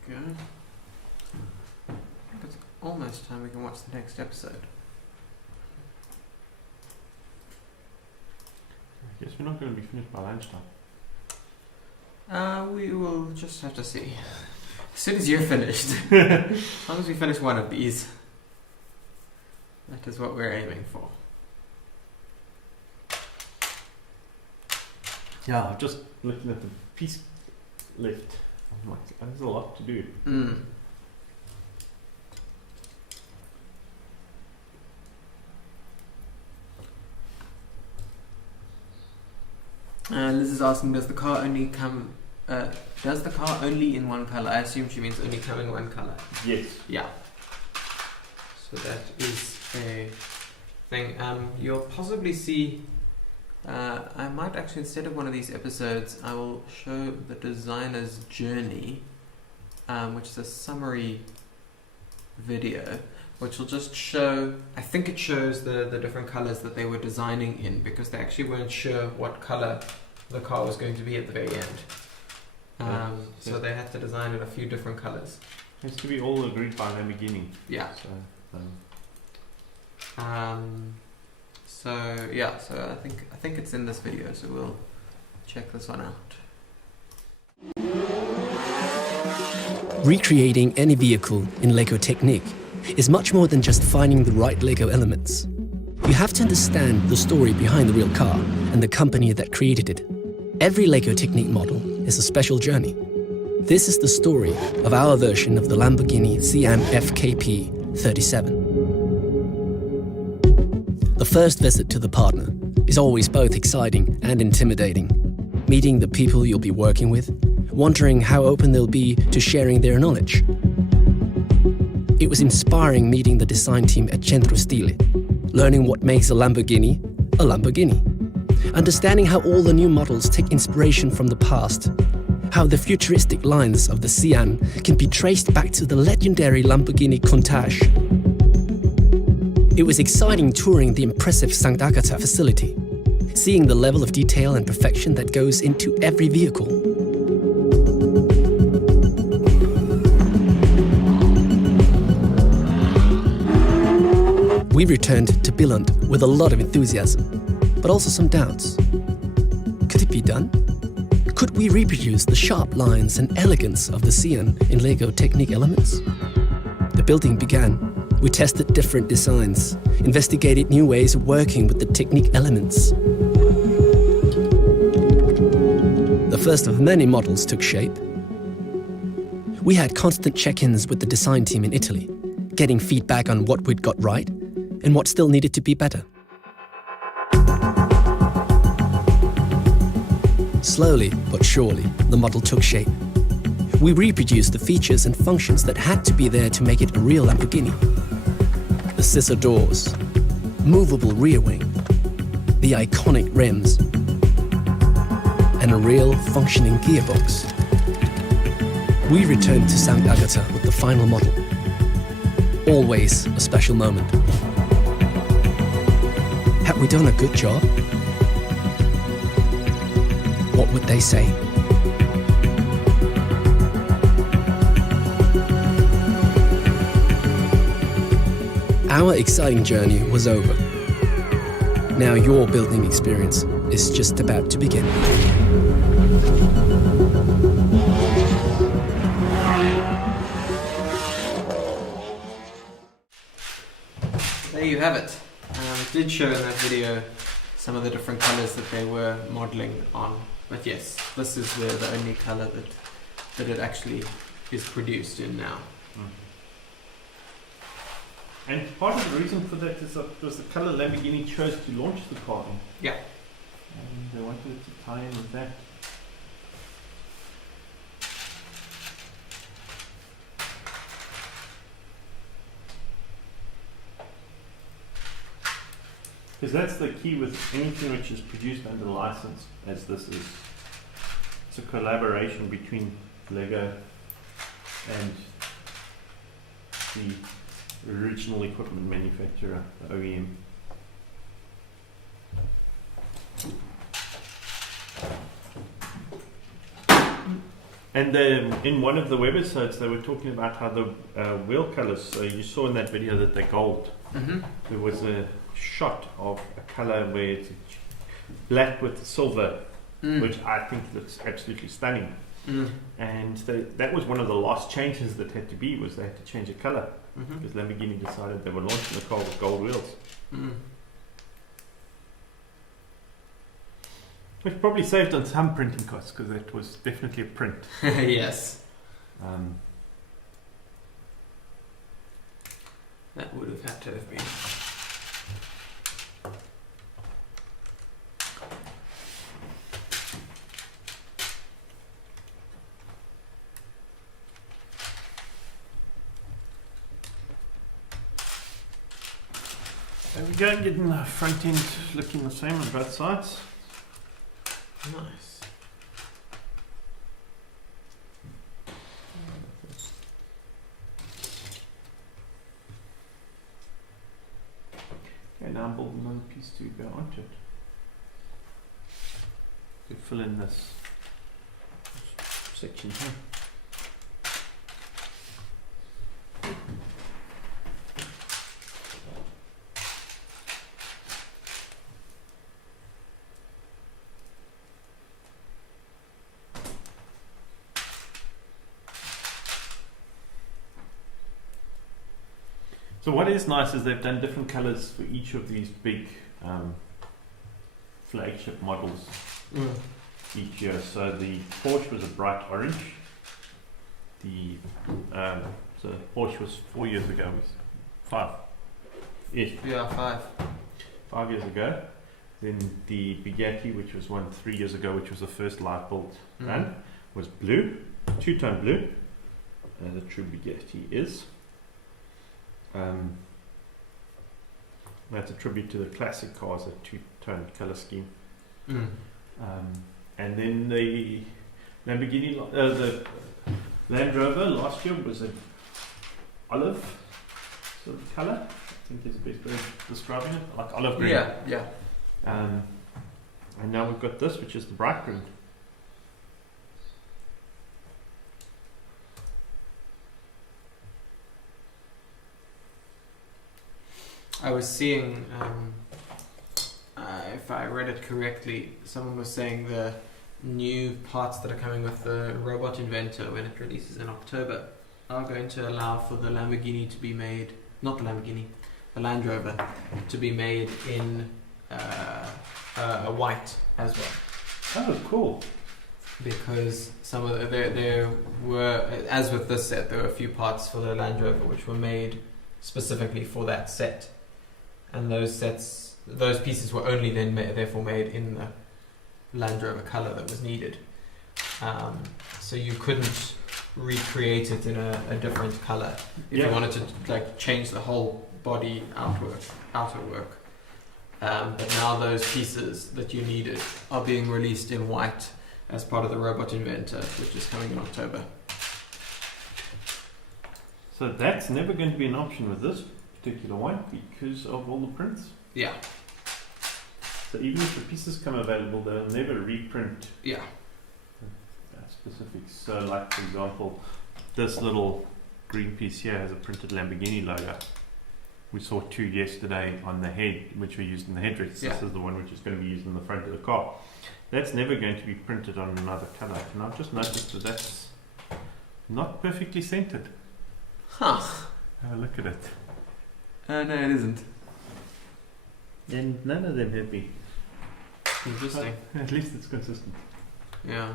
Good. I think it's almost time we can watch the next episode. I guess we're not going to be finished by lunchtime. We will just have to see. As soon as you're finished. As long as we finish one of these. That is what we're aiming for. Yeah, just looking at the piece left. I'm like, there's a lot to do. Liz is asking, does the car only come in one color? I assume she means only come in one color. Yes. Yeah. So that is a thing. You'll possibly see. I might actually, instead of one of these episodes, I will show the designer's journey, which is a summary video, which will just show, I think it shows the different colors that they were designing in, because they actually weren't sure what color the car was going to be at the very end. So they had to design in a few different colors. It has to be all agreed by Lamborghini. Yeah. So I think it's in this video, so we'll check this one out. Recreating any vehicle in LEGO Technic is much more than just finding the right LEGO elements. You have to understand the story behind the real car and the company that created it. Every LEGO Technic model is a special journey. This is the story of our version of the Lamborghini Sián FKP 37. The first visit to the partner is always both exciting and intimidating. Meeting the people you'll be working with, wondering how open they'll be to sharing their knowledge. It was inspiring meeting the design team at Centro Stile, learning what makes a Lamborghini, understanding how all the new models take inspiration from the past, how the futuristic lines of the Sián can be traced back to the legendary Lamborghini Countach. It was exciting touring the impressive St. Agatha facility, seeing the level of detail and perfection that goes into every vehicle. We returned to Billund with a lot of enthusiasm, but also some doubts. Could it be done? Could we reproduce the sharp lines and elegance of the Sián in LEGO Technic elements? The building began. We tested different designs, investigated new ways of working with the Technic elements. The first of many models took shape. We had constant check-ins with the design team in Italy, getting feedback on what we'd got right and what still needed to be better. Slowly but surely, the model took shape. We reproduced the features and functions that had to be there to make it a real Lamborghini. The scissor doors, movable rear wing, the iconic rims, and a real functioning gearbox. We returned to St. Agatha with the final model. Always a special moment. Had we done a good job? What would they say? Our exciting journey was over. Now your building experience is just about to begin. There you have it. Did show in that video some of the different colors that they were modeling on, but yes, this is the only color that it actually is produced in now. And part of the reason for that is that it was the color Lamborghini chose to launch the car in. Yeah. And they wanted it to tie in with that. Because that's the key with anything which is produced under license, as this is. It's a collaboration between LEGO and the original equipment manufacturer, the OEM. And in one of the webisodes they were talking about how the wheel colors, so you saw in that video that they're gold. Mm-hmm. There was a shot of a color where it's black with silver, which I think looks absolutely stunning. And that was one of the last changes that had to be, was they had to change the color, because Lamborghini decided they were launching the car with gold wheels. Which probably saved on some printing costs, because that was definitely a print. Yes. That would have had to have been. There we go, getting the front end looking the same on both sides. Nice. Okay, now I'm building another piece to go onto it. To fill in this section here. So what is nice is they've done different colors for each of these big flagship models each year. So the Porsche was a bright orange. The Porsche was 4 years ago, was 5. Yes. Yeah, 5. 5 years ago. Then the Bugatti, which was one 3 years ago, which was the first live built run, was blue, two-tone blue, as a true Bugatti is. That's a tribute to the classic cars, a two-tone color scheme. And then the Lamborghini, the Land Rover last year was an olive sort of color. I think is the best way of describing it, like olive green. Yeah. And now we've got this, which is the bright green. I was seeing, if I read it correctly, someone was saying the new parts that are coming with the robot inventor when it releases in October are going to allow for the Lamborghini to be made, not the Lamborghini, the Land Rover to be made in a white as well. Oh, cool. Because some of there were, as with this set, there were a few parts for the Land Rover which were made specifically for that set. And those pieces were only then therefore made in the Land Rover color that was needed. So you couldn't recreate it in a different color if you wanted to like change the whole body outer work. But now those pieces that you needed are being released in white as part of the Robot Inventor, which is coming in October. So that's never going to be an option with this particular one because of all the prints. Yeah. So even if the pieces come available, they'll never reprint specifics. So like, for example, this little green piece here has a printed Lamborghini logo. We saw two yesterday on the head, which were used in the headrests. This is the one which is going to be used in the front of the car. That's never going to be printed on another colour. And I've just noticed that that's not perfectly centered. Huh. Have a look at it. No, it isn't. And none of them have been. Interesting. But at least it's consistent. Yeah.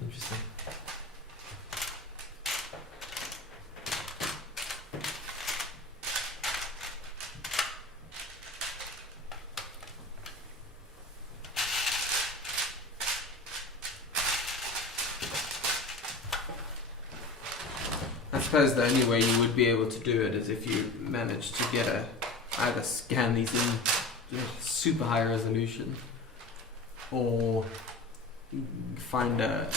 Interesting. I suppose the only way you would be able to do it is if you managed to get either scan these in super high resolution or find a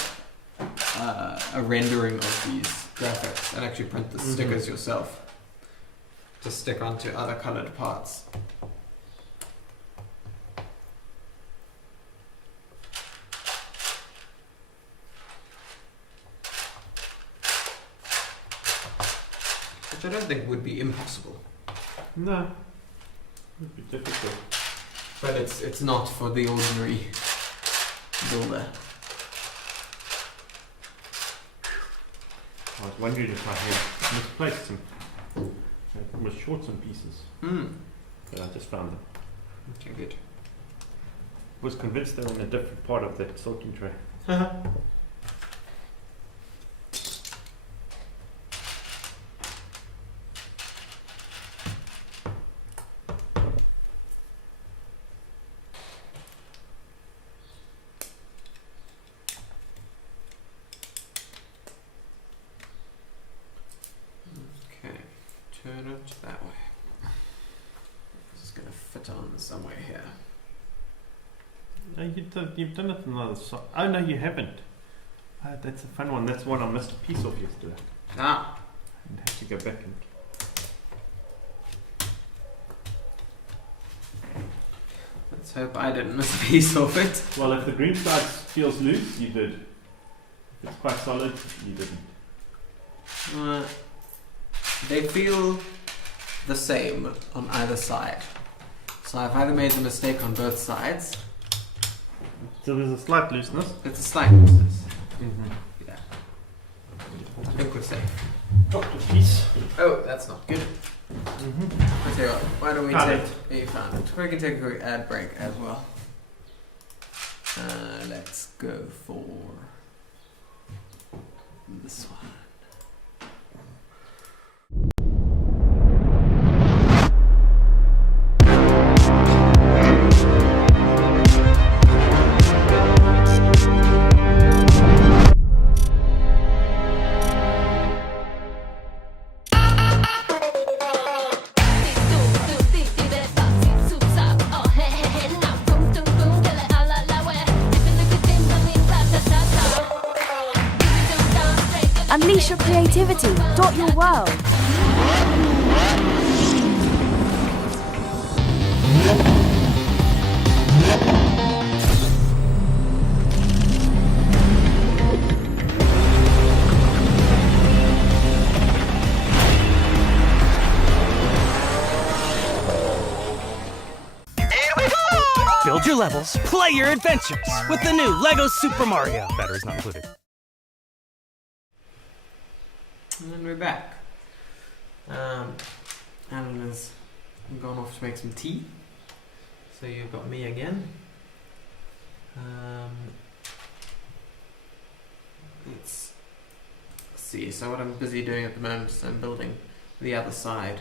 rendering of these graphics and actually print the stickers yourself to stick onto other colored parts. Which I don't think would be impossible. No. It would be difficult. But it's not for the ordinary builder. I was wondering if I had misplaced some. I almost short some pieces. But I just found them. Okay, good. Was convinced they were in a different part of that sorting tray. Turn it that way. This is going to fit on somewhere here. No, you've done it on the other side. Oh no, you haven't. That's a fun one. That's one I missed a piece of yesterday. Ah. And have to go back and. Let's hope I didn't miss a piece of it. Well, if the green side feels loose, you did. If it's quite solid, you didn't. They feel the same on either side. So I've either made the mistake on both sides. So there's a slight looseness. It's a slight looseness. Yeah. I think we're safe. Dropped a piece. Oh, that's not good. I tell you what, why don't we take... You found it. We can take a quick ad break as well. Let's go for this one. creativity dot your world. Build your levels, play your adventures with the new LEGO Super Mario. Batteries not included. And we're back. Alan has gone off to make some tea. So you've got me again. Let's see. So what I'm busy doing at the moment is I'm building the other side.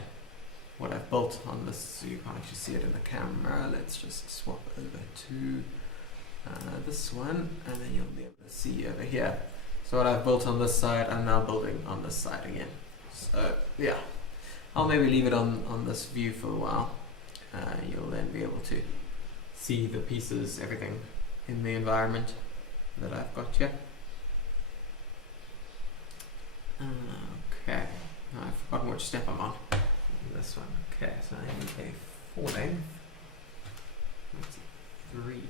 What I've built on this, so you can't actually see it in the camera. Let's just swap over to this one, and then you'll be able to see over here. So what I've built on this side, I'm now building on this side again. So yeah, I'll maybe leave it on this view for a while. You'll then be able to see the pieces, everything in the environment that I've got here. Okay, now I've forgotten which step I'm on. This one. Okay, so I need a 4 length. That's 3.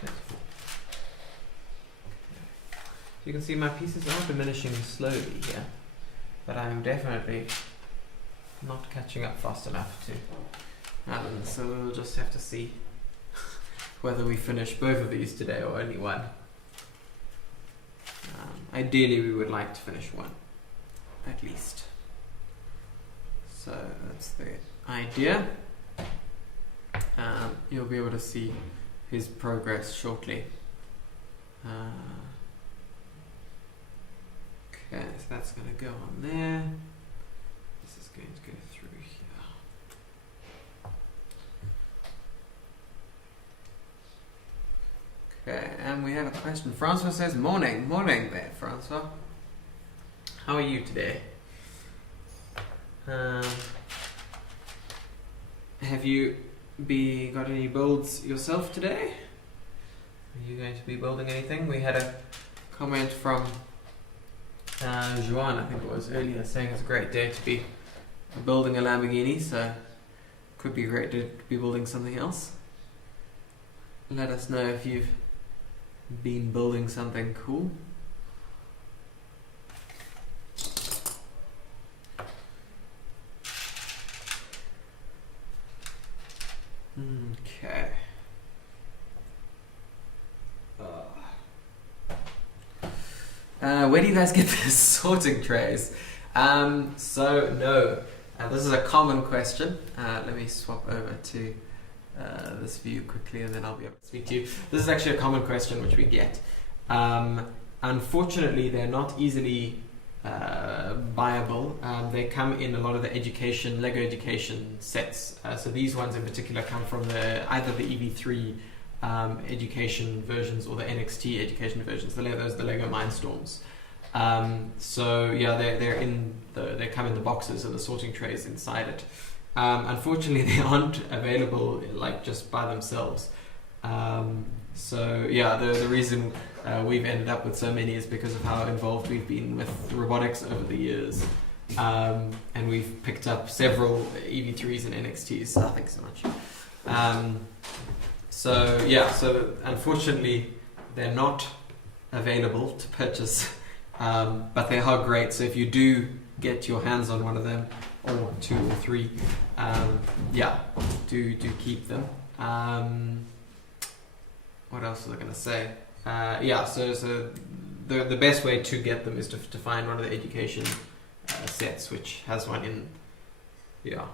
That's 4. Okay. So you can see my pieces are diminishing slowly here, but I'm definitely not catching up fast enough to Alan, so we'll just have to see whether we finish both of these today or only one. Ideally we would like to finish one, at least. So that's the idea. You'll be able to see his progress shortly. Okay, so that's going to go on there. This is going to go through here. Okay, and we have a question. Francois says, morning there, Francois. How are you today? Have you got any builds yourself today? Are you going to be building anything? We had a comment from Joanne, I think it was earlier, saying it's a great day to be building a Lamborghini, so could be a great day to be building something else. Let us know if you've been building something cool. Okay. Where do you guys get the sorting trays? So no, this is a common question. Let me swap over to this view quickly, and then I'll be able to speak to you. This is actually a common question which we get. Unfortunately, they're not easily buyable. They come in a lot of the LEGO education sets. So these ones in particular come from either the EV3 education versions or the NXT education versions. The LEGO Mindstorms. So yeah, they come in the boxes and the sorting trays inside it. Unfortunately, they aren't available like just by themselves. So yeah, the reason we've ended up with so many is because of how involved we've been with robotics over the years. And we've picked up several EV3s and NXTs, so thanks so much. So yeah, so unfortunately they're not available to purchase, but they are great. So if you do get your hands on one of them, or 2 or 3, yeah, do keep them. What else was I going to say? Yeah, so the best way to get them is to find one of the education sets, which has one in. Yeah.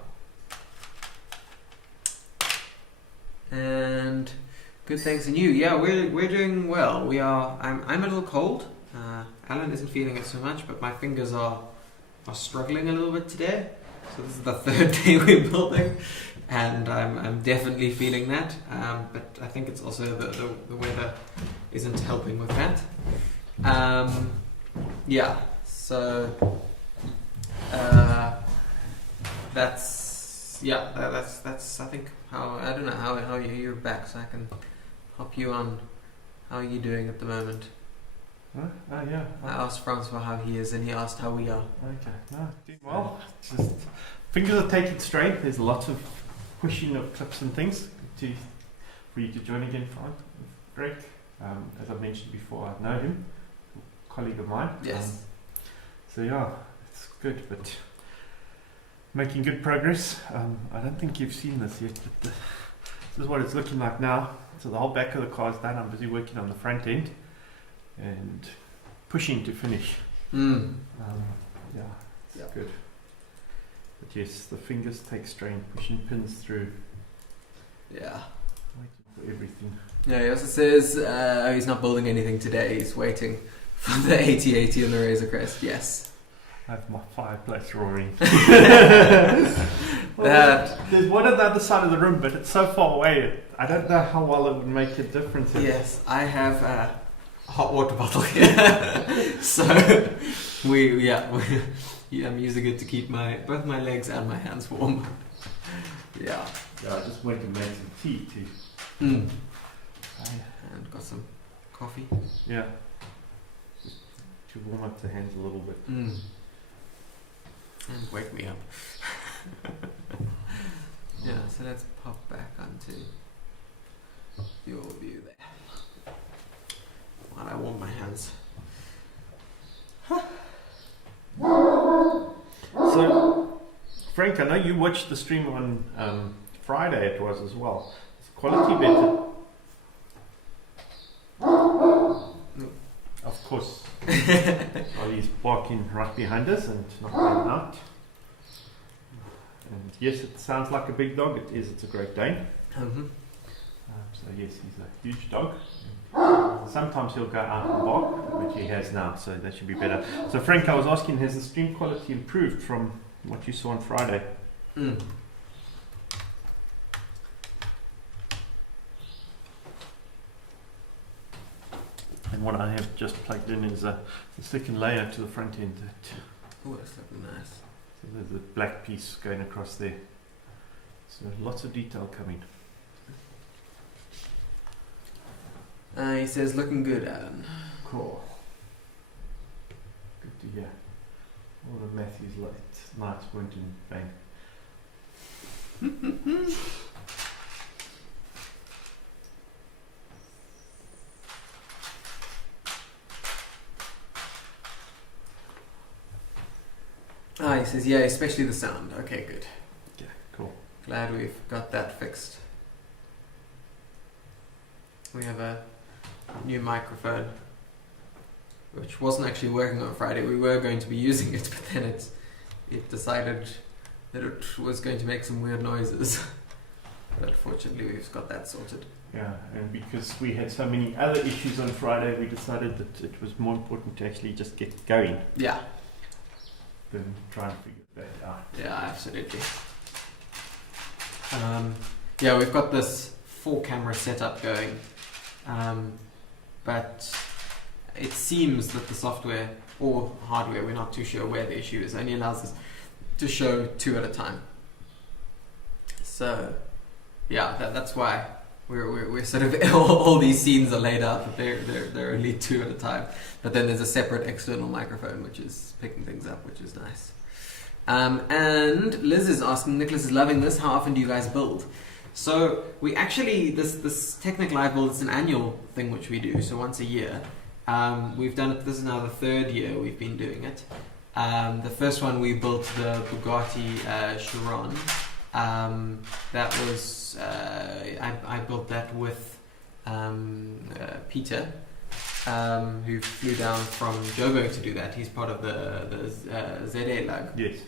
And good, thanks. And you? Yeah, we're doing well. We are. I'm a little cold. Alan isn't feeling it so much, but my fingers are struggling a little bit today. So this is the 3rd day we're building, and I'm definitely feeling that. But I think it's also the weather isn't helping with that. Yeah. So that's I think how I don't know how you're back, so I can hop you on. How are you doing at the moment? Huh? Oh, yeah. I asked Francois how he is, and he asked how we are. Okay, no, doing well. Just fingers are taking strain. There's lots of pushing of clips and things for you to join again, Frank. Greg, as I mentioned before, I know him, a colleague of mine. Yes. So yeah, it's good, but making good progress. I don't think you've seen this yet, but this is what it's looking like now. So the whole back of the car is done. I'm busy working on the front end and pushing to finish. Mm. Yeah, it's good. But yes, the fingers take strain, pushing pins through. Yeah. Waiting for everything. Yeah, he also says he's not building anything today. He's waiting for the 8080 and the Razor Crest. Yes. I have my fireplace roaring. That. There's one on the other side of the room, but it's so far away. I don't know how well it would make a difference. Yes, I have a hot water bottle here. So I'm using it to keep both my legs and my hands warm. Yeah. Yeah, I just went and made some tea too. Mm. And got some coffee. Yeah. Just to warm up the hands a little bit. Mm. And wake me up. Yeah, so let's pop back onto your view there. While I warm my hands. So, Frank, I know you watched the stream on Friday it was as well. Is the quality better? Of course. Ollie's barking right behind us and not going out. And yes, it sounds like a big dog. It is. It's a Great Dane. Mm-hmm. So yes, he's a huge dog. Sometimes he'll go out and bark, which he has now, so that should be better. So Frank, I was asking, has the stream quality improved from what you saw on Friday? Mm. And what I have just plugged in is a second layer to the front end. Oh, that's looking nice. So there's a black piece going across there. So lots of detail coming. He says, looking good, Alan. Cool. Good to hear. All of Matthew's nights weren't in vain. He says, yeah, especially the sound. Okay, good. Yeah, cool. Glad we've got that fixed. We have a new microphone, which wasn't actually working on Friday. We were going to be using it, but then it decided that it was going to make some weird noises. But fortunately, we've got that sorted. Yeah, and because we had so many other issues on Friday, we decided that it was more important to actually just get going. Yeah. Than try and figure that out. Yeah, absolutely. Yeah, we've got this 4-camera setup going, but it seems that the software or hardware, we're not too sure where the issue is, only allows us to show 2 at a time. So, yeah, that's why we're sort of all these scenes are laid out that they're only 2 at a time. But then there's a separate external microphone which is picking things up, which is nice. And Liz is asking, Nicholas is loving this. How often do you guys build? So we actually this Technic Live build is an annual thing which we do. So once a year. We've done it. This is now the 3rd year we've been doing it. The first one we built the Bugatti Chiron. That was I built that with Peter, who flew down from Joburg to do that. He's part of the ZA lug. Yes.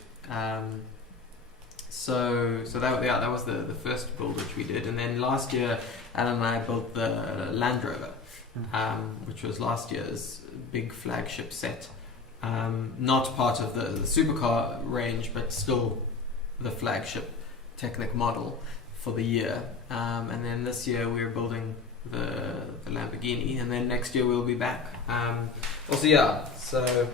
So that was the first build which we did, and then last year Alan and I built the Land Rover, which was last year's big flagship set. Not part of the supercar range, but still the flagship Technic model for the year. And then this year we're building the Lamborghini, and then next year we'll be back. So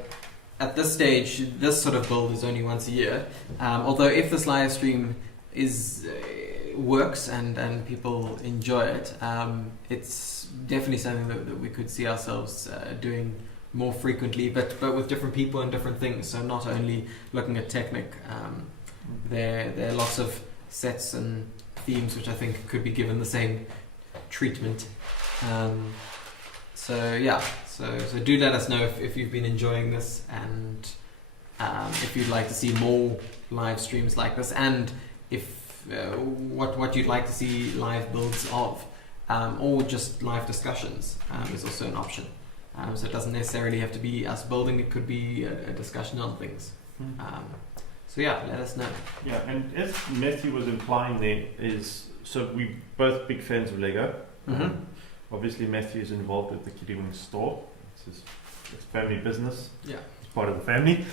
at this stage, this sort of build is only once a year. Although if this live stream works and people enjoy it, it's definitely something that we could see ourselves doing more frequently, but with different people and different things. So not only looking at Technic, there are lots of sets and themes which I think could be given the same treatment. So do let us know if you've been enjoying this, and if you'd like to see more live streams like this, and if what you'd like to see live builds of, or just live discussions is also an option. So it doesn't necessarily have to be us building, it could be a discussion on things. So yeah, let us know. Yeah, and as Matthew was implying there is, so we're both big fans of LEGO. Obviously Matthew is involved with the Kitty Wings store. It's family business. Yeah. It's part of the family.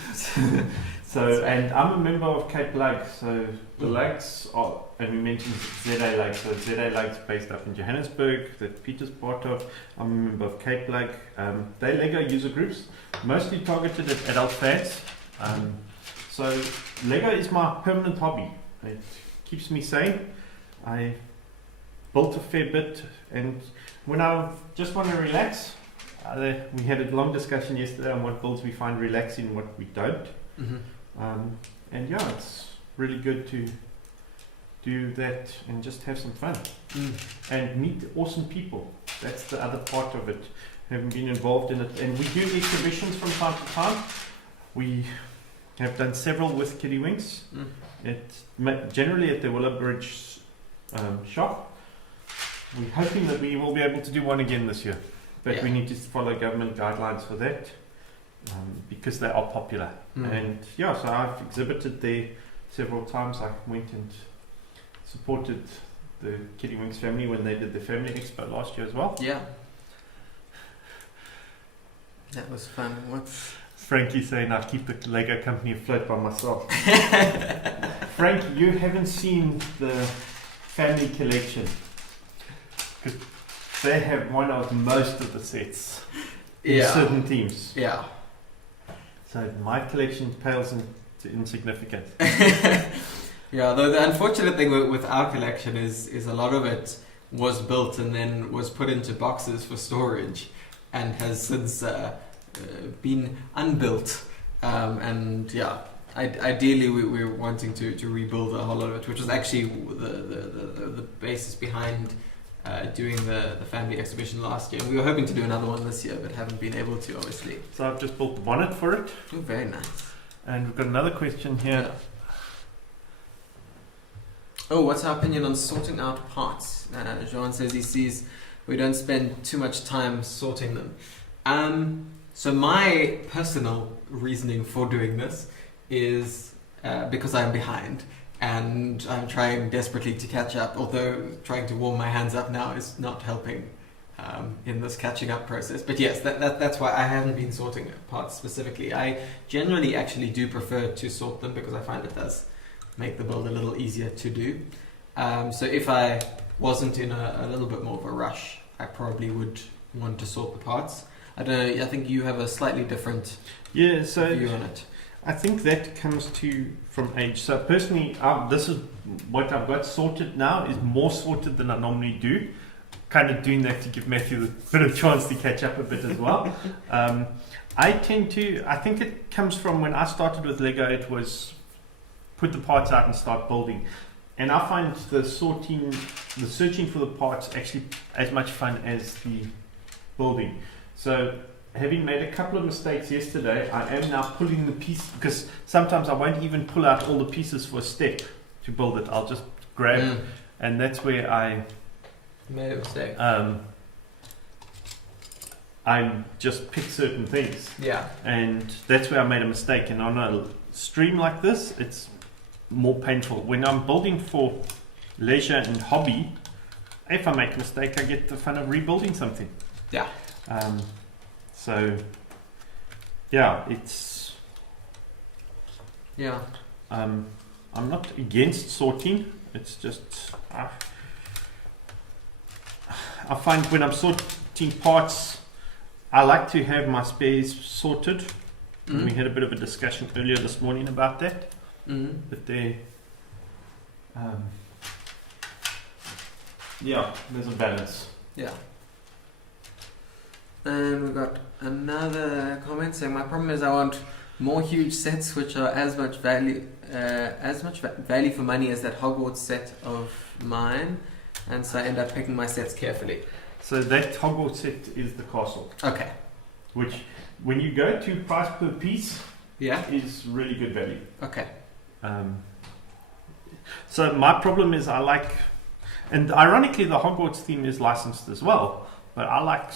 So, and I'm a member of Cape Lake. So the lakes are, and we mentioned ZA Lake. So ZA Lake's based up in Johannesburg, that Peter's part of. I'm a member of Cape Lake. They're LEGO user groups, mostly targeted at adult fans. So LEGO is my permanent hobby. It keeps me sane. I built a fair bit, and when I just want to relax, we had a long discussion yesterday on what builds we find relaxing and what we don't. And yeah, it's really good to do that and just have some fun and meet awesome people. That's the other part of it. Having been involved in it, and we do exhibitions from time to time. We have done several with Kitty Wings. Generally at the Willowbridge shop. We're hoping that we will be able to do one again this year, but we need to follow government guidelines for that, because they are popular. And yeah, so I've exhibited there several times. I went and supported the Kitty Wings family when they did the family expo last year as well. Yeah, that was fun. What's Frankie saying I keep the LEGO company afloat by myself? Frank, you haven't seen the family collection, because they have one of most of the sets in certain themes. Yeah. So my collection pales into insignificance. Yeah, though the unfortunate thing with our collection is a lot of it was built and then was put into boxes for storage, and has since been unbuilt. And yeah, ideally we're wanting to rebuild a whole lot of it, which was actually the basis behind doing the family exhibition last year. We were hoping to do another one this year, but haven't been able to, obviously. So I've just built the bonnet for it. Oh, very nice. And we've got another question here. Yeah. Oh, what's our opinion on sorting out parts? Joan says he sees we don't spend too much time sorting them. So my personal reasoning for doing this is because I'm behind and I'm trying desperately to catch up, although trying to warm my hands up now is not helping in this catching up process. But yes, that's why I haven't been sorting parts specifically. I generally actually do prefer to sort them because I find it does make the build a little easier to do. So if I wasn't in a little bit more of a rush, I probably would want to sort the parts. I don't know, I think you have a slightly different view on it. I think that comes from age. So personally, this is what I've got sorted now, is more sorted than I normally do. Kind of doing that to give Matthew a bit of chance to catch up a bit as well. I think it comes from when I started with LEGO, it was put the parts out and start building. And I find the searching for the parts actually as much fun as the building. So having made a couple of mistakes yesterday, I am now pulling the piece, because sometimes I won't even pull out all the pieces for a step to build it. I'll just grab, and that's where I made a mistake. I just pick certain things. Yeah. And that's where I made a mistake. And on a stream like this, it's more painful. When I'm building for leisure and hobby, if I make a mistake, I get the fun of rebuilding something. Yeah. So yeah, it's I'm not against sorting. It's just I find when I'm sorting parts, I like to have my spares sorted. We had a bit of a discussion earlier this morning about that. But there's a balance. Yeah. And we got another comment saying, my problem is I want more huge sets which are as much value for money as that Hogwarts set of mine, and so I end up picking my sets carefully. So that Hogwarts set is the castle. Okay. Which, when you go to price per piece, is really good value. Okay. So my problem is I like, and ironically the Hogwarts theme is licensed as well, but I like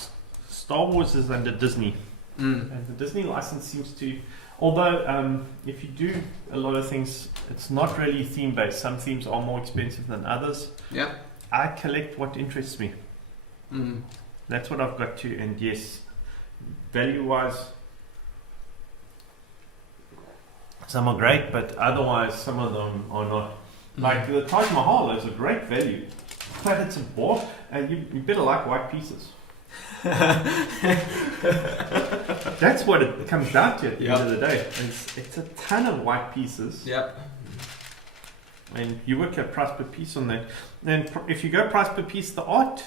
Star Wars is under Disney, and the Disney license seems to, although if you do a lot of things, it's not really theme based. Some themes are more expensive than others. Yeah. I collect what interests me. That's what I've got to, and yes, value wise, some are great, but otherwise some of them are not. Like the Taj Mahal is a great value, but it's a bore, and you better like white pieces. That's what it comes down to at the end of the day. It's a ton of white pieces. Yep. And you work at price per piece on that. And if you go price per piece, the art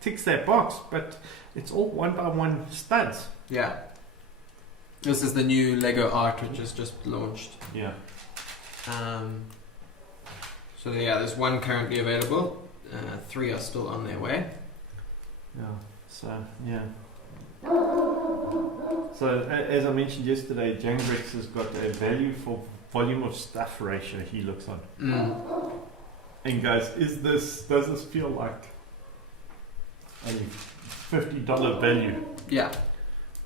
ticks that box, but it's all 1x1 studs. Yeah. This is the new Lego art which is just launched. Yeah. So there's one currently available. 3 are still on their way. Yeah. So So as I mentioned yesterday, Jangrex has got a value for volume of stuff ratio he looks on. And goes, does this feel like a $50 value? Yeah.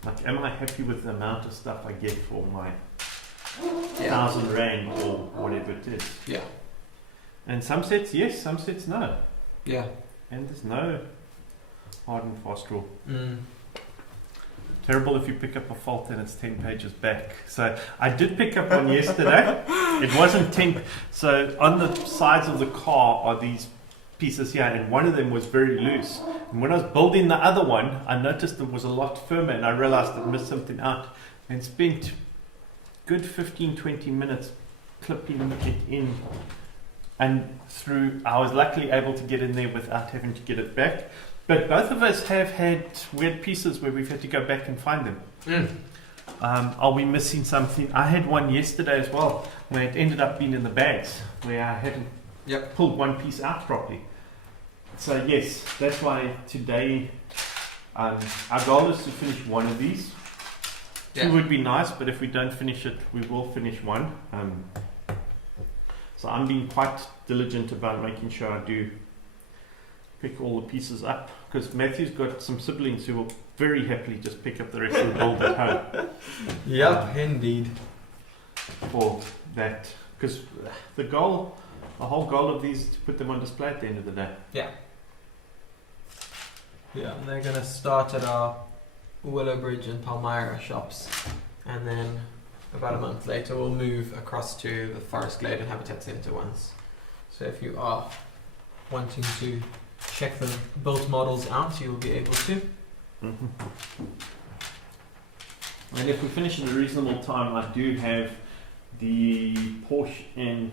Like, am I happy with the amount of stuff I get for my 1,000 Rand or whatever it is? Yeah. And some sets yes, some sets no. Yeah. And there's no hard and fast rule. Terrible if you pick up a fault and it's 10 pages back. So I did pick up one yesterday. It wasn't 10. So on the sides of the car are these pieces here, and one of them was very loose. And when I was building the other one, I noticed it was a lot firmer, and I realized I missed something out, and spent good 15-20 minutes clipping it in. And I was luckily able to get in there without having to get it back. But both of us have had weird pieces where we've had to go back and find them. Are we missing something? I had one yesterday as well, where it ended up being in the bags, where I hadn't pulled one piece out properly. So yes, that's why today our goal is to finish one of these. Two would be nice, but if we don't finish it, we will finish one. So I'm being quite diligent about making sure I do pick all the pieces up, because Matthew's got some siblings who will very happily just pick up the rest and build at home. Indeed. For that, because the whole goal of these is to put them on display at the end of the day. Yeah, and they're going to start at our Willowbridge and Palmyra shops, and then about a month later we'll move across to the Forest Glade and Habitat Centre ones. So if you are wanting to check the built models out, you will be able to. And if we finish in a reasonable time, I do have the Porsche and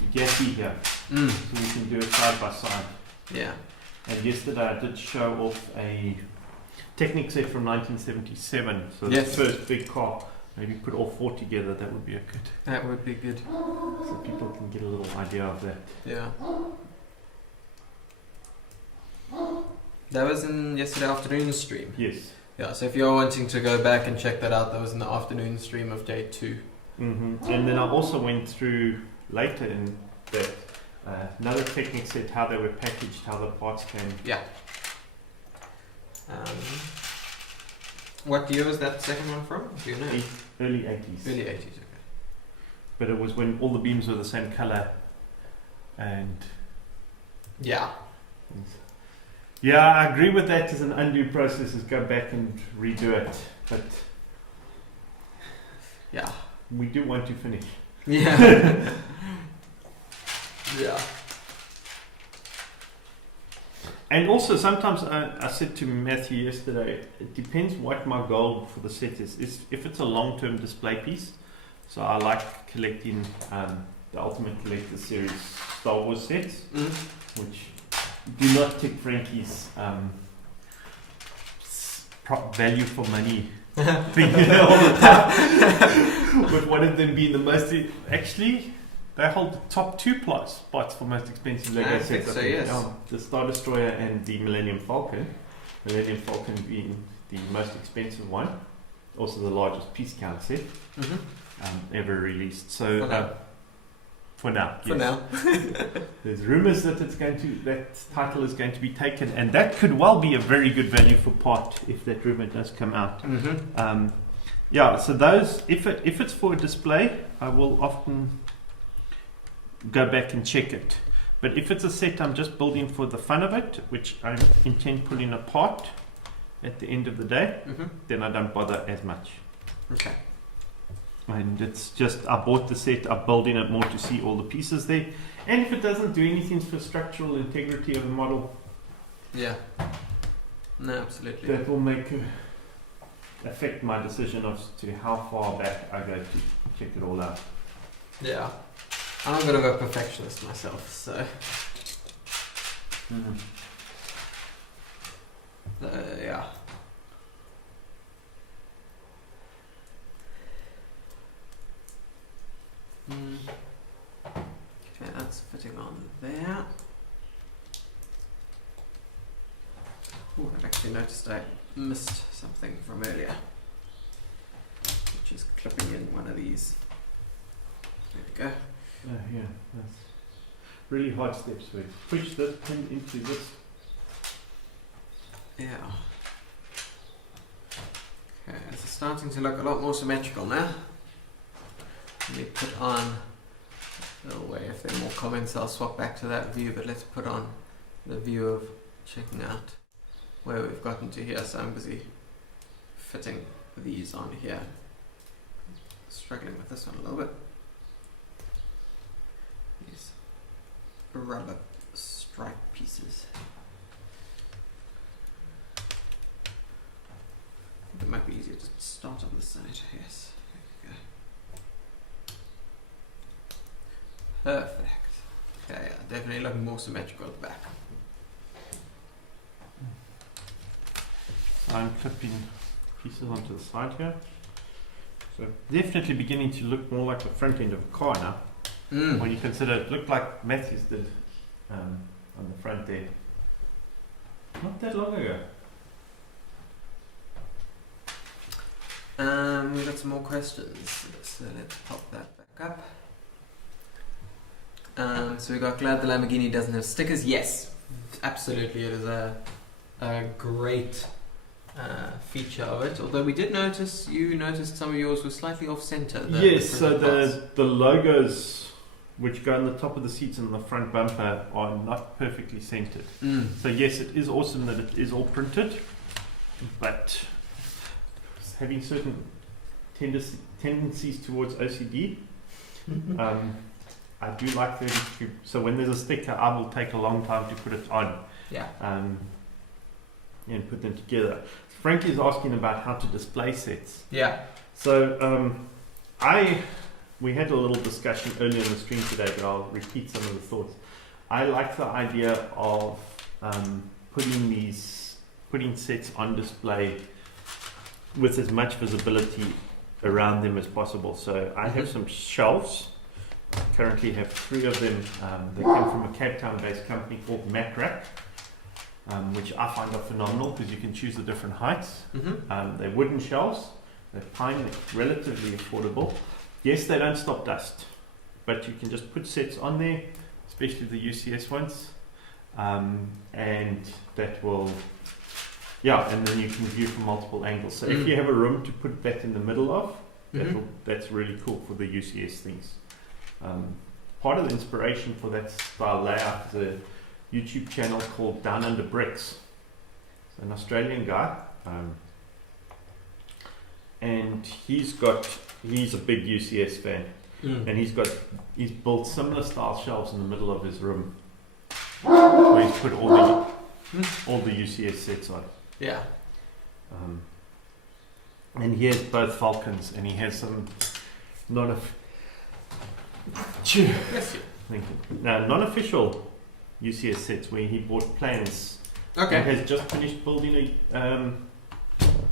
Bugatti here, so we can do it side by side. Yeah. And yesterday I did show off a Technic set from 1977, so the first big car. Maybe put all 4 together, that would be That would be good. So people can get a little idea of that. Yeah. That was in yesterday afternoon stream. Yes. Yeah, so if you're wanting to go back and check that out, that was in the afternoon stream of day 2. And then I also went through later in that another Technic set, how they were packaged, how the parts came. Yeah. What year was that second one from? Do you know? Early 80s. Early 80s, okay. But it was when all the beams were the same colour, and yeah, I agree with that. As an undo process, is go back and redo it. But yeah, we do want to finish. Yeah. Yeah. And also, sometimes I said to Matthew yesterday, it depends what my goal for the set is. If it's a long-term display piece, so I like collecting the Ultimate Collector Series Star Wars sets, which do not tick Frankie's value for money thing all the time. With one of them being the most... Actually, they hold the top 2 spots for most expensive Lego sets. So, yes. The Star Destroyer and the Millennium Falcon. Millennium Falcon being the most expensive one. Also the largest piece count set ever released. So for now. There's rumours that that title is going to be taken, and that could well be a very good value for part if that rumour does come out. So those, if it's for a display, I will often go back and check it. But if it's a set I'm just building for the fun of it, which I intend pulling apart at the end of the day, then I don't bother as much. Okay. And it's just, I bought the set, I'm building it more to see all the pieces there. And if it doesn't do anything for structural integrity of the model, yeah, no, absolutely, that will affect my decision as to how far back I go to check it all out. Yeah, I'm a bit of a perfectionist myself, so yeah. Okay, that's fitting on there. Oh, I've actually noticed I missed something from earlier, which is clipping in one of these. There we go. Yeah, that's really hard steps with. Push this pin into this. Yeah. Okay, this is starting to look a lot more symmetrical now. Let me put on, oh wait, if there are more comments I'll swap back to that view, but let's put on the view of checking out where we've gotten to here. So I'm busy fitting these on here. Struggling with this one a little bit. These rubber stripe pieces. It might be easier to start on this side, yes. There we go. Perfect. Okay, yeah, definitely looking more symmetrical at the back. I'm clipping pieces onto the side here. So definitely beginning to look more like the front end of a car now. When you consider it looked like Matthews did on the front there. Not that long ago. We've got some more questions, so let's pop that back up. So we got glad the Lamborghini doesn't have stickers. Yes, absolutely, it is a great feature of it. Although we did notice, you noticed some of yours were slightly off center. Yes, so the logos which go on the top of the seats and the front bumper are not perfectly centered. So yes, it is awesome that it is all printed, but having certain tendencies towards OCD, I do like them to, so when there's a sticker I will take a long time to put it on. And put them together. Frank is asking about how to display sets. Yeah. So we had a little discussion earlier in the stream today, but I'll repeat some of the thoughts. I like the idea of putting sets on display with as much visibility around them as possible. So I have some shelves. I currently have 3 of them. They come from a Cape Town based company called Macrack, which I find are phenomenal because you can choose the different heights. They're wooden shelves. They're fine, they're relatively affordable. Yes, they don't stop dust, but you can just put sets on there, especially the UCS ones, and that will, and then you can view from multiple angles. So if you have a room to put that in the middle of, that's really cool for the UCS things. Part of the inspiration for that style layout is a YouTube channel called Down Under Bricks. It's an Australian guy, and he's a big UCS fan, and he's built similar style shelves in the middle of his room where he's put all the UCS sets on. Yeah. And he has both Falcons, and he has some non-official UCS sets where he bought plans. Okay. He has just finished building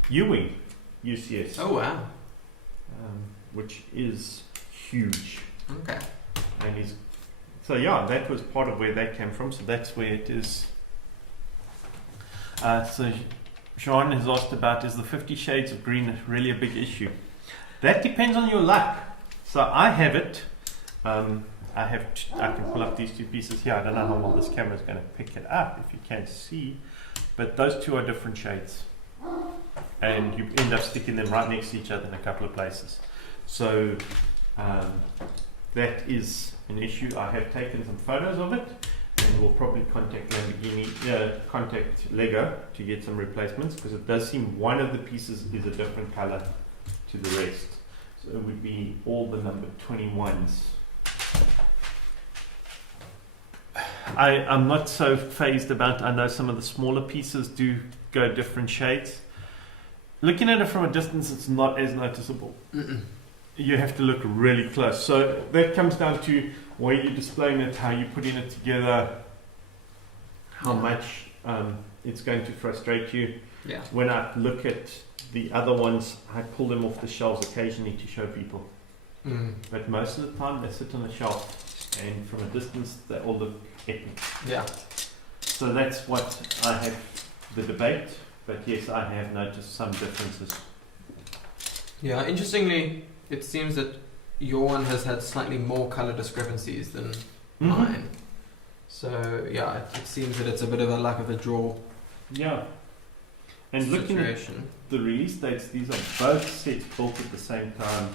Ewing UCS. Oh wow. Which is huge. Okay. And that was part of where that came from. So that's where it is. So Sean has asked about, is the 50 Shades of Green really a big issue? That depends on your luck. So I have it. I can pull up these two pieces here. I don't know how well this camera is going to pick it up, if you can see. But those two are different shades. And you end up sticking them right next to each other in a couple of places. So that is an issue. I have taken some photos of it, and we'll probably contact LEGO to get some replacements, because it does seem one of the pieces is a different color to the rest. So it would be all the number 21s. I'm not so phased about, I know some of the smaller pieces do go different shades. Looking at it from a distance, it's not as noticeable. You have to look really close. So that comes down to where you're displaying it, how you're putting it together, how much it's going to frustrate you. Yeah. When I look at the other ones, I pull them off the shelves occasionally to show people. But most of the time they sit on the shelf, and from a distance they all look epic. Yeah. So that's what I have the debate, but yes, I have noticed some differences. Yeah, interestingly, it seems that your one has had slightly more color discrepancies than mine. So yeah, it seems that it's a bit of a luck of the draw. Yeah. And looking at the release dates, these are both sets built at the same time.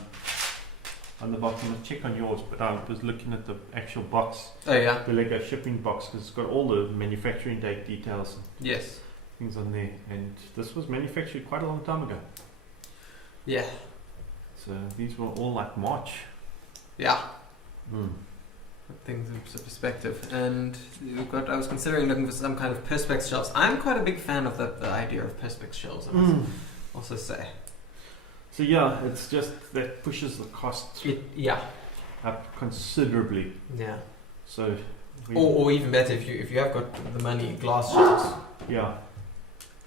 On the bottom, I'll check on yours, but I was looking at the actual box. Oh yeah. The LEGO shipping box, because it's got all the manufacturing date details. And yes. Things on there, and this was manufactured quite a long time ago. Yeah. So these were all like March. Yeah. Put things into perspective. And I was considering looking for some kind of perspex shelves. I'm quite a big fan of the idea of perspex shelves, I must also say. So yeah, it's just that pushes the cost up considerably. Yeah. So or even better, if you have got the money, glass shelves. Yeah.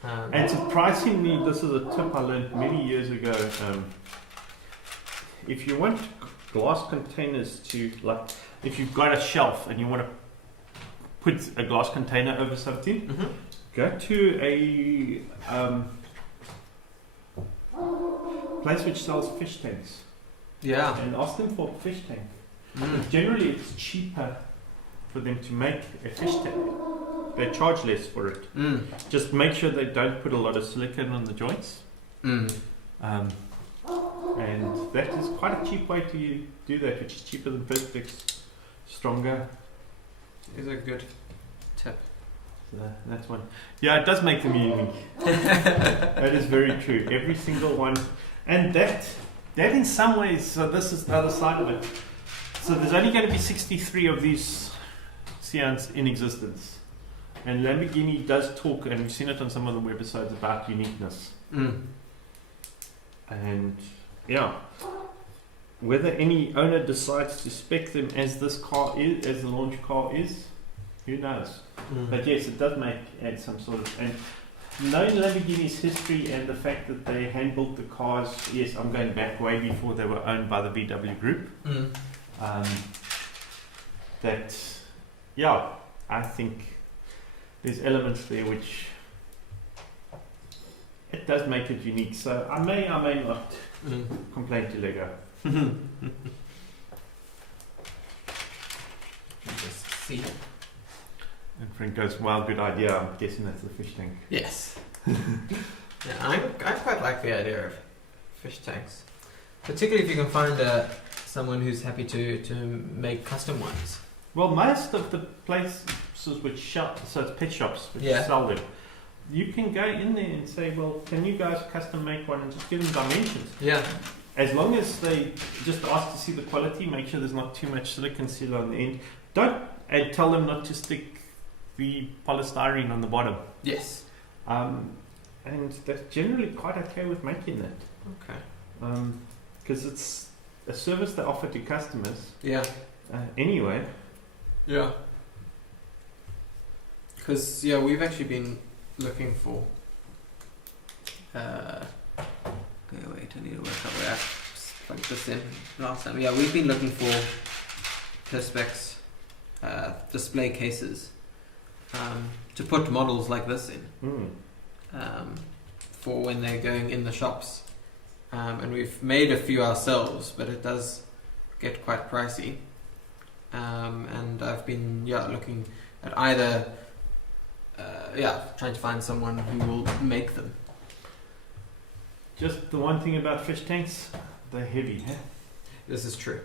And surprisingly, this is a tip I learned many years ago. If you want glass containers to, like, if you've got a shelf and you want to put a glass container over something, go to a place which sells fish tanks. Yeah. And ask them for a fish tank. Generally, it's cheaper for them to make a fish tank. They charge less for it. Just make sure they don't put a lot of silicone on the joints. And that is quite a cheap way to do that, which is cheaper than Perspex, stronger. Is a good tip. So that's one. Yeah, it does make them unique. That is very true. Every single one. And that in some ways, so this is the other side of it. So there's only going to be 63 of these Siáns in existence. And Lamborghini does talk, and we've seen it on some of the webisodes, about uniqueness. And yeah, whether any owner decides to spec them as this car is, as the launch car is, who knows? But yes, it does add some sort of, and knowing Lamborghini's history and the fact that they hand built the cars, yes, I'm going back way before they were owned by the VW group. That, yeah, I think there's elements there which it does make it unique. So I may not complain to LEGO. Just see. And Frank goes, "Well, good idea. I'm guessing that's the fish tank." Yes. Yeah, I quite like the idea of fish tanks, particularly if you can find someone who's happy to make custom ones. Well, most of the places which so it's pet shops which sell them, you can go in there and say, well, can you guys custom make one, and just give them dimensions. Yeah. As long as they just ask to see the quality, make sure there's not too much silicone seal on the end. And tell them not to stick the polystyrene on the bottom. Yes. And they're generally quite okay with making that. Okay. Because it's a service they offer to customers. Yeah. Anyway. Yeah. Because we've actually been looking for Okay, wait, I need to work out where I plugged this in last time. Yeah, we've been looking for Perspex display cases to put models like this in for when they're going in the shops. And we've made a few ourselves, but it does get quite pricey. And I've been looking at either trying to find someone who will make them. Just the one thing about fish tanks, they're heavy, huh? This is true.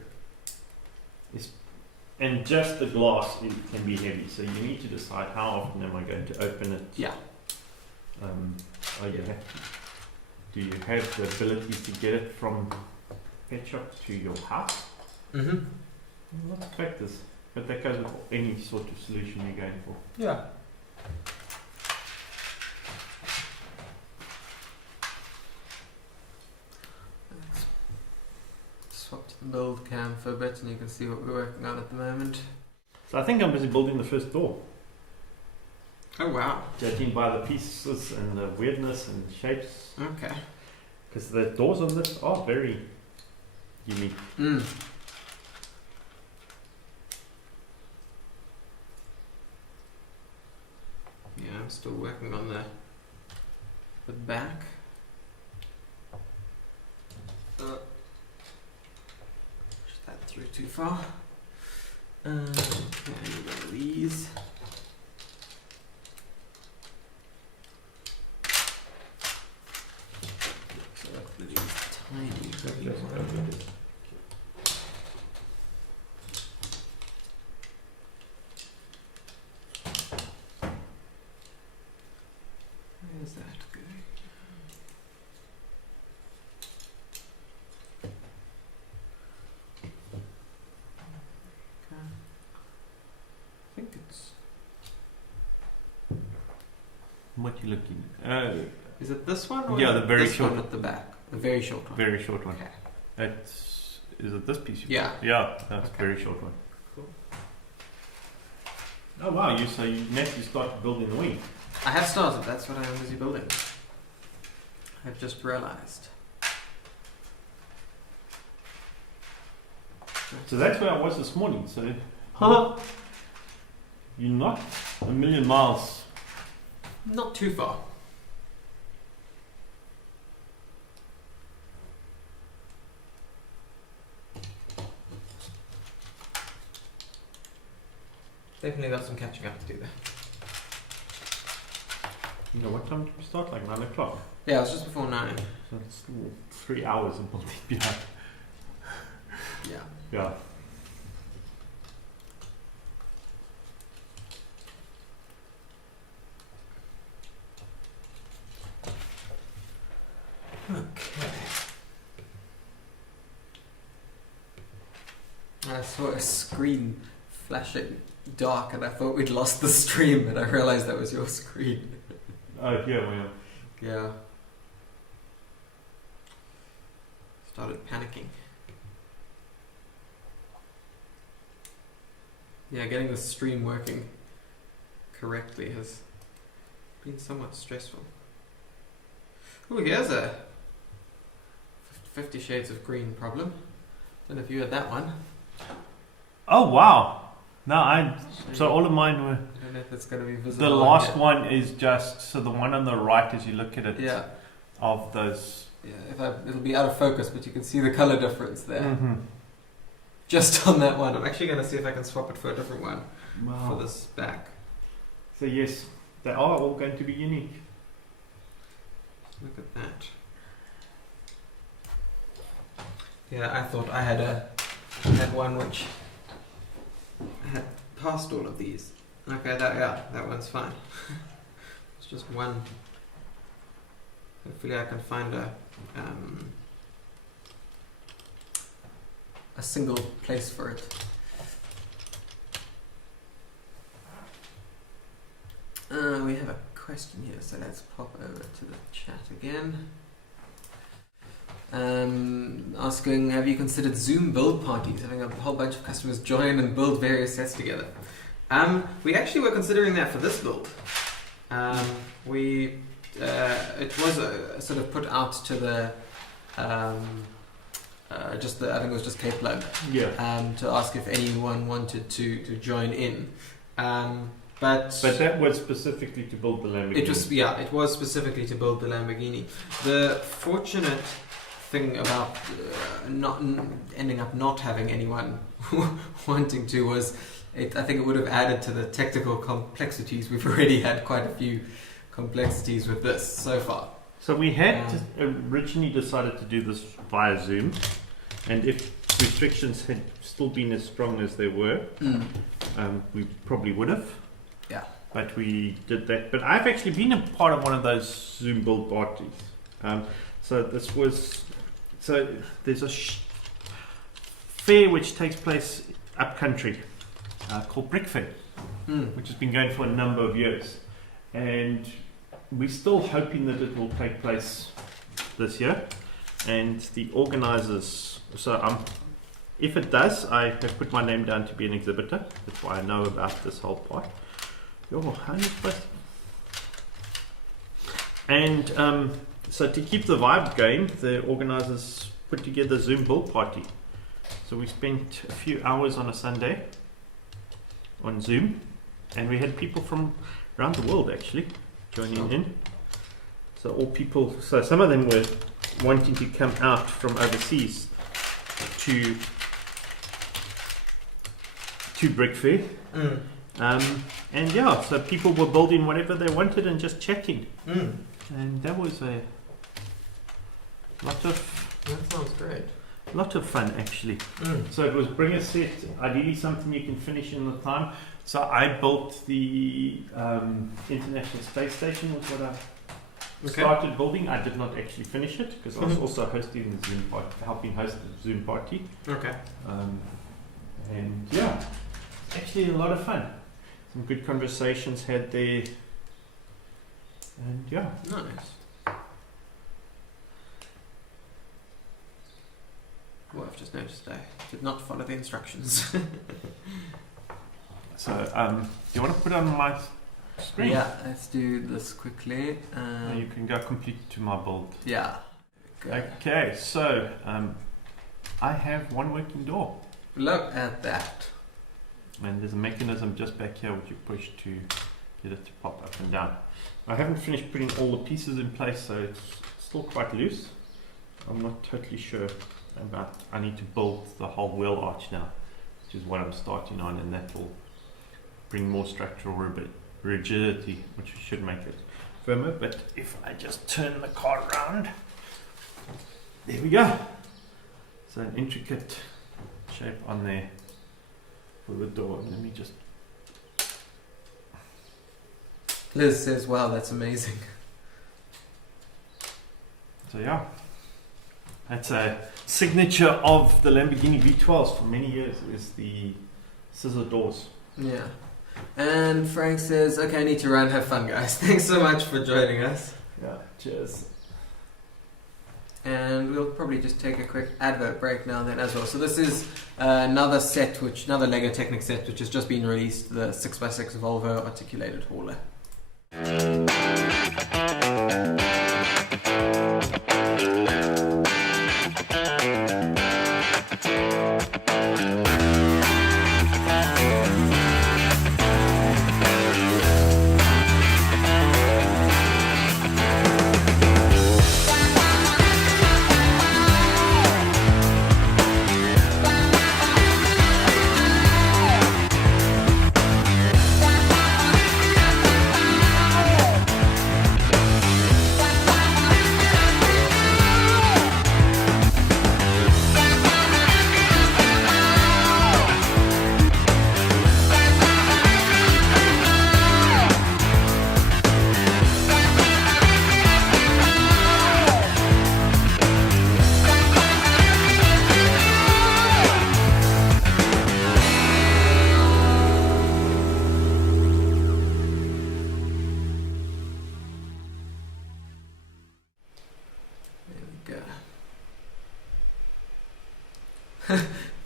And just the glass can be heavy, so you need to decide how often am I going to open it. Yeah. Do you have the ability to get it from pet shop to your house? Mm-hmm. Let's practice. But that goes with any sort of solution you're going for. Yeah. Let's swap to the build cam for a bit and you can see what we're working on at the moment. So I think I'm busy building the first door. Oh wow. Judging by the pieces and the weirdness and the shapes. Okay. Because the doors on this are very unique. Mm. Yeah, I'm still working on the back. Push that through too far. Okay, one of these. So look for these tiny green ones. Where's that going? Okay. I think it's. What you looking at? Is it this one or yeah, the very this short one at the back? The very short one. Very short one. Okay. Is it this piece? Yeah. Yeah, that's a very short one. Cool. Oh wow! You next you start building the wing. I have started. That's what I'm busy building. I've just realised. So that's where I was this morning. So you're not a million miles. Not too far. Definitely got some catching up to do there. You know what time did we start? Like 9 o'clock. Yeah, it was just before 9. So it's still 3 hours of building behind. Yeah. Yeah. Okay. I saw a screen flashing dark and I thought we'd lost the stream, but I realised that was your screen. Oh, yeah, well, Yeah. Started panicking. Yeah, getting the stream working correctly has been somewhat stressful. Oh, here's a 50 Shades of Green problem. Don't know if you had that one. Oh wow! No, so all of mine were. I don't know if it's going to be visible. The last one is just so the one on the right as you look at it. Yeah. Of those. Yeah, it'll be out of focus, but you can see the color difference there. Mm-hmm. Just on that one. I'm actually going to see if I can swap it for a different one Wow. for this back. So yes, they are all going to be unique. Look at that. Yeah, I thought I had one which I had passed all of these. Okay, that one's fine. It's just one. Hopefully I can find a single place for it. We have a question here, so let's pop over to the chat again. Asking, have you considered Zoom build parties, having a whole bunch of customers join and build various sets together? We actually were considering that for this build. We it was sort of put out to the I think it was just Cape Plug, to ask if anyone wanted to join in. But that was specifically to build the Lamborghini. It was specifically to build the Lamborghini. The fortunate thing about ending up not having anyone wanting to was, I think it would have added to the technical complexities. We've already had quite a few complexities with this so far. So we had originally decided to do this via Zoom, and if restrictions had still been as strong as they were, we probably would have. Yeah. But we did that. But I've actually been a part of one of those Zoom build parties. So there's a fair which takes place up country called Brick Fair, which has been going for a number of years, and we're still hoping that it will take place this year. And the organisers, if it does, I have put my name down to be an exhibitor. That's why I know about this whole part. And so to keep the vibe going, the organisers put together a Zoom build party. So we spent a few hours on a Sunday on Zoom, and we had people from around the world actually joining in. So some of them were wanting to come out from overseas to Brick Fair. So people were building whatever they wanted and just chatting. And that was a lot of... That sounds great. Lot of fun actually. So it was bring a set, ideally something you can finish in the time. So I built the International Space Station was what I started building. I did not actually finish it because I was also hosting the Zoom party, helping host the Zoom party. Okay. And yeah, actually a lot of fun. Some good conversations had there. And yeah. Nice. Well, I've just noticed I did not follow the instructions. So, do you want to put it on my screen? Yeah, let's do this quickly. You can go complete to my build. Yeah. Okay, so I have one working door. Look at that. And there's a mechanism just back here which you push to get it to pop up and down. I haven't finished putting all the pieces in place, so it's still quite loose. I'm not totally sure about, I need to build the whole wheel arch now, which is what I'm starting on, and that will bring more structural rigidity, which should make it firmer. But if I just turn the car around, there we go. So an intricate shape on there for the door. Let me just... Liz says, wow, that's amazing. So yeah, that's a signature of the Lamborghini V12s for many years, is the scissor doors. Yeah. And Frank says, okay, I need to run. Have fun, guys. Thanks so much for joining us. Yeah, cheers. And we'll probably just take a quick advert break now and then as well. So this is another LEGO Technic set, which has just been released, the 6x6 Volvo articulated hauler.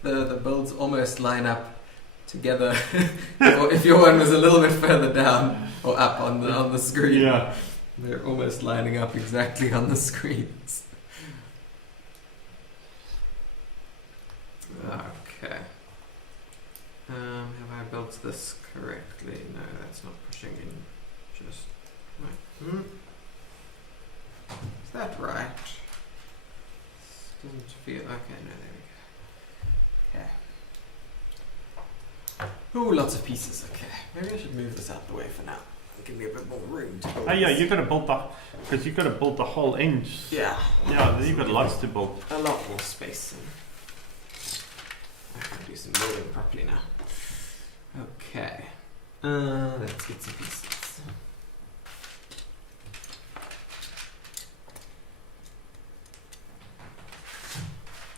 The builds almost line up together. If your one was a little bit further down or up on the screen. Yeah. They're almost lining up exactly on the screens. Okay. Have I built this correctly? No, that's not pushing in. Just right. Is that right? Doesn't feel okay. No, there we go. Okay. Oh, lots of pieces. Okay, maybe I should move this out the way for now. Give me a bit more room to build. Oh yeah, you've got to build because you've got to build the whole end. Yeah. Yeah, you've got lots to build. A lot more space. I can do some building properly now. Okay. Let's get some pieces.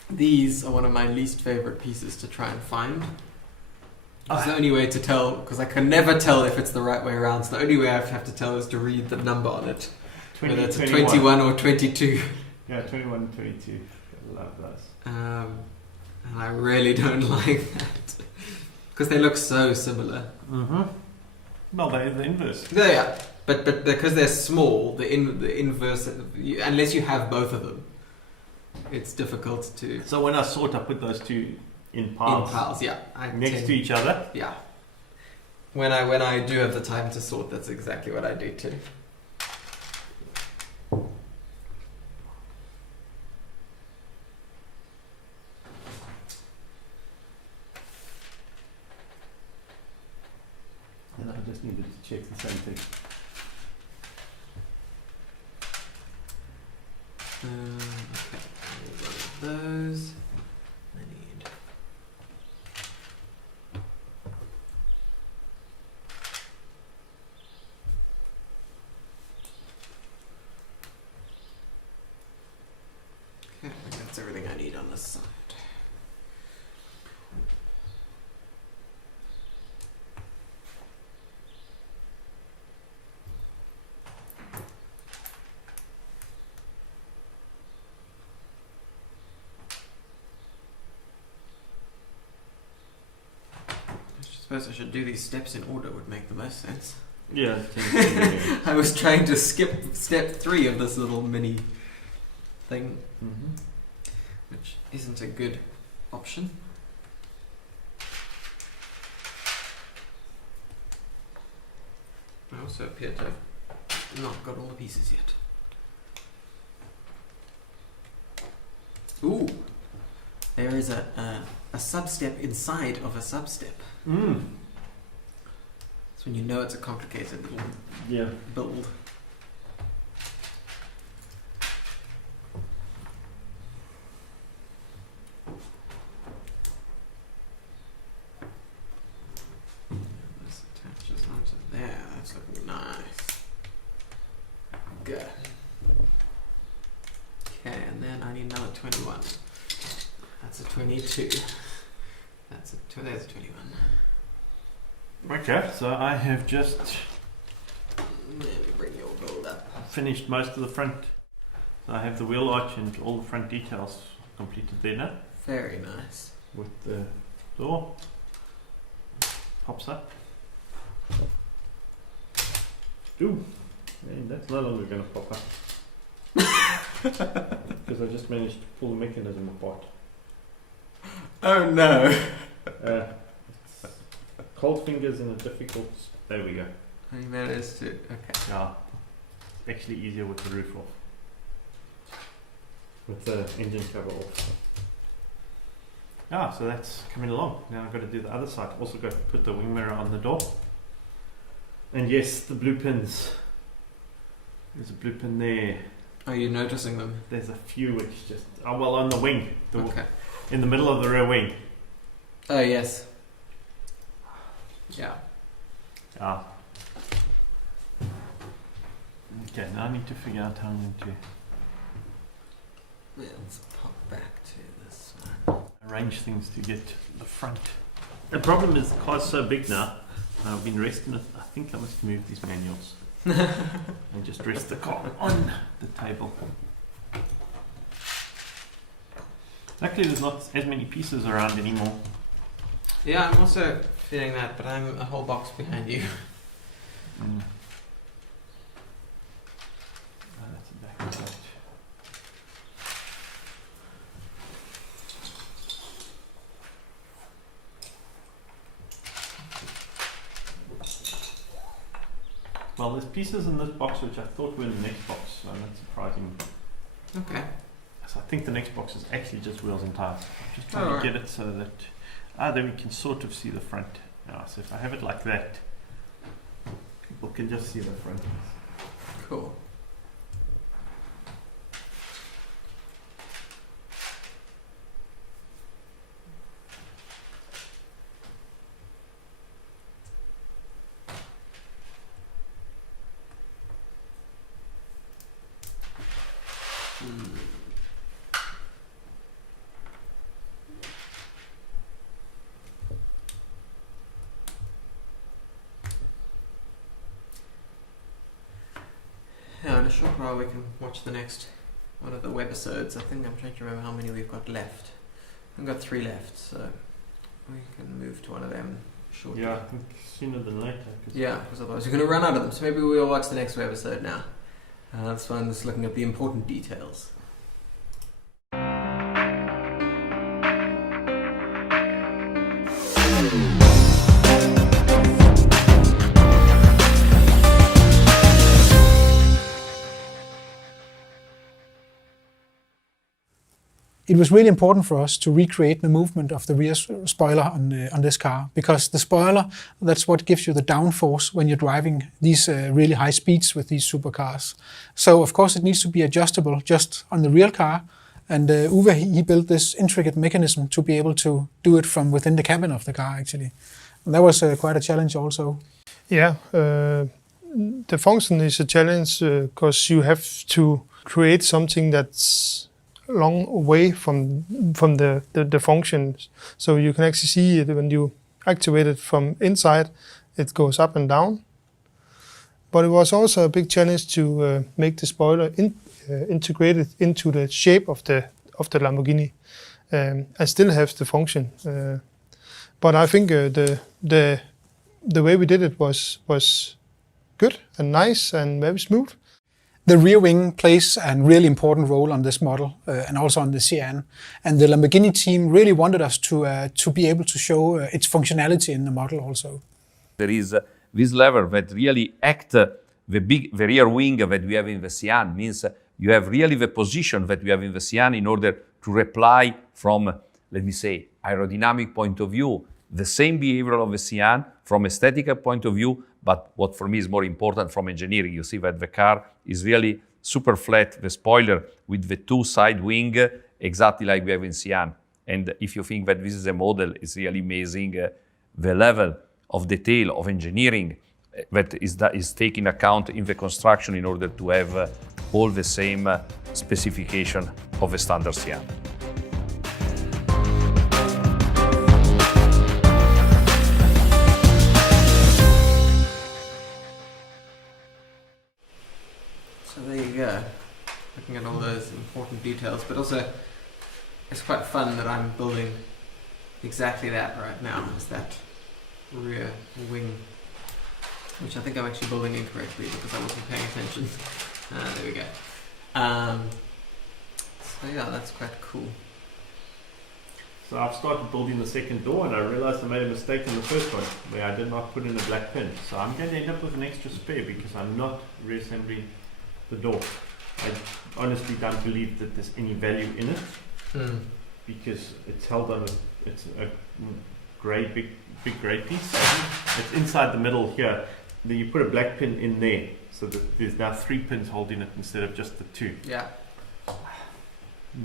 These are one of my least favorite pieces to try and find. It's the only way to tell, because I can never tell if it's the right way around. So the only way I have to tell is to read the number on it. 20, whether it's 21. a 21 or 22. Yeah, 21 and 22. I love those. And I really don't like that. Because they look so similar. Mm-hmm. Well, they're the inverse. Yeah. But because they're small, the inverse, unless you have both of them, it's difficult to... So when I sort, I put those two in piles. In piles, yeah. Next to each other? Yeah. When I do have the time to sort, that's exactly what I do too. And I just needed to check the same thing. Okay, one of those. I need... Okay, I think that's everything I need on this side. I suppose I should do these steps in order, would make the most sense. Yeah. I was trying to skip step 3 of this little mini thing, which isn't a good option. I also appear to have not got all the pieces yet. Ooh! There is a sub-step inside of a sub-step. Mm. That's when you know it's a complicated little build. This attaches onto there. That's looking nice. Good. Okay, and then I need another 21. That's a 22. There's a 21. Okay, so I have just Let me bring your build up. finished most of the front. So I have the wheel arch and all the front details completed there now. Very nice. With the door. Pops up. Ooh, man, that's no longer going to pop up. Because I just managed to pull the mechanism apart. Oh no! Cold fingers and a difficult... There we go. I managed to... Okay. Yeah. Actually easier with the roof off. With the engine cover off. Ah, so that's coming along. Now I've got to do the other side. Also got to put the wing mirror on the door. And yes, the blue pins. There's a blue pin there. Are you noticing them? There's a few which just... Oh, well, on the wing. Okay. In the middle of the rear wing. Oh, yes. Yeah. Ah. Okay, now I need to figure out how I'm going to Let's pop back to this one. arrange things to get the front. The problem is the car's so big now. I've been resting it. I think I must move these manuals and just rest the car on the table. Luckily, there's not as many pieces around anymore. Yeah, I'm also feeling that, but I'm a whole box behind you. Well, there's pieces in this box which I thought were in the next box, so that's surprising. Okay. So I think the next box is actually just wheels and tires. I'm just trying to get it so that then we can sort of see the front. So if I have it like that, people can just see the front. Cool. Yeah, in a short while we can watch the next one of the webisodes. I think I'm trying to remember how many we've got left. We've got 3 left, so we can move to one of them shortly. Yeah, I think sooner than later. Yeah, because otherwise we're going to run out of them. So maybe we'll watch the next webisode now. That's fun, just looking at the important details. It was really important for us to recreate the movement of the rear spoiler on this car, because the spoiler, that's what gives you the downforce when you're driving these really high speeds with these supercars. So of course it needs to be adjustable just on the real car, and Uwe, he built this intricate mechanism to be able to do it from within the cabin of the car actually. And that was quite a challenge also. Yeah, the function is a challenge because you have to create something that's long away from the functions, so you can actually see it when you activate it from inside. It goes up and down. But it was also a big challenge to make the spoiler integrated into the shape of the Lamborghini and still have the function. But I think the way we did it was good and nice and very smooth. The rear wing plays a really important role on this model and also on the Sián. And the Lamborghini team really wanted us to be able to show its functionality in the model also. There is this lever that really acts the rear wing that we have in the Sián. Means you have really the position that we have in the Sián in order to reply from, let me say, aerodynamic point of view, the same behavior of the Sián from aesthetical point of view, but what for me is more important from engineering. You see that the car is really super flat, the spoiler with the 2 side wing, exactly like we have in Sián. And if you think that this is a model, it's really amazing the level of detail of engineering that is taken account in the construction in order to have all the same specification of a standard Sián. So there you go, looking at all those important details, but also it's quite fun that I'm building exactly that right now, is that rear wing, which I think I'm actually building incorrectly because I wasn't paying attention. There we go. So yeah, that's quite cool. So I've started building the second door and I realized I made a mistake in the first one where I did not put in a black pin. So I'm going to end up with an extra spare because I'm not reassembling the door. I honestly don't believe that there's any value in it because it's held on it's a grey, big grey piece. It's inside the middle here. Then you put a black pin in there so that there's now 3 pins holding it instead of just the 2. Yeah.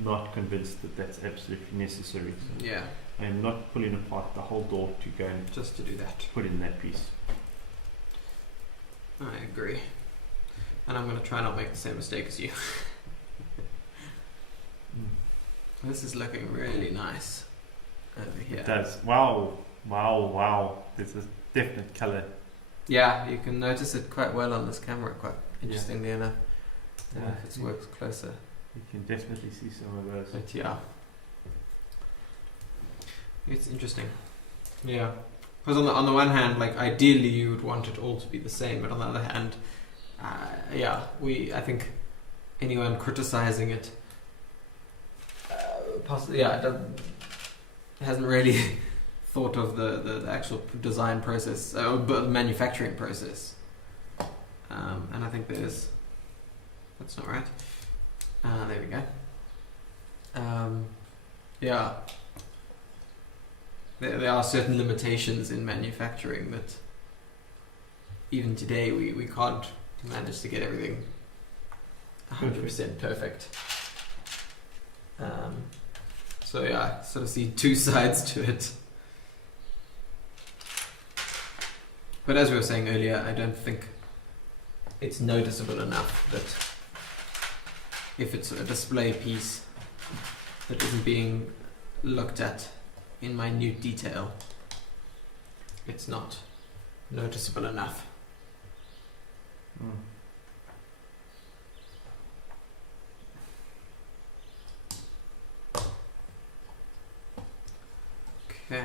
Not convinced that that's absolutely necessary. So yeah. I am not pulling apart the whole door to go and just to do that. Put in that piece. I agree. And I'm going to try not make the same mistake as you. This is looking really nice over here. It does. Wow. Wow, wow. There's a definite colour. Yeah, you can notice it quite well on this camera, quite interestingly enough. If it works closer. You can definitely see some of those. But yeah. It's interesting. Yeah. Because on the one hand, like ideally you would want it all to be the same, but on the other hand, I think anyone criticizing it, hasn't really thought of the actual design process, manufacturing process. and I think there's, that's not right. There we go. Yeah, there are certain limitations in manufacturing that even today we can't manage to get everything 100% perfect. So yeah, I sort of see two sides to it. But as we were saying earlier, I don't think it's noticeable enough that if it's a display piece that isn't being looked at in minute detail, it's not noticeable enough. Okay.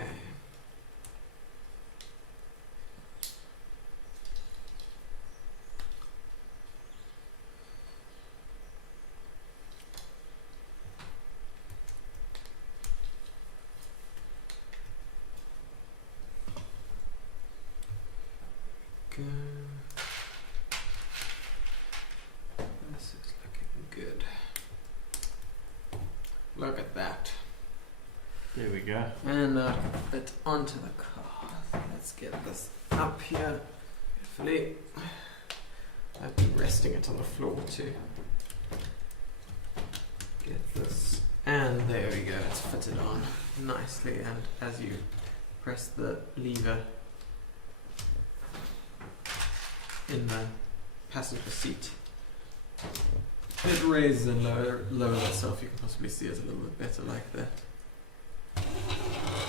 This is looking good. Look at that. There we go. And fit onto the car. So let's get this up here. Carefully. I've been resting it on the floor too. Get this. And there we go. It's fitted on nicely. And as you press the lever in the passenger seat, it raises and lowers itself. You can possibly see it a little bit better like that.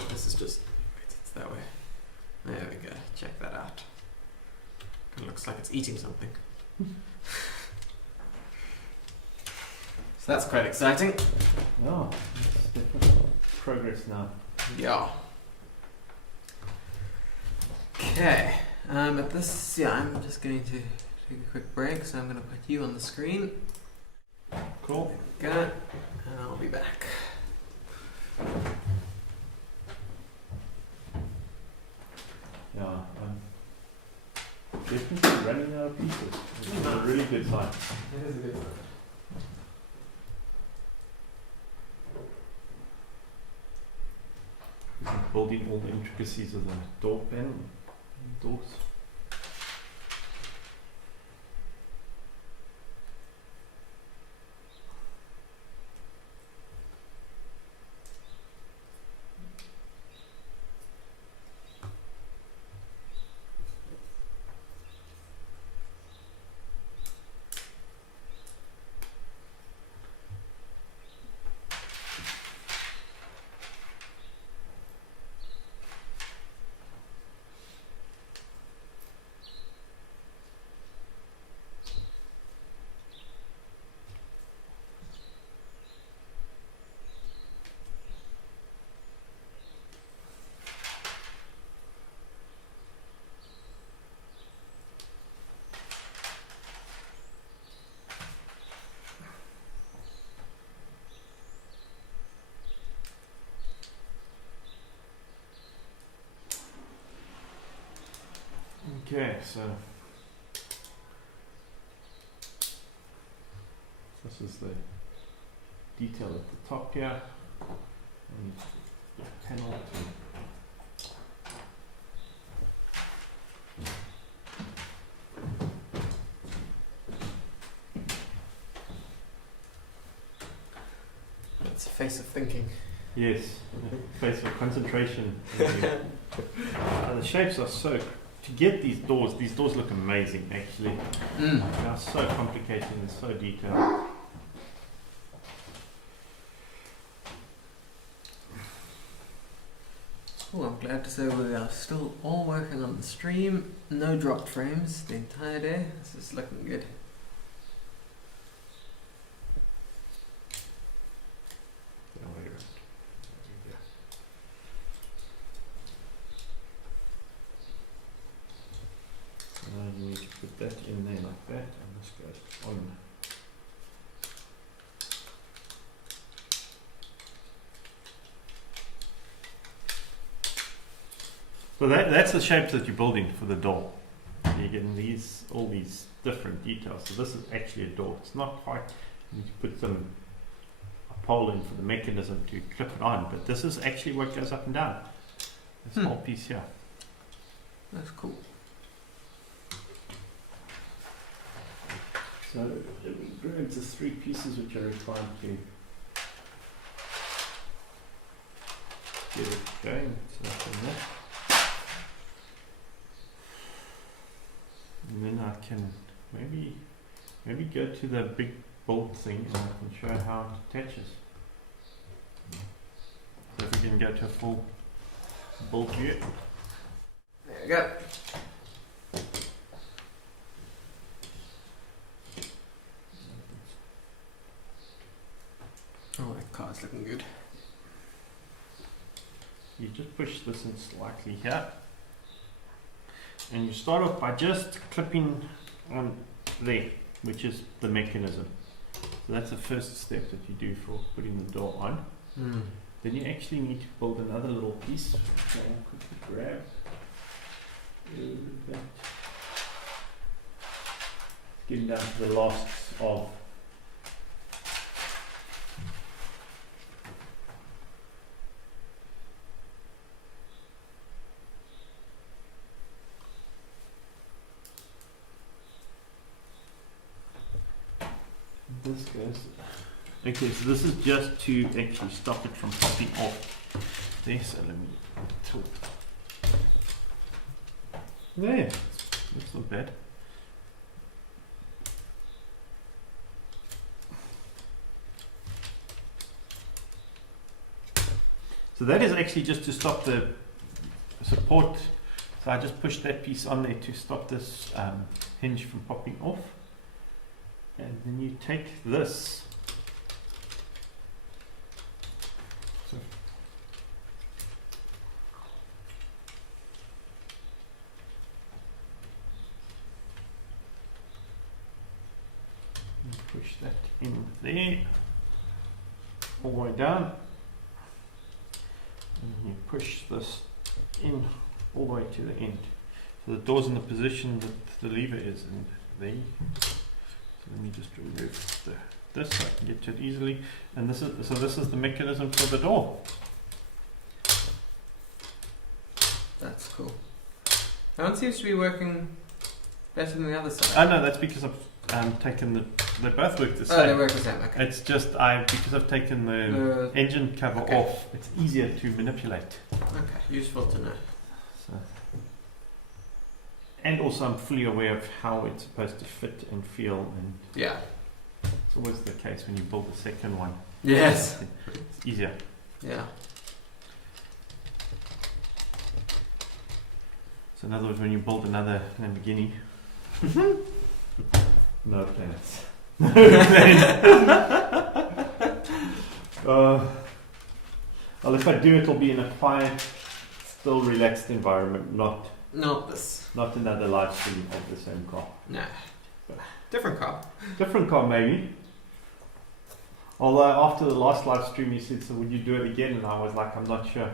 This is just, wait, it's that way. There we go, check that out. It looks like it's eating something. So that's quite exciting. Oh, that's different. Progress now. Yeah. Okay, at this, yeah, I'm just going to take a quick break, so I'm going to put you on the screen. Cool. There we go, and I'll be back. Yeah, I'm definitely running out of pieces. It's a really good sign. It is a good sign. Building all the intricacies of the door panel, doors. Okay, so this is the detail at the top here, and the panel to It's a face of thinking. yes, face of concentration. The shapes are so. To get these doors look amazing actually. They are so complicated and so detailed. Oh, I'm glad to say we are still all working on the stream. No dropped frames the entire day. This is looking good. You need to put that in there like that, and this goes on. So that's the shapes that you're building for the door. you're getting all these different details. So this is actually a door. It's not quite. You need to put a pole in for the mechanism to clip it on, but this is actually what goes up and down. This whole piece here. That's cool. So we go into 3 pieces which are required to get it going. So from there. And then I can maybe go to the big bolt thing and I can show how it attaches. So if we can go to a full bolt view. There we go. Oh, that car's looking good. You just push this in slightly here. And you start off by just clipping on there, which is the mechanism. So that's the first step that you do for putting the door on. Then you actually need to build another little piece, which I'll quickly grab. Getting down to the last of this goes. Okay, so this is just to actually stop it from popping off. There, so let me tilt. There, that's not bad. So that is actually just to stop the support. So I just pushed that piece on there to stop this hinge from popping off. And then you take this. So push that in there, all the way down, and you push this in all the way to the end. So the door's in the position that the lever is, and there. So let me just remove this so I can get to it easily. And this is the mechanism for the door. That's cool. That one seems to be working better than the other side. Oh no, that's because I've taken they both work the same. Oh, they work the same, okay. It's just because I've taken the engine cover off, it's easier to manipulate. Okay, useful to know. So. And also I'm fully aware of how it's supposed to fit and feel, and yeah, it's always the case when you build the second one. Yes. It's easier. Yeah. So in other words, when you build another Lamborghini, no planets. No planets. Well, if I do, it'll be in a quiet, still relaxed environment, not another live stream of the same car. No. Different car. Different car, maybe. Although after the last live stream, you said, "So would you do it again?" And I was like, "I'm not sure."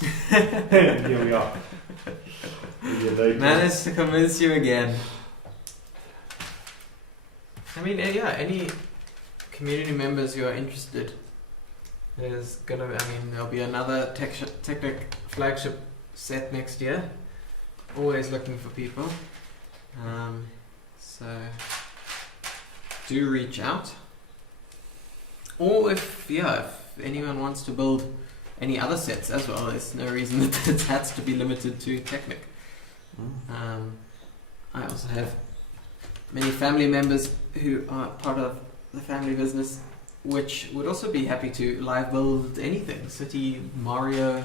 Here we are. Managed to convince you again. I mean, yeah, any community members who are interested, there'll be another Technic flagship set next year. Always looking for people. So do reach out. Or if anyone wants to build any other sets as well, there's no reason that it has to be limited to Technic. I also have many family members who are part of the family business, which would also be happy to live build anything, City, Mario,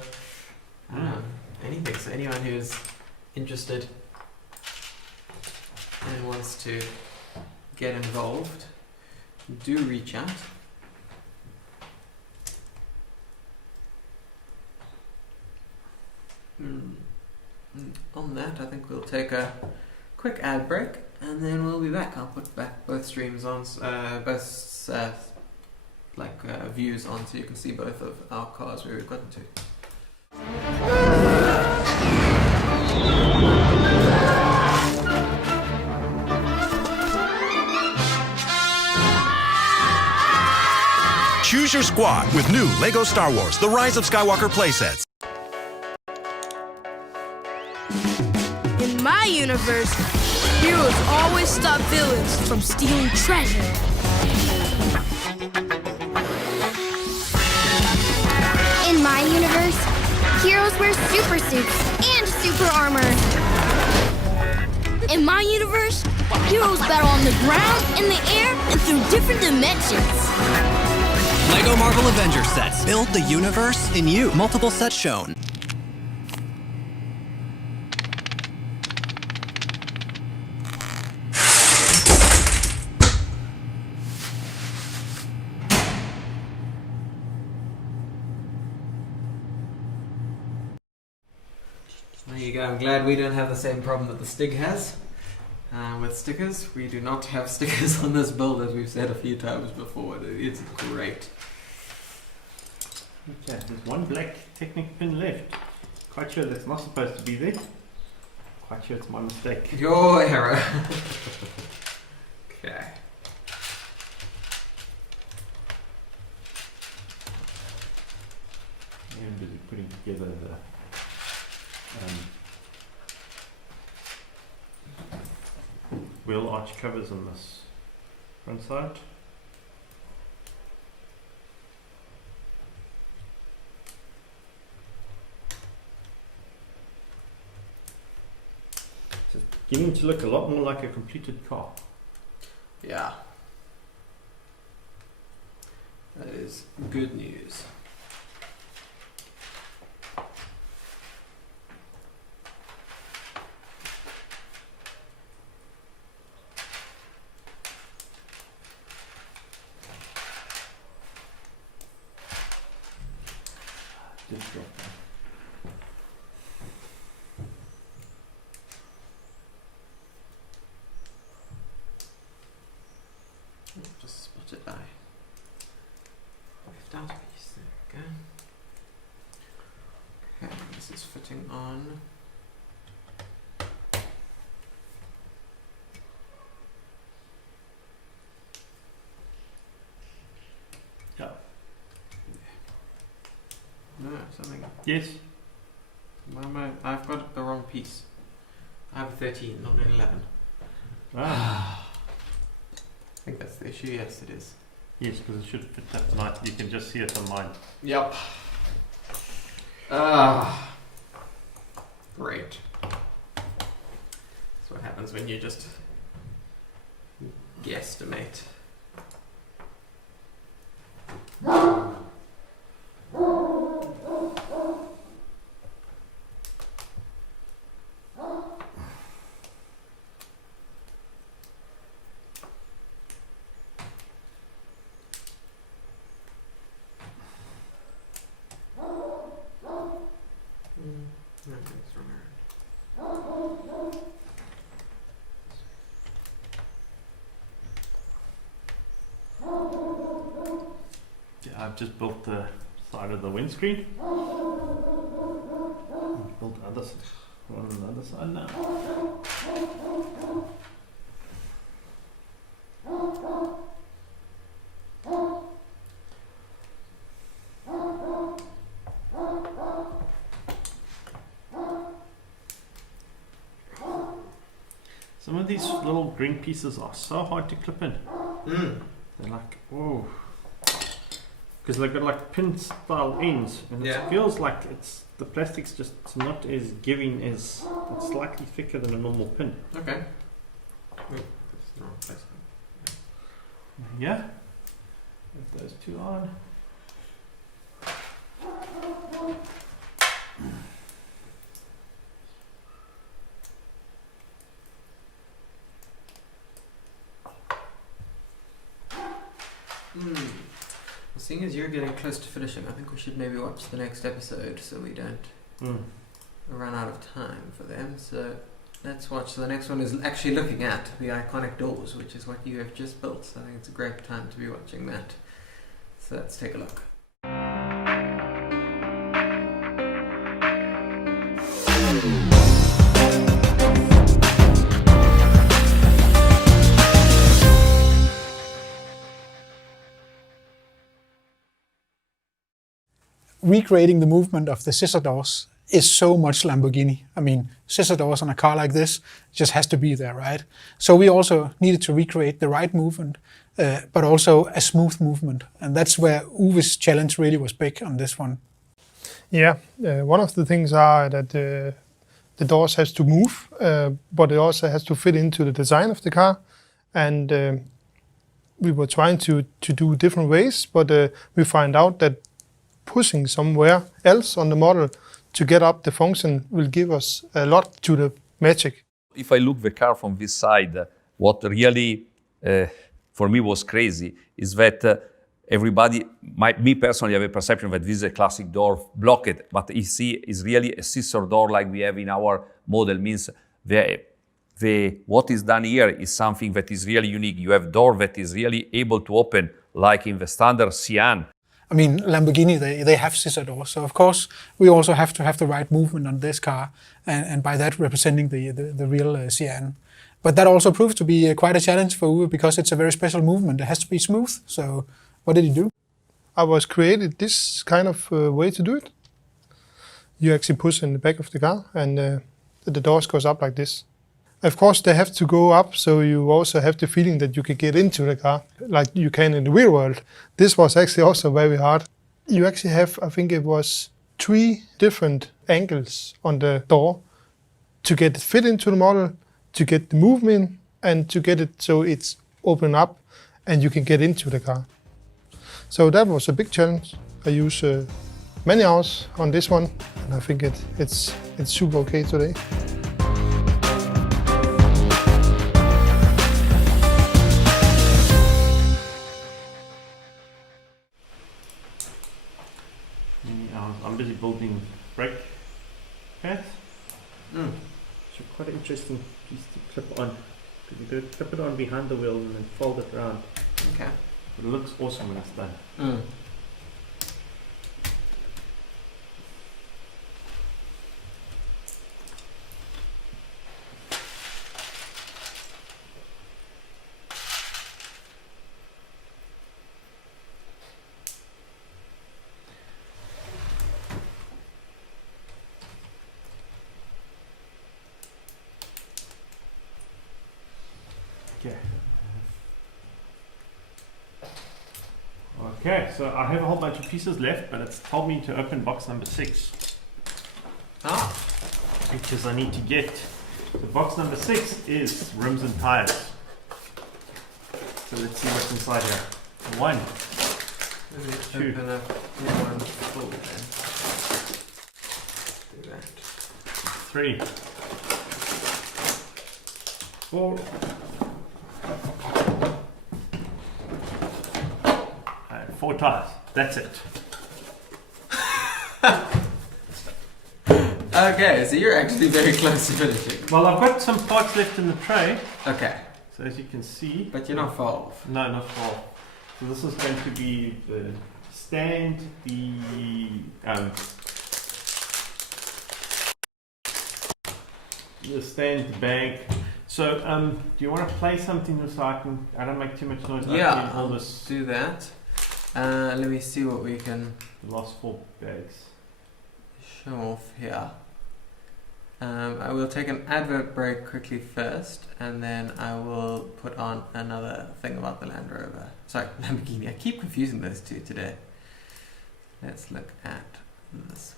anything. So anyone who's interested and wants to get involved, do reach out. On that, I think we'll take a quick ad break and then we'll be back. I'll put back both streams on, views on, so you can see both of our cars where we've gotten to. Raise your squad with new LEGO Star Wars The Rise of Skywalker playsets. In my universe, heroes always stop villains from stealing treasure. In my universe, heroes wear super suits and super armor. In my universe, heroes battle on the ground, in the air, and through different dimensions. LEGO Marvel Avengers sets. Build the universe in you. Multiple sets shown. There you go. I'm glad we don't have the same problem that the Stig has with stickers. We do not have stickers on this build, as we've said a few times before. It's great. Okay, there's one black Technic pin left. Quite sure that's not supposed to be there. Quite sure it's my mistake. Your error. Okay. I'm busy putting together the wheel arch covers on this front side. It's beginning to look a lot more like a completed car. Yeah. That is good news. Just drop that. Just spotted I left out a piece. There we go. Okay, this is fitting on. Yeah. No, something. Yes. I've got the wrong piece. I have a 13, not an 11. Ah. I think that's the issue. Yes, it is. Yes, because it should fit that nice. You can just see it on mine. Yep. Ah. Great. That's what happens when you just guesstimate. Yeah, I've just built the side of the windscreen. Built the other one on the other side now. Some of these little green pieces are so hard to clip in. They're like, oh, because they've got like pin style ends, and it feels like the plastic's just not as giving as it's slightly thicker than a normal pin. Okay. That's the wrong place. Yeah. Put those two on. Well, seeing as you're getting close to finishing, I think we should maybe watch the next episode so we don't run out of time for them. So let's watch. So the next one is actually looking at the iconic doors, which is what you have just built. So I think it's a great time to be watching that. So let's take a look. recreating the movement of the scissor doors is so much Lamborghini. I mean, scissor doors on a car like this just has to be there, right? So we also needed to recreate the right movement, but also a smooth movement. And that's where Uwe's challenge really was big on this one. Yeah, one of the things are that the doors has to move, but it also has to fit into the design of the car. And we were trying to do different ways, but we find out that pushing somewhere else on the model to get up the function will give us a lot to the magic. If I look the car from this side, what really for me was crazy is that everybody, me personally, have a perception that this is a classic door blocked, but you see is really a scissor door like we have in our model. Means what is done here is something that is really unique. You have door that is really able to open like in the standard Sián. I mean, Lamborghini, they have scissor doors. So, of course, we also have to have the right movement on this car, and by that representing the real Sián. But that also proves to be quite a challenge for Uwe because it's a very special movement. It has to be smooth. So, what did you do? I was created this kind of way to do it. You actually push in the back of the car, and the doors goes up like this. Of course, they have to go up, so you also have the feeling that you can get into the car like you can in the real world. This was actually also very hard. You actually have, I think it was 3 different angles on the door to get it fit into the model, to get the movement, and to get it so it's open up and you can get into the car. So that was a big challenge. I used many hours on this one, and I think it's super okay today. I'm busy building brake pads. So quite an interesting piece to clip on. You do clip it on behind the wheel and then fold it around. Okay. But it looks awesome when it's done. Okay, so I have a whole bunch of pieces left, but it's told me to open box number 6. Because I need to get, so box number 6 is rims and tires. So let's see what's inside here. 1, 2, open up one full then. Do that. 3, 4, 4 tires. That's it. Okay, so you're actually very close to finishing. Well, I've got some parts left in the tray. Okay. So as you can see. But you're not far off. No, not far off. So this is going to be the stand, the stand, the bag. So do you want to play something so I don't make too much noise? Yeah, I'll do that. Let me see what we can... The last 4 bags. Show off here. I will take an advert break quickly first, and then I will put on another thing about the Land Rover. Sorry, Lamborghini. I keep confusing those two today. Let's look at this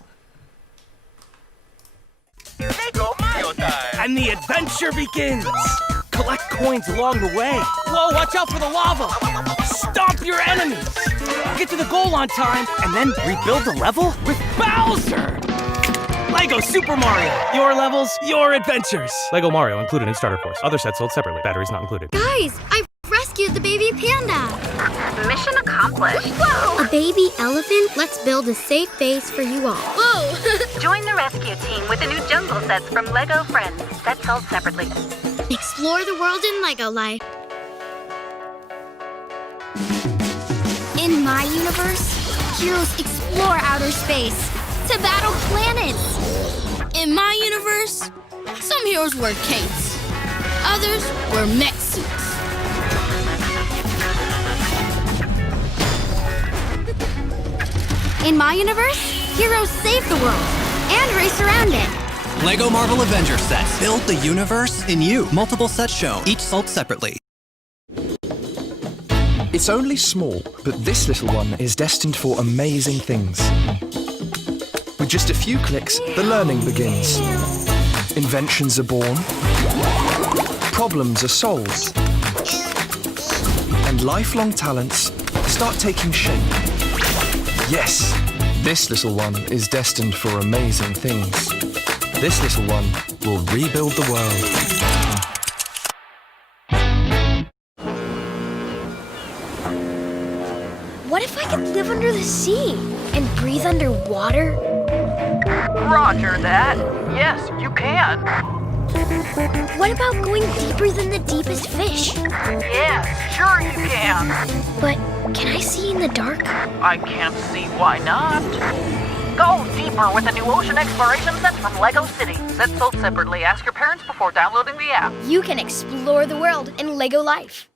one. LEGO Mario time! And the adventure begins! Collect coins along the way. Whoa, watch out for the lava! Stomp your enemies! Get to the goal on time, and then rebuild the level with Bowser! LEGO Super Mario. Your levels, your adventures. LEGO Mario included in starter course. Other sets sold separately. Batteries not included. Guys, I've rescued the baby panda. Mission accomplished. Whoa! A baby elephant? Let's build a safe base for you all. Whoa! Join the rescue team with the new jungle sets from LEGO Friends. Sets sold separately. Explore the world in LEGO life. In my universe, heroes explore outer space to battle planets. In my universe, some heroes wear capes. Others wear mech suits. In my universe, heroes save the world and race around it. LEGO Marvel Avenger sets. Build the universe in you. Multiple sets shown, each sold separately. It's only small, but this little one is destined for amazing things. With just a few clicks, the learning begins. Inventions are born, problems are solved, and lifelong talents start taking shape. Yes, this little one is destined for amazing things. This little one will rebuild the world. What if I could live under the sea and breathe underwater? Roger that. Yes, you can. What about going deeper than the deepest fish? Yes, sure you can. But can I see in the dark? I can't see why not. Go deeper with the new ocean exploration sets from LEGO City. Sets sold separately. Ask your parents before downloading the app. You can explore the world in LEGO Life.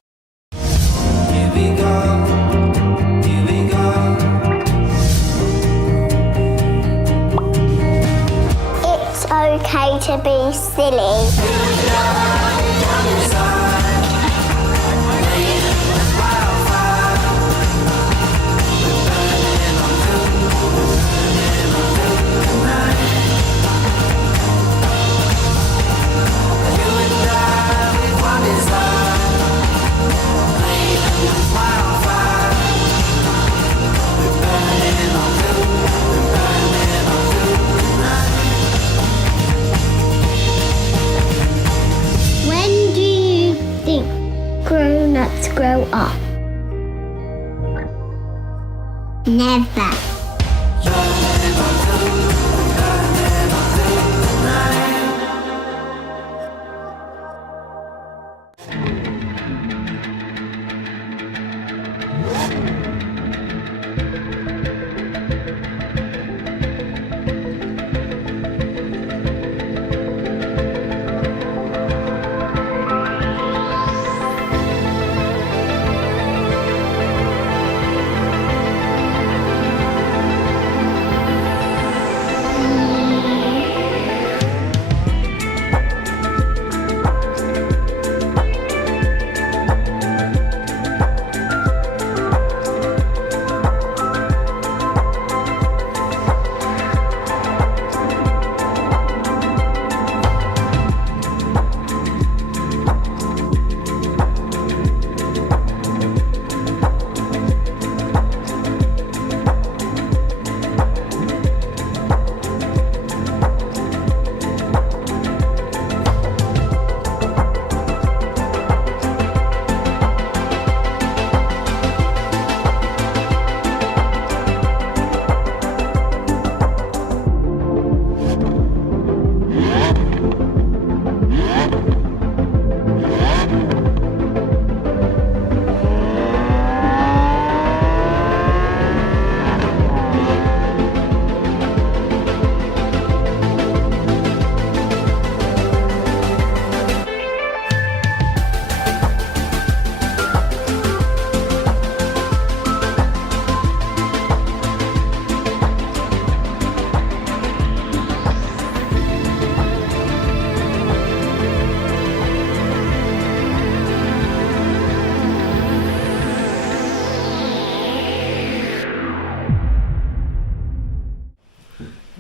Here we go. Here we go. It's okay to be silly. When do you think grown-ups grow up? Never.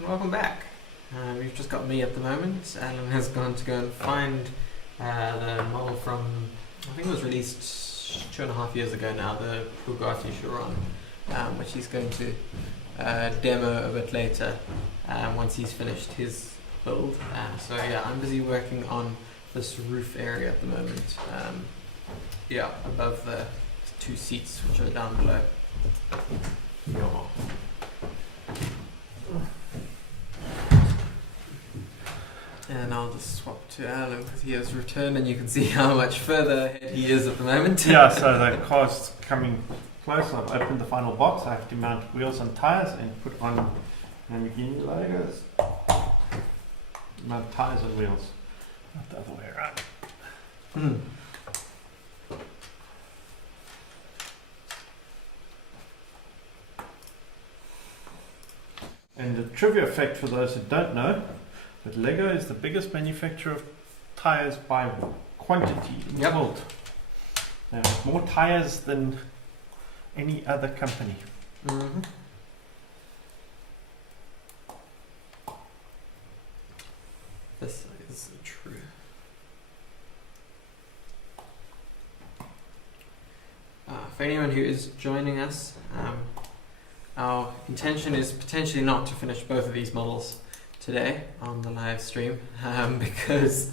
Welcome back. We've just got me at the moment. Alan has gone to go and find the model from, I think it was released 2.5 years ago now, the Bugatti Chiron, which he's going to demo a bit later once he's finished his build. So yeah, I'm busy working on this roof area at the moment. Yeah, above the 2 seats which are down below. Yeah. And I'll just swap to Alan because he has returned and you can see how much further ahead he is at the moment. Yeah, so the car's coming close. I've opened the final box. I have to mount wheels and tires and put on Lamborghini logos. Mount tires and wheels. Not the other way around. And a trivia fact for those who don't know, that LEGO is the biggest manufacturer of tyres by quantity in the world. They have more tyres than any other company. Mm-hmm. This is true. For anyone who is joining us, our intention is potentially not to finish both of these models today on the live stream, because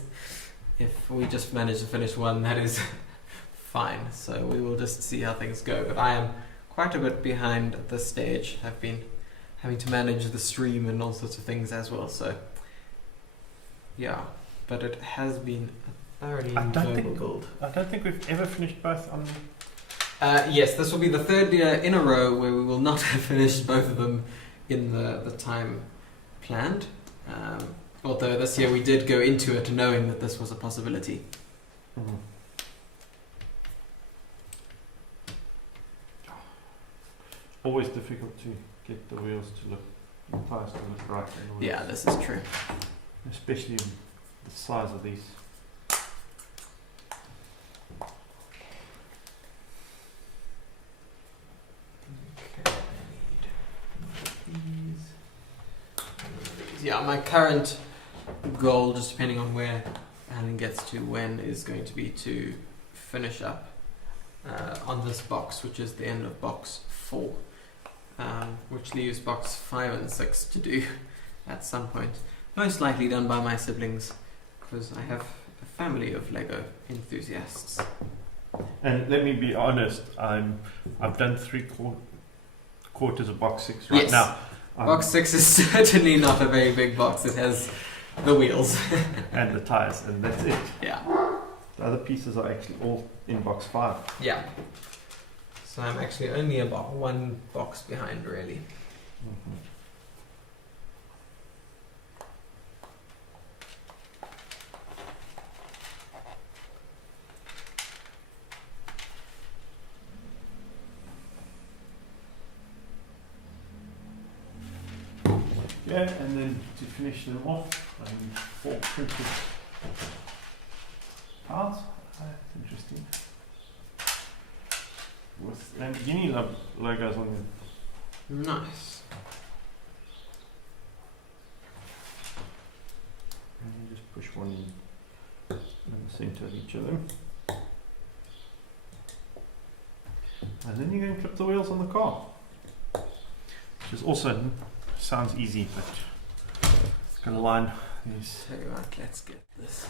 if we just manage to finish one, that is fine. So we will just see how things go. But I am quite a bit behind at this stage. I've been having to manage the stream and all sorts of things as well. So yeah, but it has been a thoroughly enjoyable build. I don't think we've ever finished both on. Yes, this will be the third year in a row where we will not have finished both of them in the time planned. Although this year we did go into it knowing that this was a possibility. Mm-hmm. Always difficult to get the wheels to look, the tyres to look right. Yeah, this is true. Especially in the size of these. Yeah, my current goal, just depending on where Alan gets to when, is going to be to finish up on this box, which is the end of box 4, which leaves box 5 and 6 to do at some point. Most likely done by my siblings, because I have a family of LEGO enthusiasts. And let me be honest, I've done 3/4 of box 6 right now. Box 6 is certainly not a very big box. It has the wheels. And the tyres, and that's it. Yeah. The other pieces are actually all in box 5. Yeah. So I'm actually only about one box behind, really. Mm-hmm. Yeah, and then to finish them off, I need 4 printed parts. That's interesting. With Lamborghini logos on them. Nice. And you just push one in the center of each of them. And then you're going to clip the wheels on the car. Which is also sounds easy, but it's going to line these. Tell you what, let's get this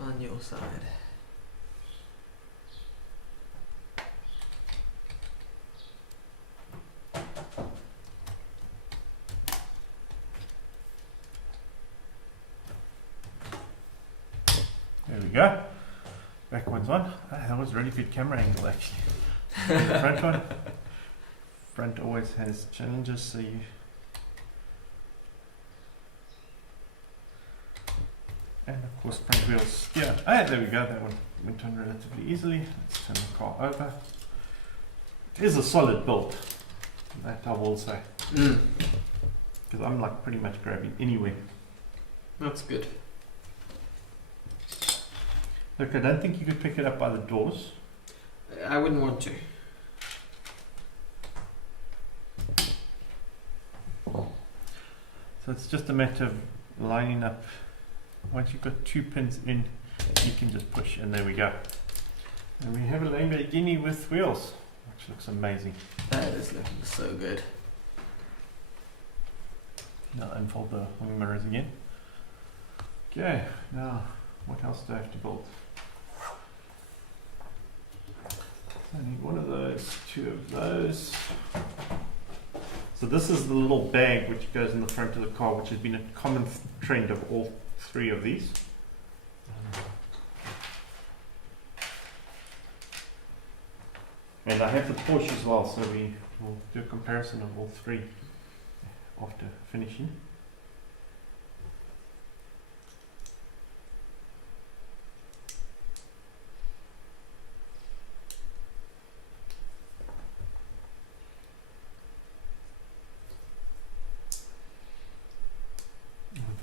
on your side. There we go. Back one's on. That was a really good camera angle, actually. The front one. Front always has challenges, so you. And of course, front wheels steer. There we go. That one went on relatively easily. Let's turn the car over. It is a solid build. That I will say. Because I'm like pretty much grabbing anywhere. That's good. Look, I don't think you could pick it up by the doors. I wouldn't want to. So it's just a matter of lining up. Once you've got 2 pins in, you can just push, and there we go. And we have a Lamborghini with wheels, which looks amazing. That is looking so good. Now unfold the wing mirrors again. Okay, now what else do I have to build? I need one of those, 2 of those. So this is the little bag which goes in the front of the car, which has been a common trend of all 3 of these. And I have the Porsche as well, so we will do a comparison of all 3 after finishing.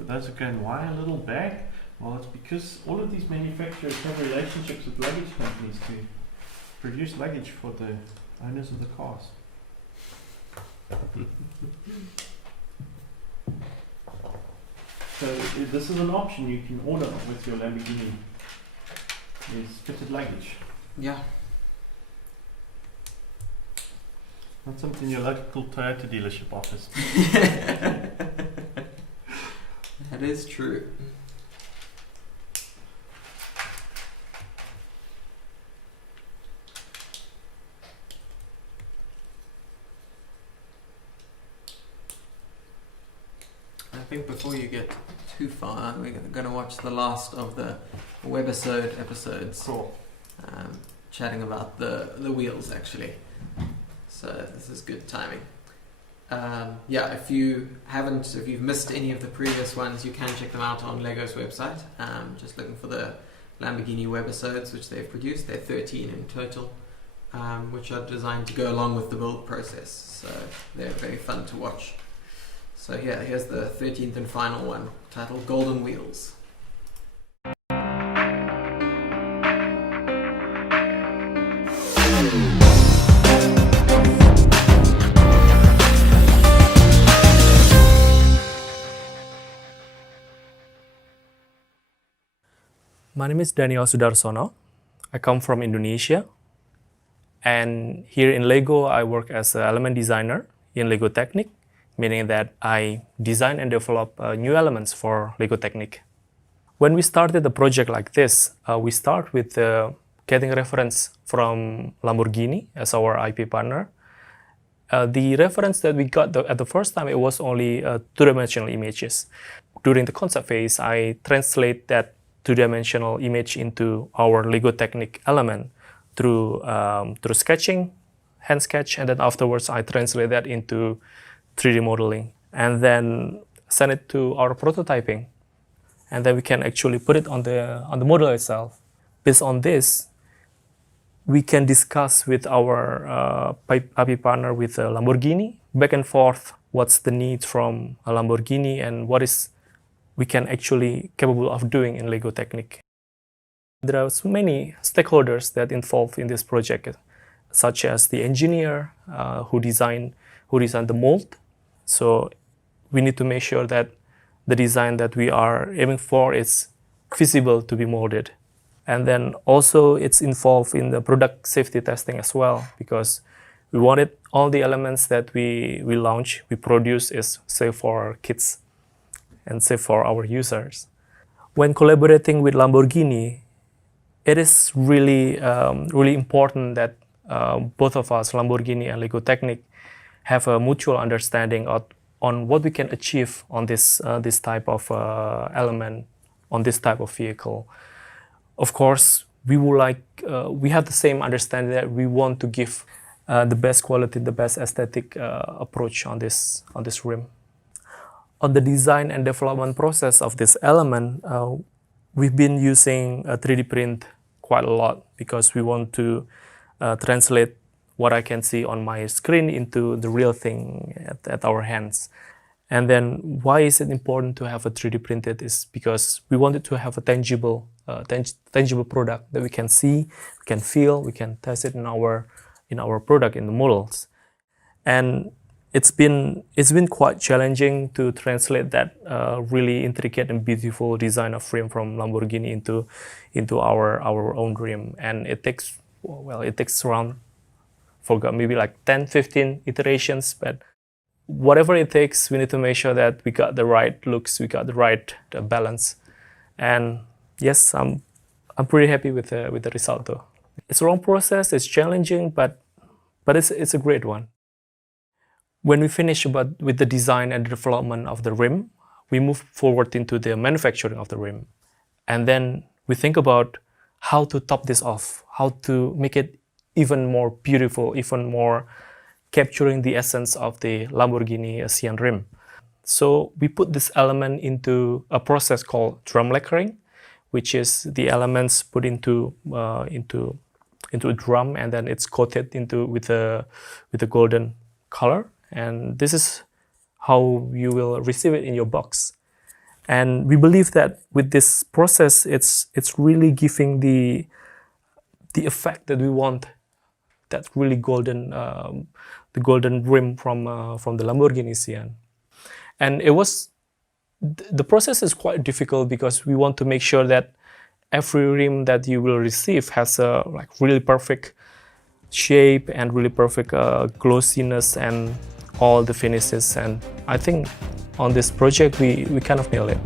For those who are going, why a little bag? Well, it's because all of these manufacturers have relationships with luggage companies to produce luggage for the owners of the cars. So this is an option you can order with your Lamborghini. Is fitted luggage. Yeah. Not something your local Toyota dealership offers. That is true. I think before you get too far, we're going to watch the last of the webisode episodes. Cool. Chatting about the wheels, actually. So this is good timing. Yeah, if you've missed any of the previous ones, you can check them out on LEGO's website. Just looking for the Lamborghini webisodes, which they've produced. They're 13 in total, which are designed to go along with the build process. So they're very fun to watch. So yeah, here's the 13th and final one, titled Golden Wheels. My name is Daniel Sudarsono. I come from Indonesia. And here in LEGO, I work as an element designer in LEGO Technic, meaning that I design and develop new elements for LEGO Technic. When we started a project like this, we start with getting reference from Lamborghini as our IP partner. The reference that we got at the first time, it was only two-dimensional images. During the concept phase, I translate that two-dimensional image into our LEGO Technic element through sketching, hand sketch, and then afterwards I translate that into 3D modeling, and then send it to our prototyping, and then we can actually put it on the model itself. Based on this, we can discuss with our IP partner, with Lamborghini, back and forth what's the need from a Lamborghini and what is we can actually capable of doing in LEGO Technic. There are so many stakeholders that involved in this project, such as the engineer who designed the mold. So we need to make sure that the design that we are aiming for is feasible to be molded. And then also it's involved in the product safety testing as well, because we wanted all the elements that we launch, we produce is safe for our kids and safe for our users. When collaborating with Lamborghini, it is really important that both of us, Lamborghini and LEGO Technic, have a mutual understanding on what we can achieve on this type of element, on this type of vehicle. Of course, we have the same understanding that we want to give the best quality, the best aesthetic approach on this rim. On the design and development process of this element, we've been using 3D print quite a lot because we want to translate what I can see on my screen into the real thing at our hands. And then why is it important to have a 3D printed is because we wanted to have a tangible product that we can see, we can feel, we can test it in our product, in the models. And it's been quite challenging to translate that really intricate and beautiful design of frame from Lamborghini into our own rim. And it takes around, maybe like 10-15 iterations, but whatever it takes, we need to make sure that we got the right looks, we got the right balance. And yes, I'm pretty happy with the result though. It's a long process, it's challenging, but it's a great one. When we finish with the design and development of the rim, we move forward into the manufacturing of the rim. And then we think about how to top this off, how to make it even more beautiful, even more capturing the essence of the Lamborghini Sián rim. So we put this element into a process called drum lacquering, which is the elements put into a drum, and then it's coated with a golden color. And this is how you will receive it in your box. And we believe that with this process, it's really giving the effect that we want, that really golden, the golden rim from the Lamborghini Sián. And the process is quite difficult because we want to make sure that every rim that you will receive has a really perfect shape and really perfect glossiness and all the finishes. And I think on this project we kind of nailed it.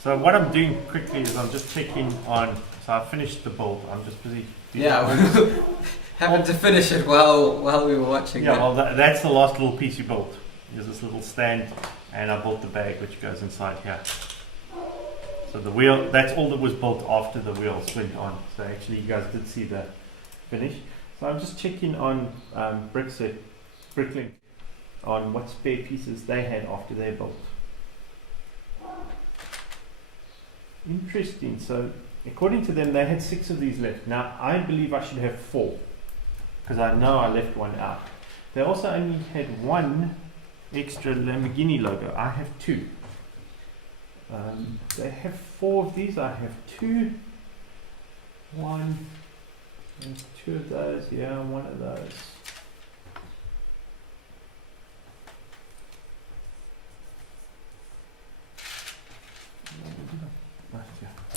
So what I'm doing quickly is I'm just checking on. So I finished the build. I'm just busy. Having to finish it while we were watching. Yeah, well, that's the last little piece you built. There's this little stand, and I built the bag which goes inside here. So the wheel, that's all that was built after the wheels went on. So actually, you guys did see the finish. So I'm just checking on Bricklink on what spare pieces they had after they built. Interesting. So according to them, they had 6 of these left. Now I believe I should have 4 because I know I left one out. They also only had 1 extra Lamborghini logo. I have 2. They have 4 of these. I have 2. 1 and 2 of those. Yeah, 1 of those.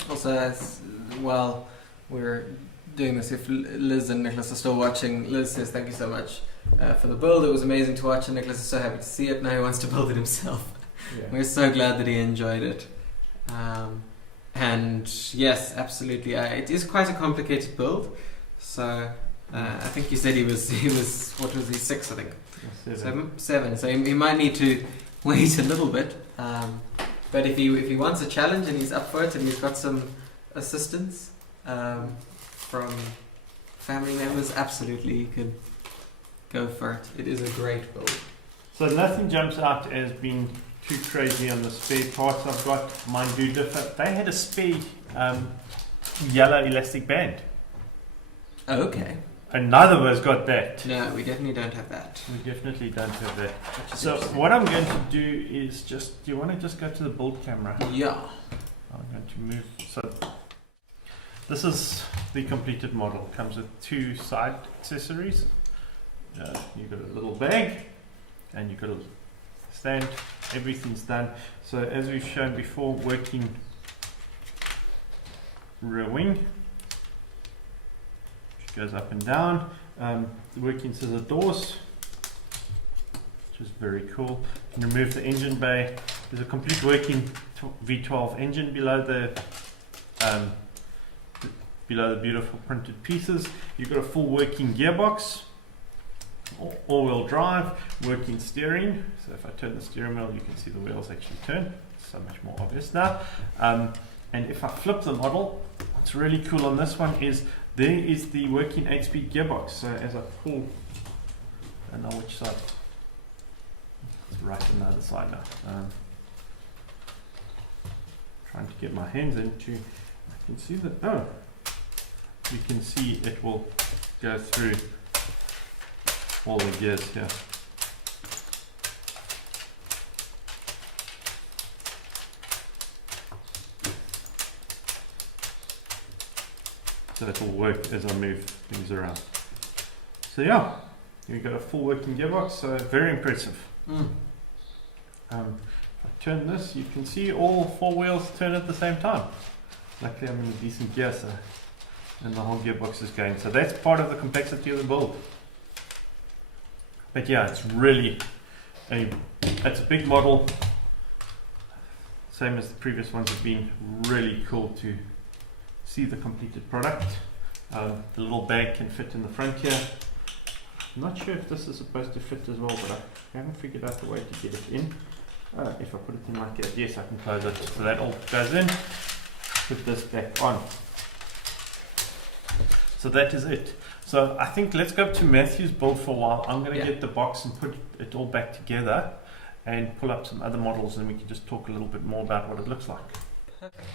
Also, as while we're doing this, if Liz and Nicholas are still watching, Liz says thank you so much for the build. It was amazing to watch, and Nicholas is so happy to see it. Now he wants to build it himself. Yeah. We're so glad that he enjoyed it. And yes, absolutely, it is quite a complicated build. So I think you said he was what was he, 6? I think 7. So he might need to wait a little bit. But if he wants a challenge and he's up for it and he's got some assistance from family members, absolutely he could go for it. It is a great build. So nothing jumps out as being too crazy on the spare parts I've got. Mine do differ. They had a spare yellow elastic band. Oh, okay. And neither of us got that. No, we definitely don't have that. We definitely don't have that. So what I'm going to do is do you want to just go to the build camera? Yeah. I'm going to move. So this is the completed model. It comes with 2 side accessories. You've got a little bag and you've got a stand. Everything's done. So as we've shown before, working rear wing. Goes up and down. The working scissor doors, which is very cool. You can remove the engine bay. There's a complete working V12 engine below the beautiful printed pieces. You've got a full working gearbox, all-wheel drive, working steering. So if I turn the steering wheel, you can see the wheels actually turn. It's so much more obvious now. And if I flip the model, what's really cool on this one is there is the working 8-speed gearbox. So as I pull, I don't know which side. It's right on the other side now. Trying to get my hands into. I can see that. Oh, you can see it will go through all the gears here. So it will work as I move things around. So yeah, you've got a full working gearbox, so very impressive. If I turn this, you can see all 4 wheels turn at the same time. Luckily I'm in a decent gear, so, and the whole gearbox is going. So that's part of the complexity of the build. But yeah, it's really, it's a big model. Same as the previous ones have been, really cool to see the completed product. The little bag can fit in the front here. I'm not sure if this is supposed to fit as well, but I haven't figured out the way to get it in. If I put it in like that, yes, I can close it. So that all goes in. Put this back on. So that is it. So I think let's go to Matthew's build for a while. I'm going to get the box and put it all back together and pull up some other models, and we can just talk a little bit more about what it looks like. Perfect.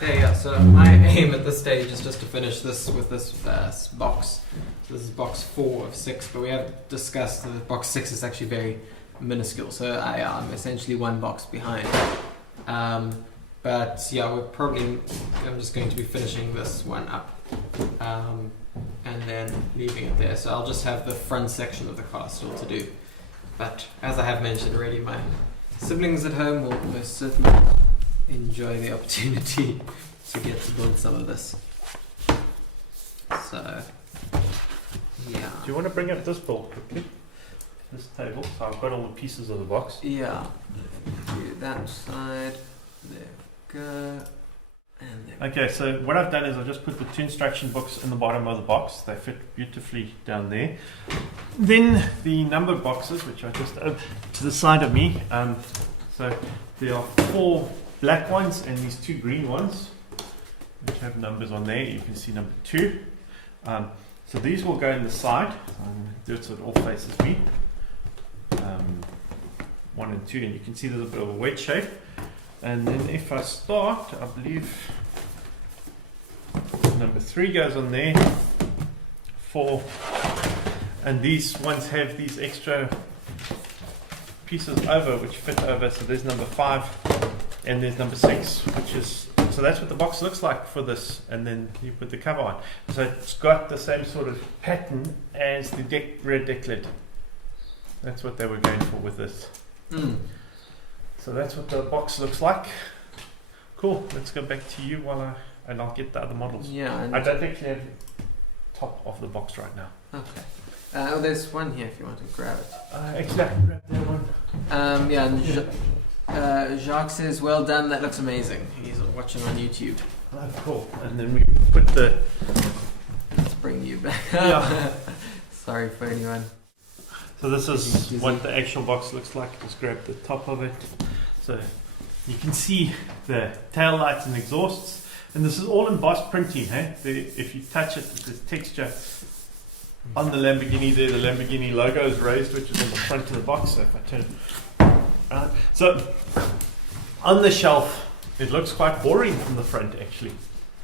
Yeah. So my aim at this stage is just to finish this with this box. So this is box 4 of 6, but we have discussed that box 6 is actually very minuscule. So I'm essentially one box behind. But yeah, I'm just going to be finishing this one up. And then leaving it there. So I'll just have the front section of the car still to do. But as I have mentioned already, my siblings at home will most certainly enjoy the opportunity to get to build some of this. So, yeah. Do you want to bring up this board quickly? This table. So I've got all the pieces of the box. Yeah. Do that side. There we go. Okay, so what I've done is I've just put the 2 instruction books in the bottom of the box. They fit beautifully down there. Then the number boxes, which are just to the side of me. So there are 4 black ones and these 2 green ones, which have numbers on there. You can see number 2. So these will go in the side. So I'm going to do it so it all faces me. 1 and 2, and you can see there's a bit of a wedge shape. And then if I start, I believe number 3 goes on there, 4, and these ones have these extra pieces over which fit over, so there's number 5 and there's number 6, which is, so that's what the box looks like for this, and then you put the cover on. So it's got the same sort of pattern as the red deck lid. That's what they were going for with this. So that's what the box looks like. Cool. Let's go back to you and I'll get the other models. Yeah. I don't actually have the top of the box right now. Okay. There's one here if you want to grab it. Actually, I can grab that one. Yeah. And Jacques says, "Well done. That looks amazing." He's watching on YouTube. Oh, cool. And then we put the. Let's bring you back. Yeah. Sorry for anyone. So this is what the actual box looks like. Just grab the top of it. So you can see the tail lights and exhausts. And this is all embossed printing. If you touch it, there's texture. On the Lamborghini there, the Lamborghini logo is raised, which is on the front of the box. So if I turn it around. So on the shelf, it looks quite boring from the front actually.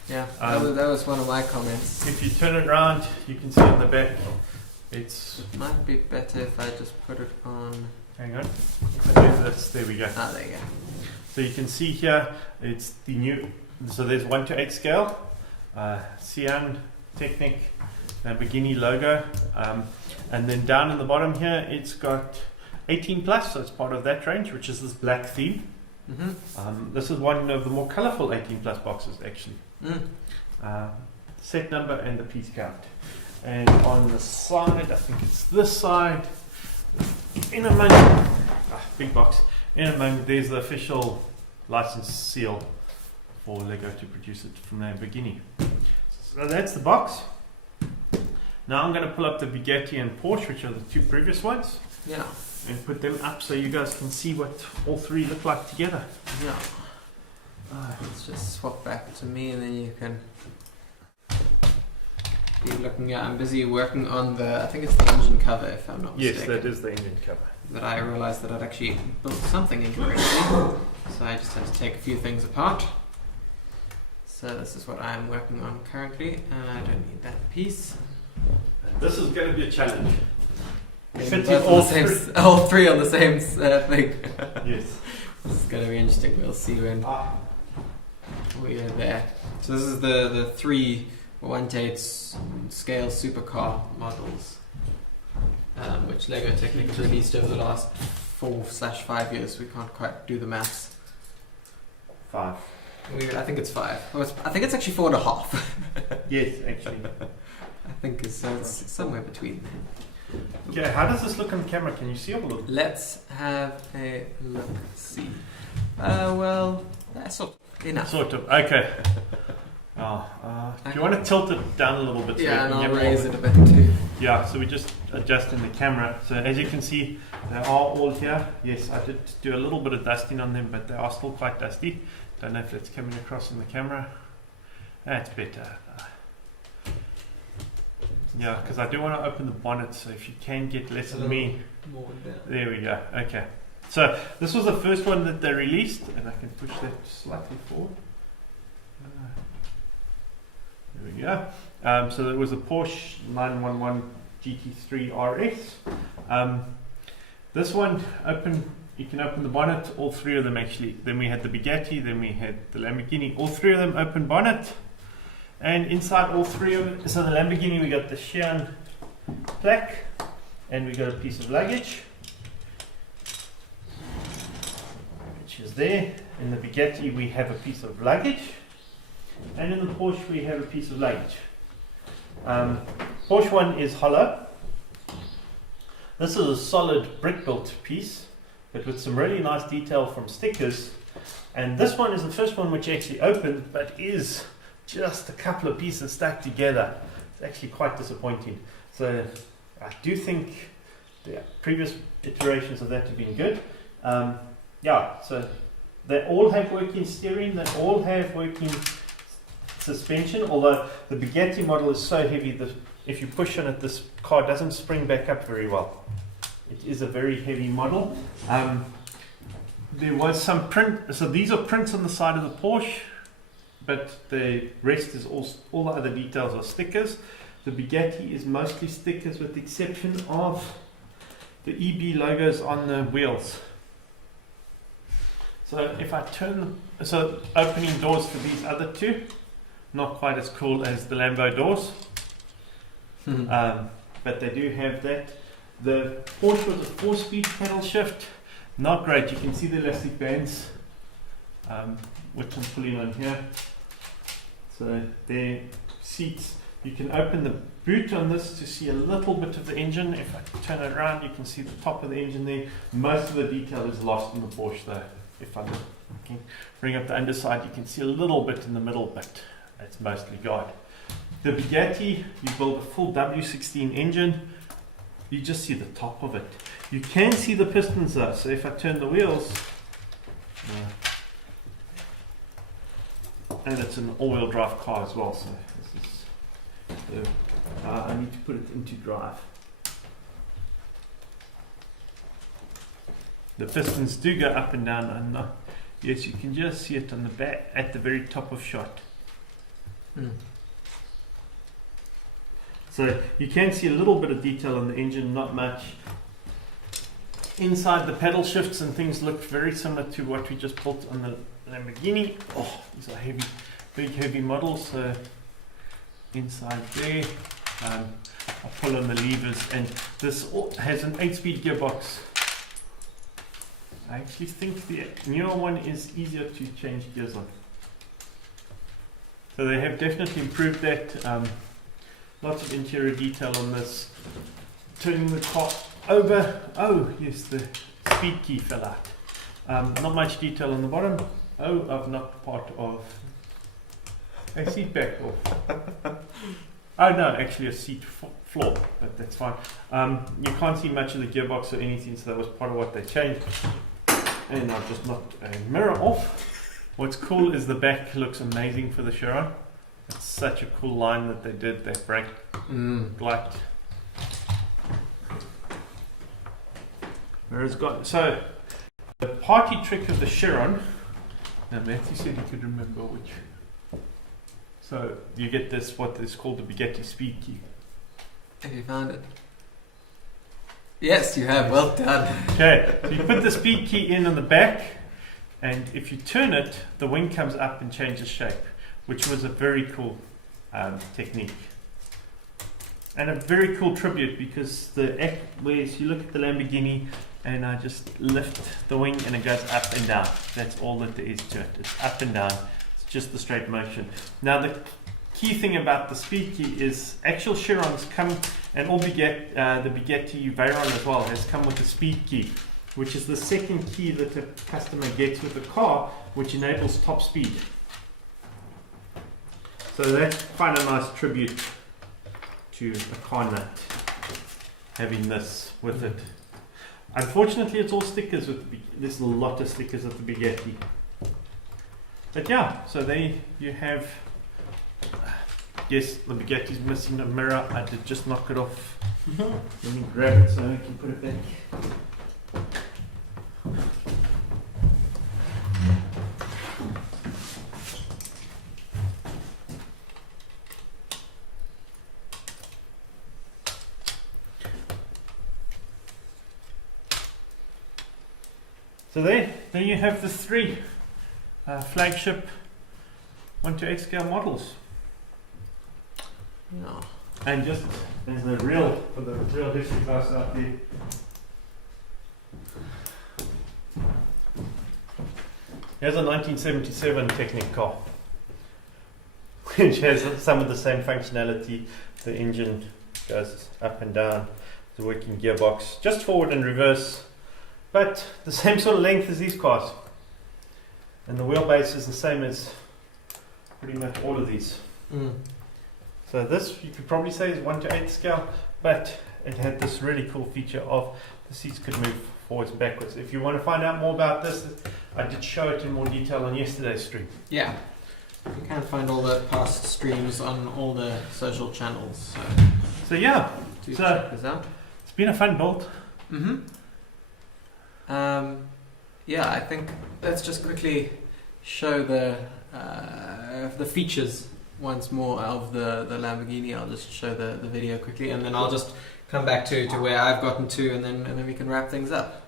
Yeah, that was one of my comments. If you turn it around, you can see on the back. It might be better if I just put it on. Hang on. There we go. Ah, there you go. So you can see here, it's the new. So there's 1:8 scale, Sián Technic, Lamborghini logo, and then down in the bottom here, it's got 18 plus. So it's part of that range, which is this black theme. This is one of the more colourful 18 plus boxes actually. Set number and the piece count. And on the side, I think it's this side, in a moment, big box, in a moment there's the official license seal for LEGO to produce it from Lamborghini. So that's the box. Now I'm going to pull up the Bugatti and Porsche, which are the 2 previous ones. Yeah. And put them up so you guys can see what all 3 look like together. Yeah. Let's just swap back to me and then you can be looking at. I'm busy working on I think it's the engine cover if I'm not mistaken. Yes, that is the engine cover. But I realised that I'd actually built something incorrectly. So I just had to take a few things apart. So this is what I'm working on currently. And I don't need that piece. This is going to be a challenge. All 3 on the same thing. Yes. This is going to be interesting. We'll see when we are there. So this is the 3 1/8 scale supercar models, which LEGO Technic has released over the last 4/5 years. We can't quite do the maths. 5. I think it's 5. I think it's actually 4.5. Yes, actually. I think it's somewhere between. Okay, how does this look on camera? Can you see all of it? Let's have a look. See. Well, that's enough. Sort of. Okay. Do you want to tilt it down a little bit? Yeah, and I'll raise it a bit too. Yeah, so we're just adjusting the camera. So as you can see, they are all here. Yes, I did do a little bit of dusting on them, but they are still quite dusty. Don't know if that's coming across in the camera. That's better. Yeah, because I do want to open the bonnet, so if you can get less of me. There we go. Okay. So this was the first one that they released, and I can push that slightly forward. There we go. So there was a Porsche 911 GT3 RS. This one, you can open the bonnet, all three of them actually. Then we had the Bugatti, then we had the Lamborghini. All three of them open bonnet. And inside all three of them, so the Lamborghini, we got the Sián plaque, and we got a piece of luggage, which is there. In the Bugatti, we have a piece of luggage. And in the Porsche, we have a piece of luggage. Porsche one is hollow. This is a solid brick-built piece, but with some really nice detail from stickers. And this one is the first one which actually opened, but is just a couple of pieces stuck together. It's actually quite disappointing. So I do think the previous iterations of that have been good. Yeah, so they all have working steering, they all have working suspension, although the Bugatti model is so heavy that if you push on it, this car doesn't spring back up very well. It is a very heavy model. There was some print, so these are prints on the side of the Porsche, but the rest is all the other details are stickers. The Bugatti is mostly stickers with the exception of the EB logos on the wheels. So if I turn, so opening doors for these other two, not quite as cool as the Lambo doors, but they do have that. The Porsche was a 4-speed pedal shift, not great. You can see the elastic bands, which I'm pulling on here. So their seats, you can open the boot on this to see a little bit of the engine. If I turn it around, you can see the top of the engine there. Most of the detail is lost in the Porsche though. If I can bring up the underside, you can see a little bit in the middle, but it's mostly gone. The Bugatti, you build a full W16 engine, you just see the top of it. You can see the pistons though, so if I turn the wheels, and it's an all-wheel drive car as well, so this is, I need to put it into drive. The pistons do go up and down, and yes, you can just see it on the back at the very top of shot. So you can see a little bit of detail on the engine, not much. Inside, the pedal shifts and things look very similar to what we just built on the Lamborghini. Oh, these are heavy, big heavy models. So inside there, I'll pull on the levers, and this has an 8-speed gearbox. I actually think the newer one is easier to change gears on. So they have definitely improved that. Lots of interior detail on this. Turning the car over. Oh, yes, the speed key fell out. Not much detail on the bottom. Oh, I've knocked part of a seat back off. Oh no, actually a seat floor, but that's fine. You can't see much of the gearbox or anything, so that was part of what they changed. And I've just knocked a mirror off. What's cool is the back looks amazing for the Chiron. It's such a cool line that they did, that brake light. So, the party trick of the Chiron, now Matthew said he could remember which. So, you get this, what is called the Bugatti speed key. Have you found it? Yes, you have. Well done. Okay, so you put the speed key in on the back, and if you turn it, the wing comes up and changes shape, which was a very cool technique. And a very cool tribute, because whereas you look at the Lamborghini and I just lift the wing and it goes up and down. That's all that there is to it. It's up and down. It's just the straight motion. Now the key thing about the speed key is actual Chirons come, and all the Bugatti Veyron as well has come with a speed key, which is the second key that the customer gets with the car, which enables top speed. So that's quite a nice tribute to a car nut, having this with it. Unfortunately, it's all stickers. There's a lot of stickers at the Bugatti. But yeah, so there you have. Yes, the Bugatti's missing a mirror. I did just knock it off. Let me grab it so I can put it back. So there you have the 3 flagship 1:8 scale models. Yeah. And just there's the real history class out there. Here's a 1977 Technic car, which has some of the same functionality. The engine goes up and down, the working gearbox, just forward and reverse, but the same sort of length as these cars. And the wheelbase is the same as pretty much all of these. So this you could probably say is 1:8 scale, but it had this really cool feature of the seats could move forwards and backwards. If you want to find out more about this, I did show it in more detail on yesterday's stream. Yeah. You can find all the past streams on all the social channels. So yeah, do check this out. It's been a fun build. Yeah, I think let's just quickly show the features once more of the Lamborghini. I'll just show the video quickly, and then I'll just come back to where I've gotten to, and then we can wrap things up.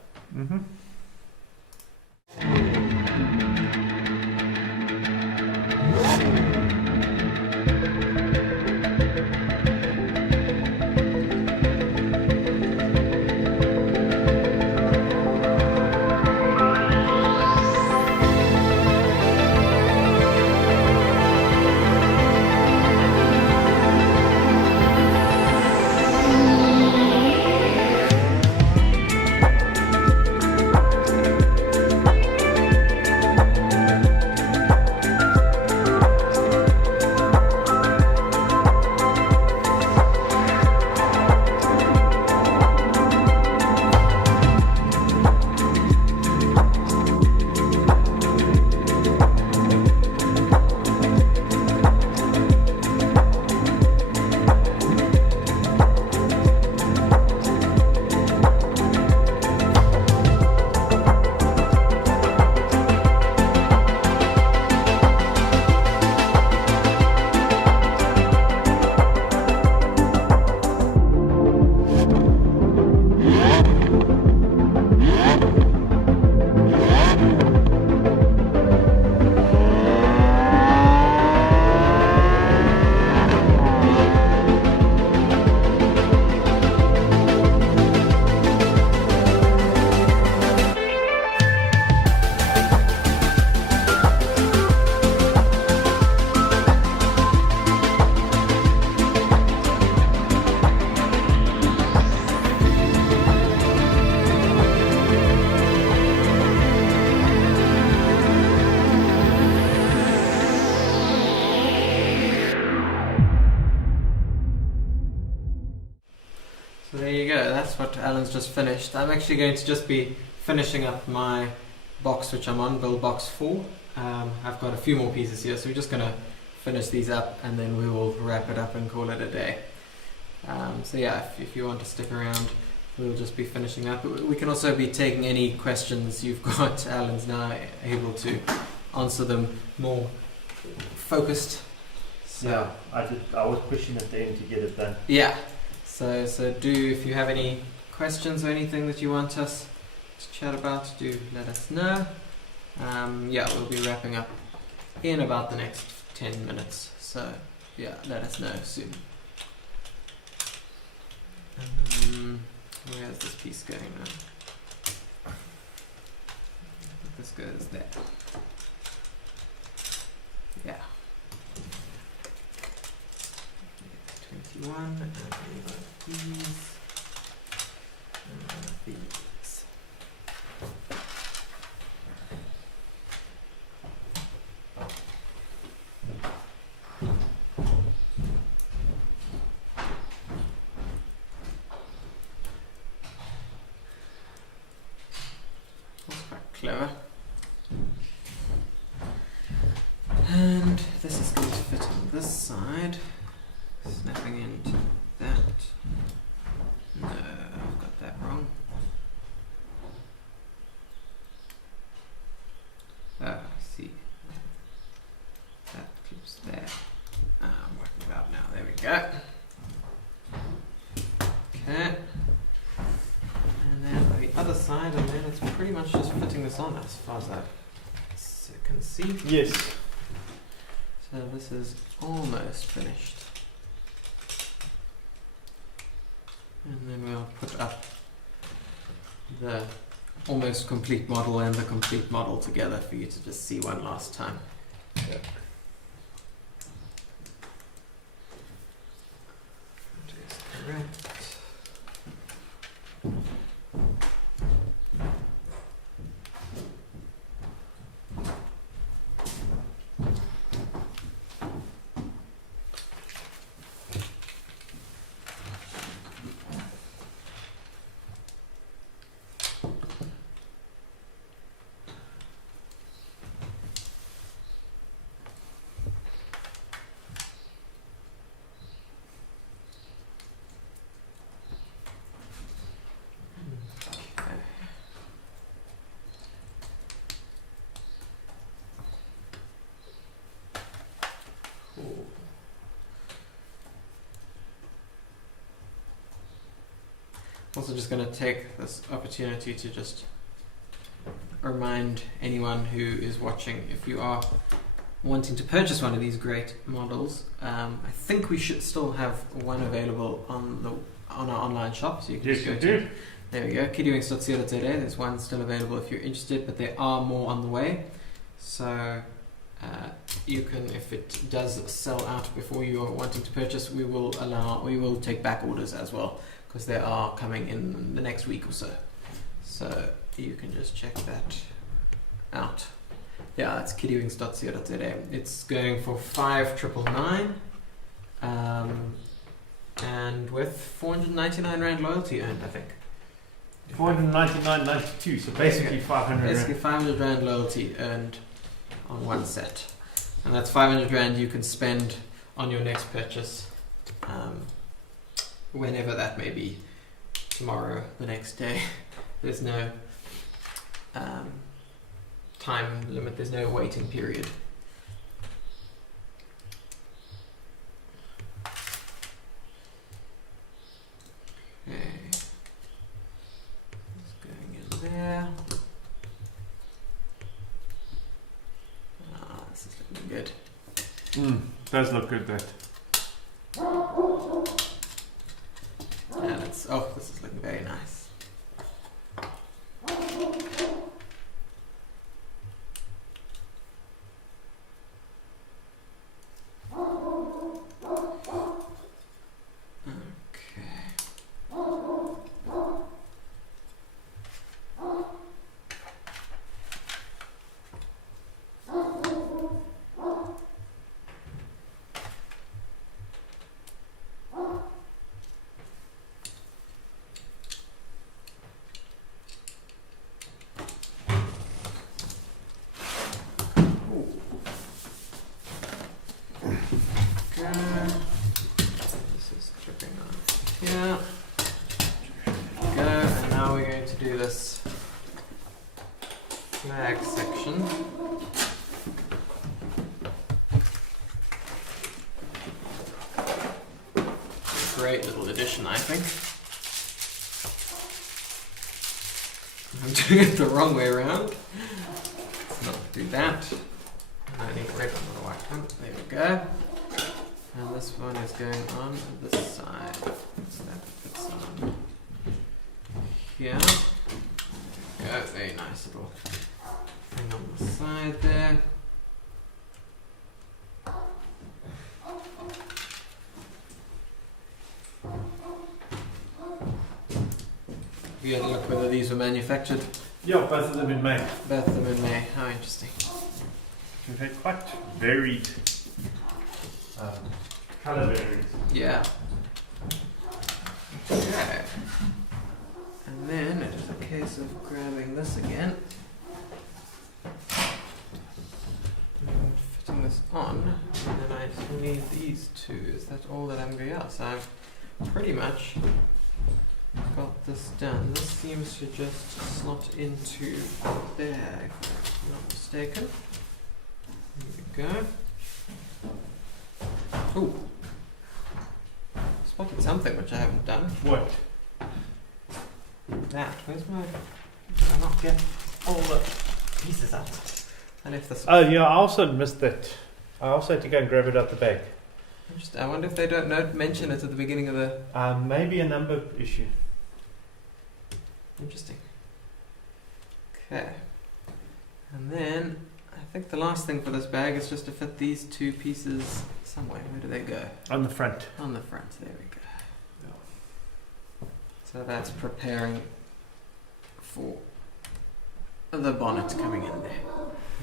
So there you go, that's what Alan's just finished. I'm actually going to just be finishing up my box which I'm on, build box 4. I've got a few more pieces here, so we're just going to finish these up and then we will wrap it up and call it a day. So yeah, if you want to stick around, we'll just be finishing up. We can also be taking any questions you've got. Alan's now able to answer them more focused. So yeah, I was pushing at the end to get it done. Yeah. So if you have any questions or anything that you want us to chat about, do let us know. Yeah, we'll be wrapping up in about the next 10 minutes. So yeah, let us know soon. Where's this piece going now? I think this goes there. Yeah. 21, and we've got these, and these. That's quite clever. And this is going to fit on this side. Snapping into that. No, I've got that wrong. I see. That clips there. I'm working it out now. There we go. Okay. And then on the other side, and then it's it's pretty much just fitting this on as far as I can see. Yes. So this is almost finished. And then we'll put up the almost complete model and the complete model together for you to just see one last time. Yeah. That is correct. Also just going to take this opportunity to just remind anyone who is watching, if you are wanting to purchase one of these great models, I think we should still have one available on our online shop, so you can Yes, just go you to, do. there we go, kidiwings.co.za. There's one still available if you're interested, but there are more on the way, so you can, if it does sell out before you are wanting to purchase, we will take back orders as well, because they are coming in the next week or so. So you can just check that out. Yeah, that's kidiwings.co.za. It's going for $5,999, and with 499 Rand loyalty earned, I think. 499.92, so basically 500 Rand. Basically 500 Rand loyalty earned on one set. And that's 500 Rand you can spend on your next purchase. Whenever that may be, tomorrow, the next day. There's no time limit, there's no waiting period. Okay. It's going in there. Ah, this is looking good. Does look good, that. And it's, oh, this is looking very nice. This is dripping on here. There we go, and now we're going to do this flag section. Great little addition, I think. I'm doing it the wrong way around. Let's not do that. I need a red one, not a white one. There we go. And this one is going on this side. So that fits on here. There we go. Very nice little thing on the side there. You had a look whether these were manufactured? Yeah, both of them in May. Both of them in May. How interesting. We've had quite varied colour variants. Yeah. Okay. And then it is a case of grabbing this again and fitting this on. And then I still need these two. Is that all that I'm going to do? So I've pretty much got this done. This seems to just slot into there, if I'm not mistaken. There we go. Ooh. Spotted something which I haven't done. What? That. Where's my I'll not get all the pieces out. I left this. Oh yeah, I also missed that. I also had to go and grab it out the bag. I wonder if they don't mention it at the beginning of the... Maybe a number issue. Interesting. Okay. And then, I think the last thing for this bag is just to fit these two pieces somewhere. Where do they go? On the front. On the front, there we go. So that's preparing for the bonnet coming in there.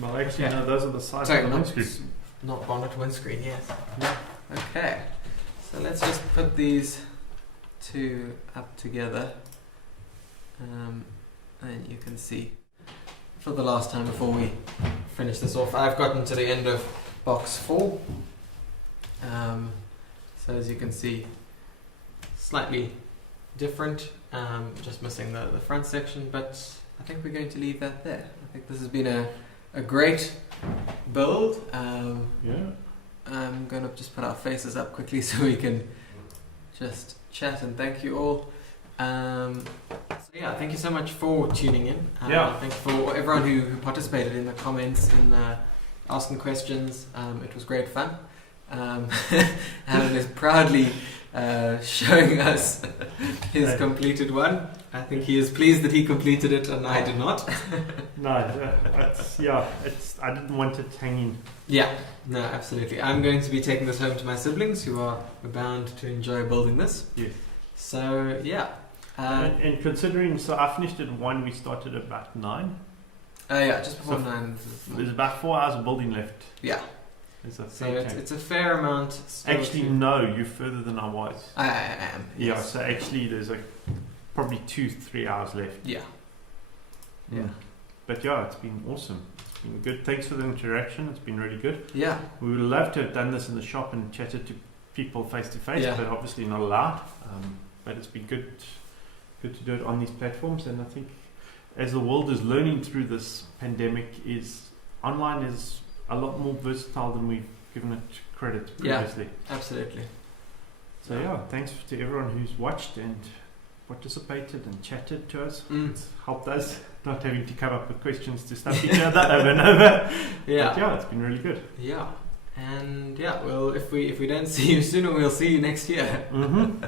Well, actually, no, those are the sides Sorry, of the not, windscreen. not bonnet, windscreen, yes. Yeah. Okay, so let's just put these two up together. And you can see for the last time before we finish this off, I've gotten to the end of box 4. So as you can see, slightly different, just missing the front section, but I think we're going to leave that there. I think this has been a great build. Yeah. I'm going to just put our faces up quickly so we can just chat and thank you all. So yeah, thank you so much for tuning in. Thank you for everyone who participated in the comments and asking questions. It was great fun. Alan is proudly showing us his completed one. I think he is pleased that he completed it and I did not. No, I didn't want it hanging. Yeah, no, absolutely. I'm going to be taking this home to my siblings who are bound to enjoy building this. Yes. So, yeah. And considering, so I finished at 1, we started at about 9. Yeah, just before 9. There's about 4 hours of building left. Yeah. So it's a fair amount. Actually, no, you're further than I was. I am. Yeah, yes. so actually there's probably 2-3 hours left. Yeah. Yeah. But yeah, it's been awesome. It's been good. Thanks for the interaction. It's been really good. Yeah. We would love to have done this in the shop and chatted to people face to face, but obviously not allowed. But it's been good to do it on these platforms, and I think as the world is learning through this pandemic, online is a lot more versatile than we've given it credit previously. Yeah, absolutely. So yeah, thanks to everyone who's watched and participated and chatted to us. It's helped us not having to come up with questions to stuff each other over and over. Yeah. But yeah, it's been really good. Yeah. And yeah, well, if we don't see you sooner, we'll see you next year. Mm-hmm.